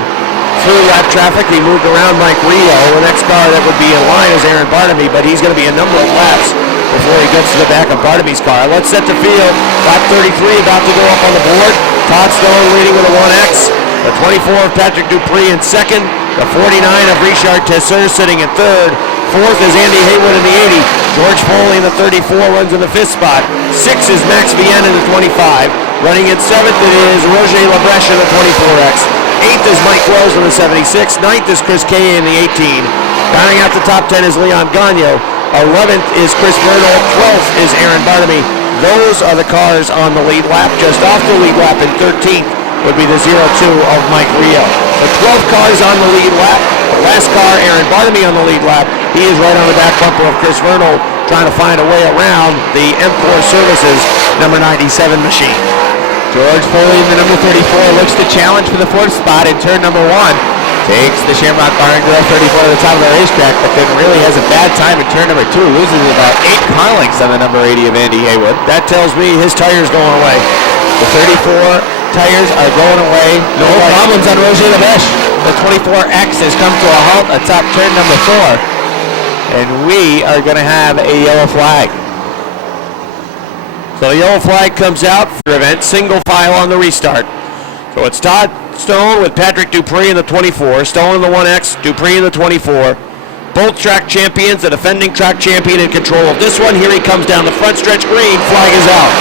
through lap traffic. He moved around Mike Rio. The next car that would be in line is Aaron Barnaby, but he's going to be a number of laps before he gets to the back of Barnaby's car. Let's set the field. Lap 33 about to go up on the board. Todd Stone leading with a 1X. The 24 of Patrick Dupree in second. The 49 of Richard Tesseur sitting in third. Fourth is Andy Haywood in the 80. George Foley in the 34 runs in the fifth spot. 6 is Max Vienne in the 25. Running in seventh it is Roger Labreche in the 24X. 8th is Mike Wells in the 76. 9th is Chris Kay in the 18. Rounding out the top 10 is Leon Gagnon. 11th is Chris Vernold. 12th is Aaron Barnaby. Those are the cars on the lead lap. Just off the lead lap in 13th would be the 0-2 of Mike Rio. The 12 cars on the lead lap. The last car, Aaron Barnaby on the lead lap. He is right on the back bumper of Chris Vernold, trying to find a way around the M4 Services number 97 machine. George Foley in the number 34 looks to challenge for the fourth spot in turn number 1. Takes the Shamrock Bar and Grill 34 to the top of the racetrack, but then really has a bad time in turn number 2. Loses about 8 car lengths on the number 80 of Andy Haywood. That tells me his tire's going away. The 34 tires are going away. No problems on Roger Labreche. The 24X has come to a halt atop turn number 4. And we are going to have a yellow flag. So the yellow flag comes out for event, single file on the restart. So it's Todd Stone with Patrick Dupree in the 24, Stone in the 1X, Dupree in the 24. Both track champions, the defending track champion in control of this one. Here he comes down the front stretch, green, flag is out.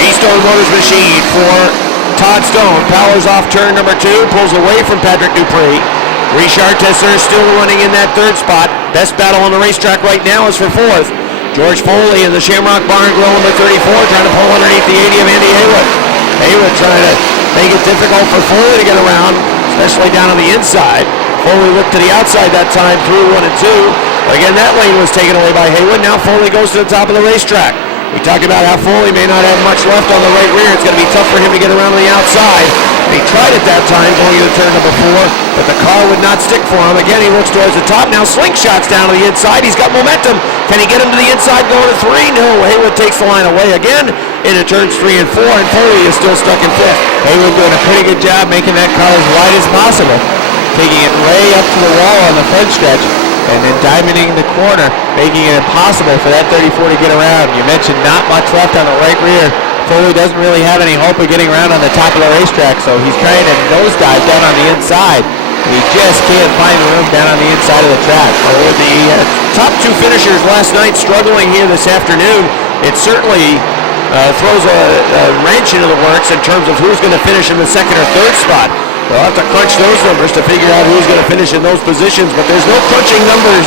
G-Stone Motors machine for Todd Stone powers off turn number 2, pulls away from Patrick Dupree. Richard Tesseur still running in that third spot. Best battle on the racetrack right now is for fourth. George Foley in the Shamrock Bar and Grill number 34 trying to pull underneath the 80 of Andy Haywood. Haywood trying to make it difficult for Foley to get around, especially down on the inside. Foley looked to the outside that time through 1 and 2. But again, that lane was taken away by Haywood. Now Foley goes to the top of the racetrack. We talked about how Foley may not have much left on the right rear. It's going to be tough for him to get around on the outside. He tried at that time going to turn number 4, but the car would not stick for him. Again, he looks towards the top. Now slingshots down to the inside. He's got momentum. Can he get him to the inside going to 3? No. Haywood takes the line away again into turns 3 and 4, and Foley is still stuck in 5th. Haywood doing a pretty good job making that car as wide as possible. Taking it way up to the wall on the front stretch. And then diamonding the corner, making it impossible for that 34 to get around. You mentioned not much left on the right rear. Foley doesn't really have any hope of getting around on the top of the racetrack, so he's trying to nosedive down on the inside. He just can't find room down on the inside of the track. With the top 2 finishers last night struggling here this afternoon, it certainly throws a wrench into the works in terms of who's going to finish in the second or third spot. We'll have to crunch those numbers to figure out who's going to finish in those positions, but there's no crunching numbers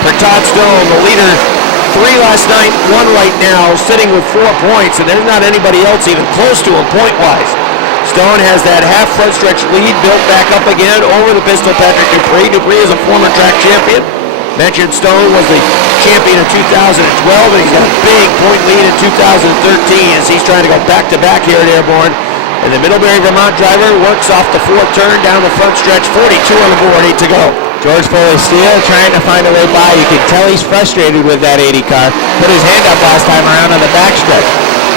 for Todd Stone, the leader. 3 last night, 1 right now, sitting with 4 points, and there's not anybody else even close to him point-wise. Stone has that half front stretch lead built back up again over the pistol Patrick Dupree. Dupree is a former track champion. Mentioned Stone was the champion in 2012, and he's got a big point lead in 2013 as he's trying to go back-to-back here at Airborne. And the Middlebury, Vermont driver works off the fourth turn down the front stretch, 42 on the board, 8 to go. George Foley still trying to find a way by. You can tell he's frustrated with that 80 car. Put his hand up last time around on the backstretch.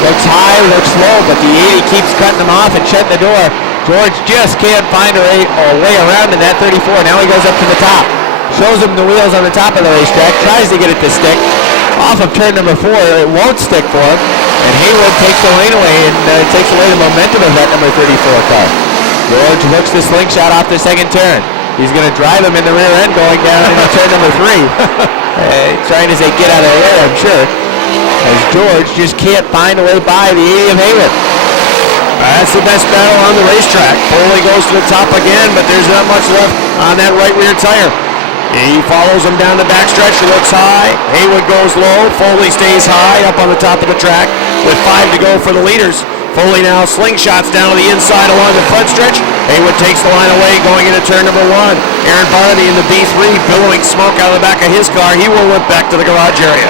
Looks high, looks low, but the 80 keeps cutting him off and shutting the door. George just can't find a way around in that 34. Now he goes up to the top. Shows him the wheels on the top of the racetrack. Tries to get it to stick. Off of turn number 4, it won't stick for him. And Haywood takes the lane away and takes away the momentum of that number 34 car. George looks to slingshot off the second turn. He's going to drive him in the rear end going down into turn number 3. Trying to say get out of the air, I'm sure. As George just can't find a way by the 80 of Haywood. That's the best battle on the racetrack. Foley goes to the top again, but there's not much left on that right rear tire. He follows him down the backstretch, looks high. Haywood goes low. Foley stays high up on the top of the track with 5 to go for the leaders. Foley now slingshots down to the inside along the front stretch. Haywood takes the line away going into turn number 1. Aaron Barnaby in the B3 billowing smoke out of the back of his car. He will limp back to the garage area.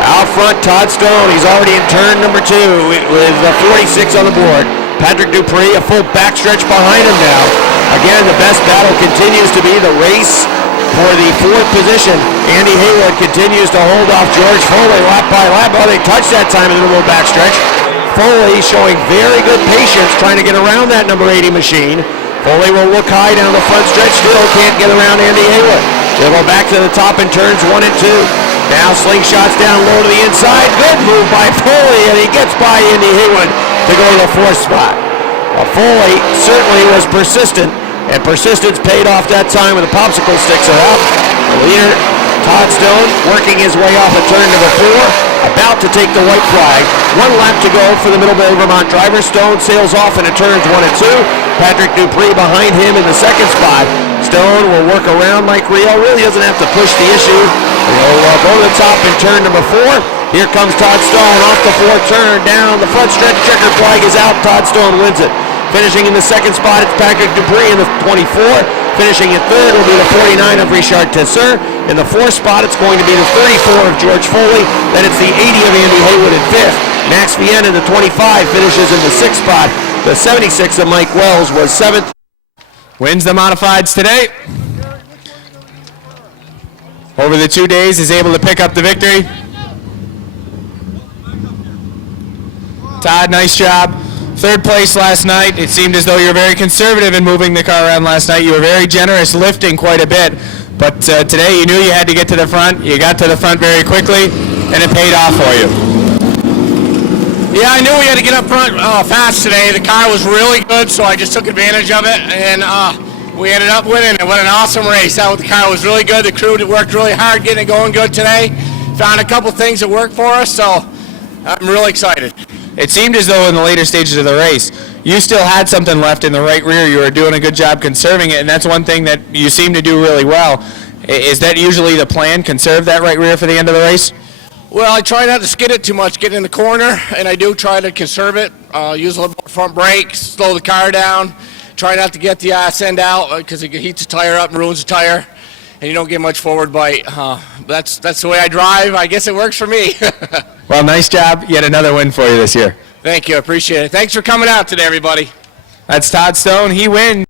Out front, Todd Stone. He's already in turn number 2 with 46 on the board. Patrick Dupree, a full backstretch behind him now. Again, the best battle continues to be the race for the 4th position. Andy Haywood continues to hold off George Foley lap by lap. Oh, they touched that time in the little backstretch. Foley showing very good patience trying to get around that number 80 machine. Foley will look high down the front stretch, still can't get around Andy Haywood. They'll go back to the top in turns 1 and 2. Now slingshots down low to the inside. Good move by Foley, and he gets by Andy Haywood to go to the 4th spot. Foley certainly was persistent, and persistence paid off that time when the popsicle sticks are out. The leader, Todd Stone, working his way off of turn number 4, about to take the white flag. 1 lap to go for the Middlebury, Vermont driver. Stone sails off into turns 1 and 2. Patrick Dupree behind him in the 2nd spot. Stone will work around Mike Rio. Really doesn't have to push the issue. He'll go to the top in turn number 4. Here comes Todd Stone off the 4th turn, down the front stretch. Checker flag is out. Todd Stone wins it. Finishing in the 2nd spot, it's Patrick Dupree in the 24. Finishing in 3rd will be the 49 of Richard Tesseur. In the 4th spot, it's going to be the 34 of George Foley. Then it's the 80 of Andy Haywood in 5th. Max Vienne in the 25 finishes in the 6th spot. The 76 of Mike Wells was 7th. Wins the modifieds today. Over the 2 days is able to pick up the victory. Todd, nice job. 3rd place last night. It seemed as though you were very conservative in moving the car around last night. You were very generous, lifting quite a bit. But today you knew you had to get to the front. You got to the front very quickly, and it paid off for you. Yeah, I knew we had to get up front fast today. The car was really good, so I just took advantage of it, and we ended up winning. It was an awesome race. The car was really good. The crew worked really hard getting it going good today. Found a couple things that worked for us, so I'm really excited. It seemed as though in the later stages of the race, you still had something left in the right rear. You were doing a good job conserving it, and that's one thing that you seem to do really well. Is that usually the plan, conserve that right rear for the end of the race? Well, I try not to skid it too much, get in the corner, and I do try to conserve it, use a little more front brake, slow the car down, try not to get the ass end out because it heats the tire up and ruins the tire, and you don't get much forward bite. That's the way I drive. I guess it works for me. Well, nice job. Yet another win for you this year. Thank you. I appreciate it. Thanks for coming out today, everybody. That's Todd Stone. He wins.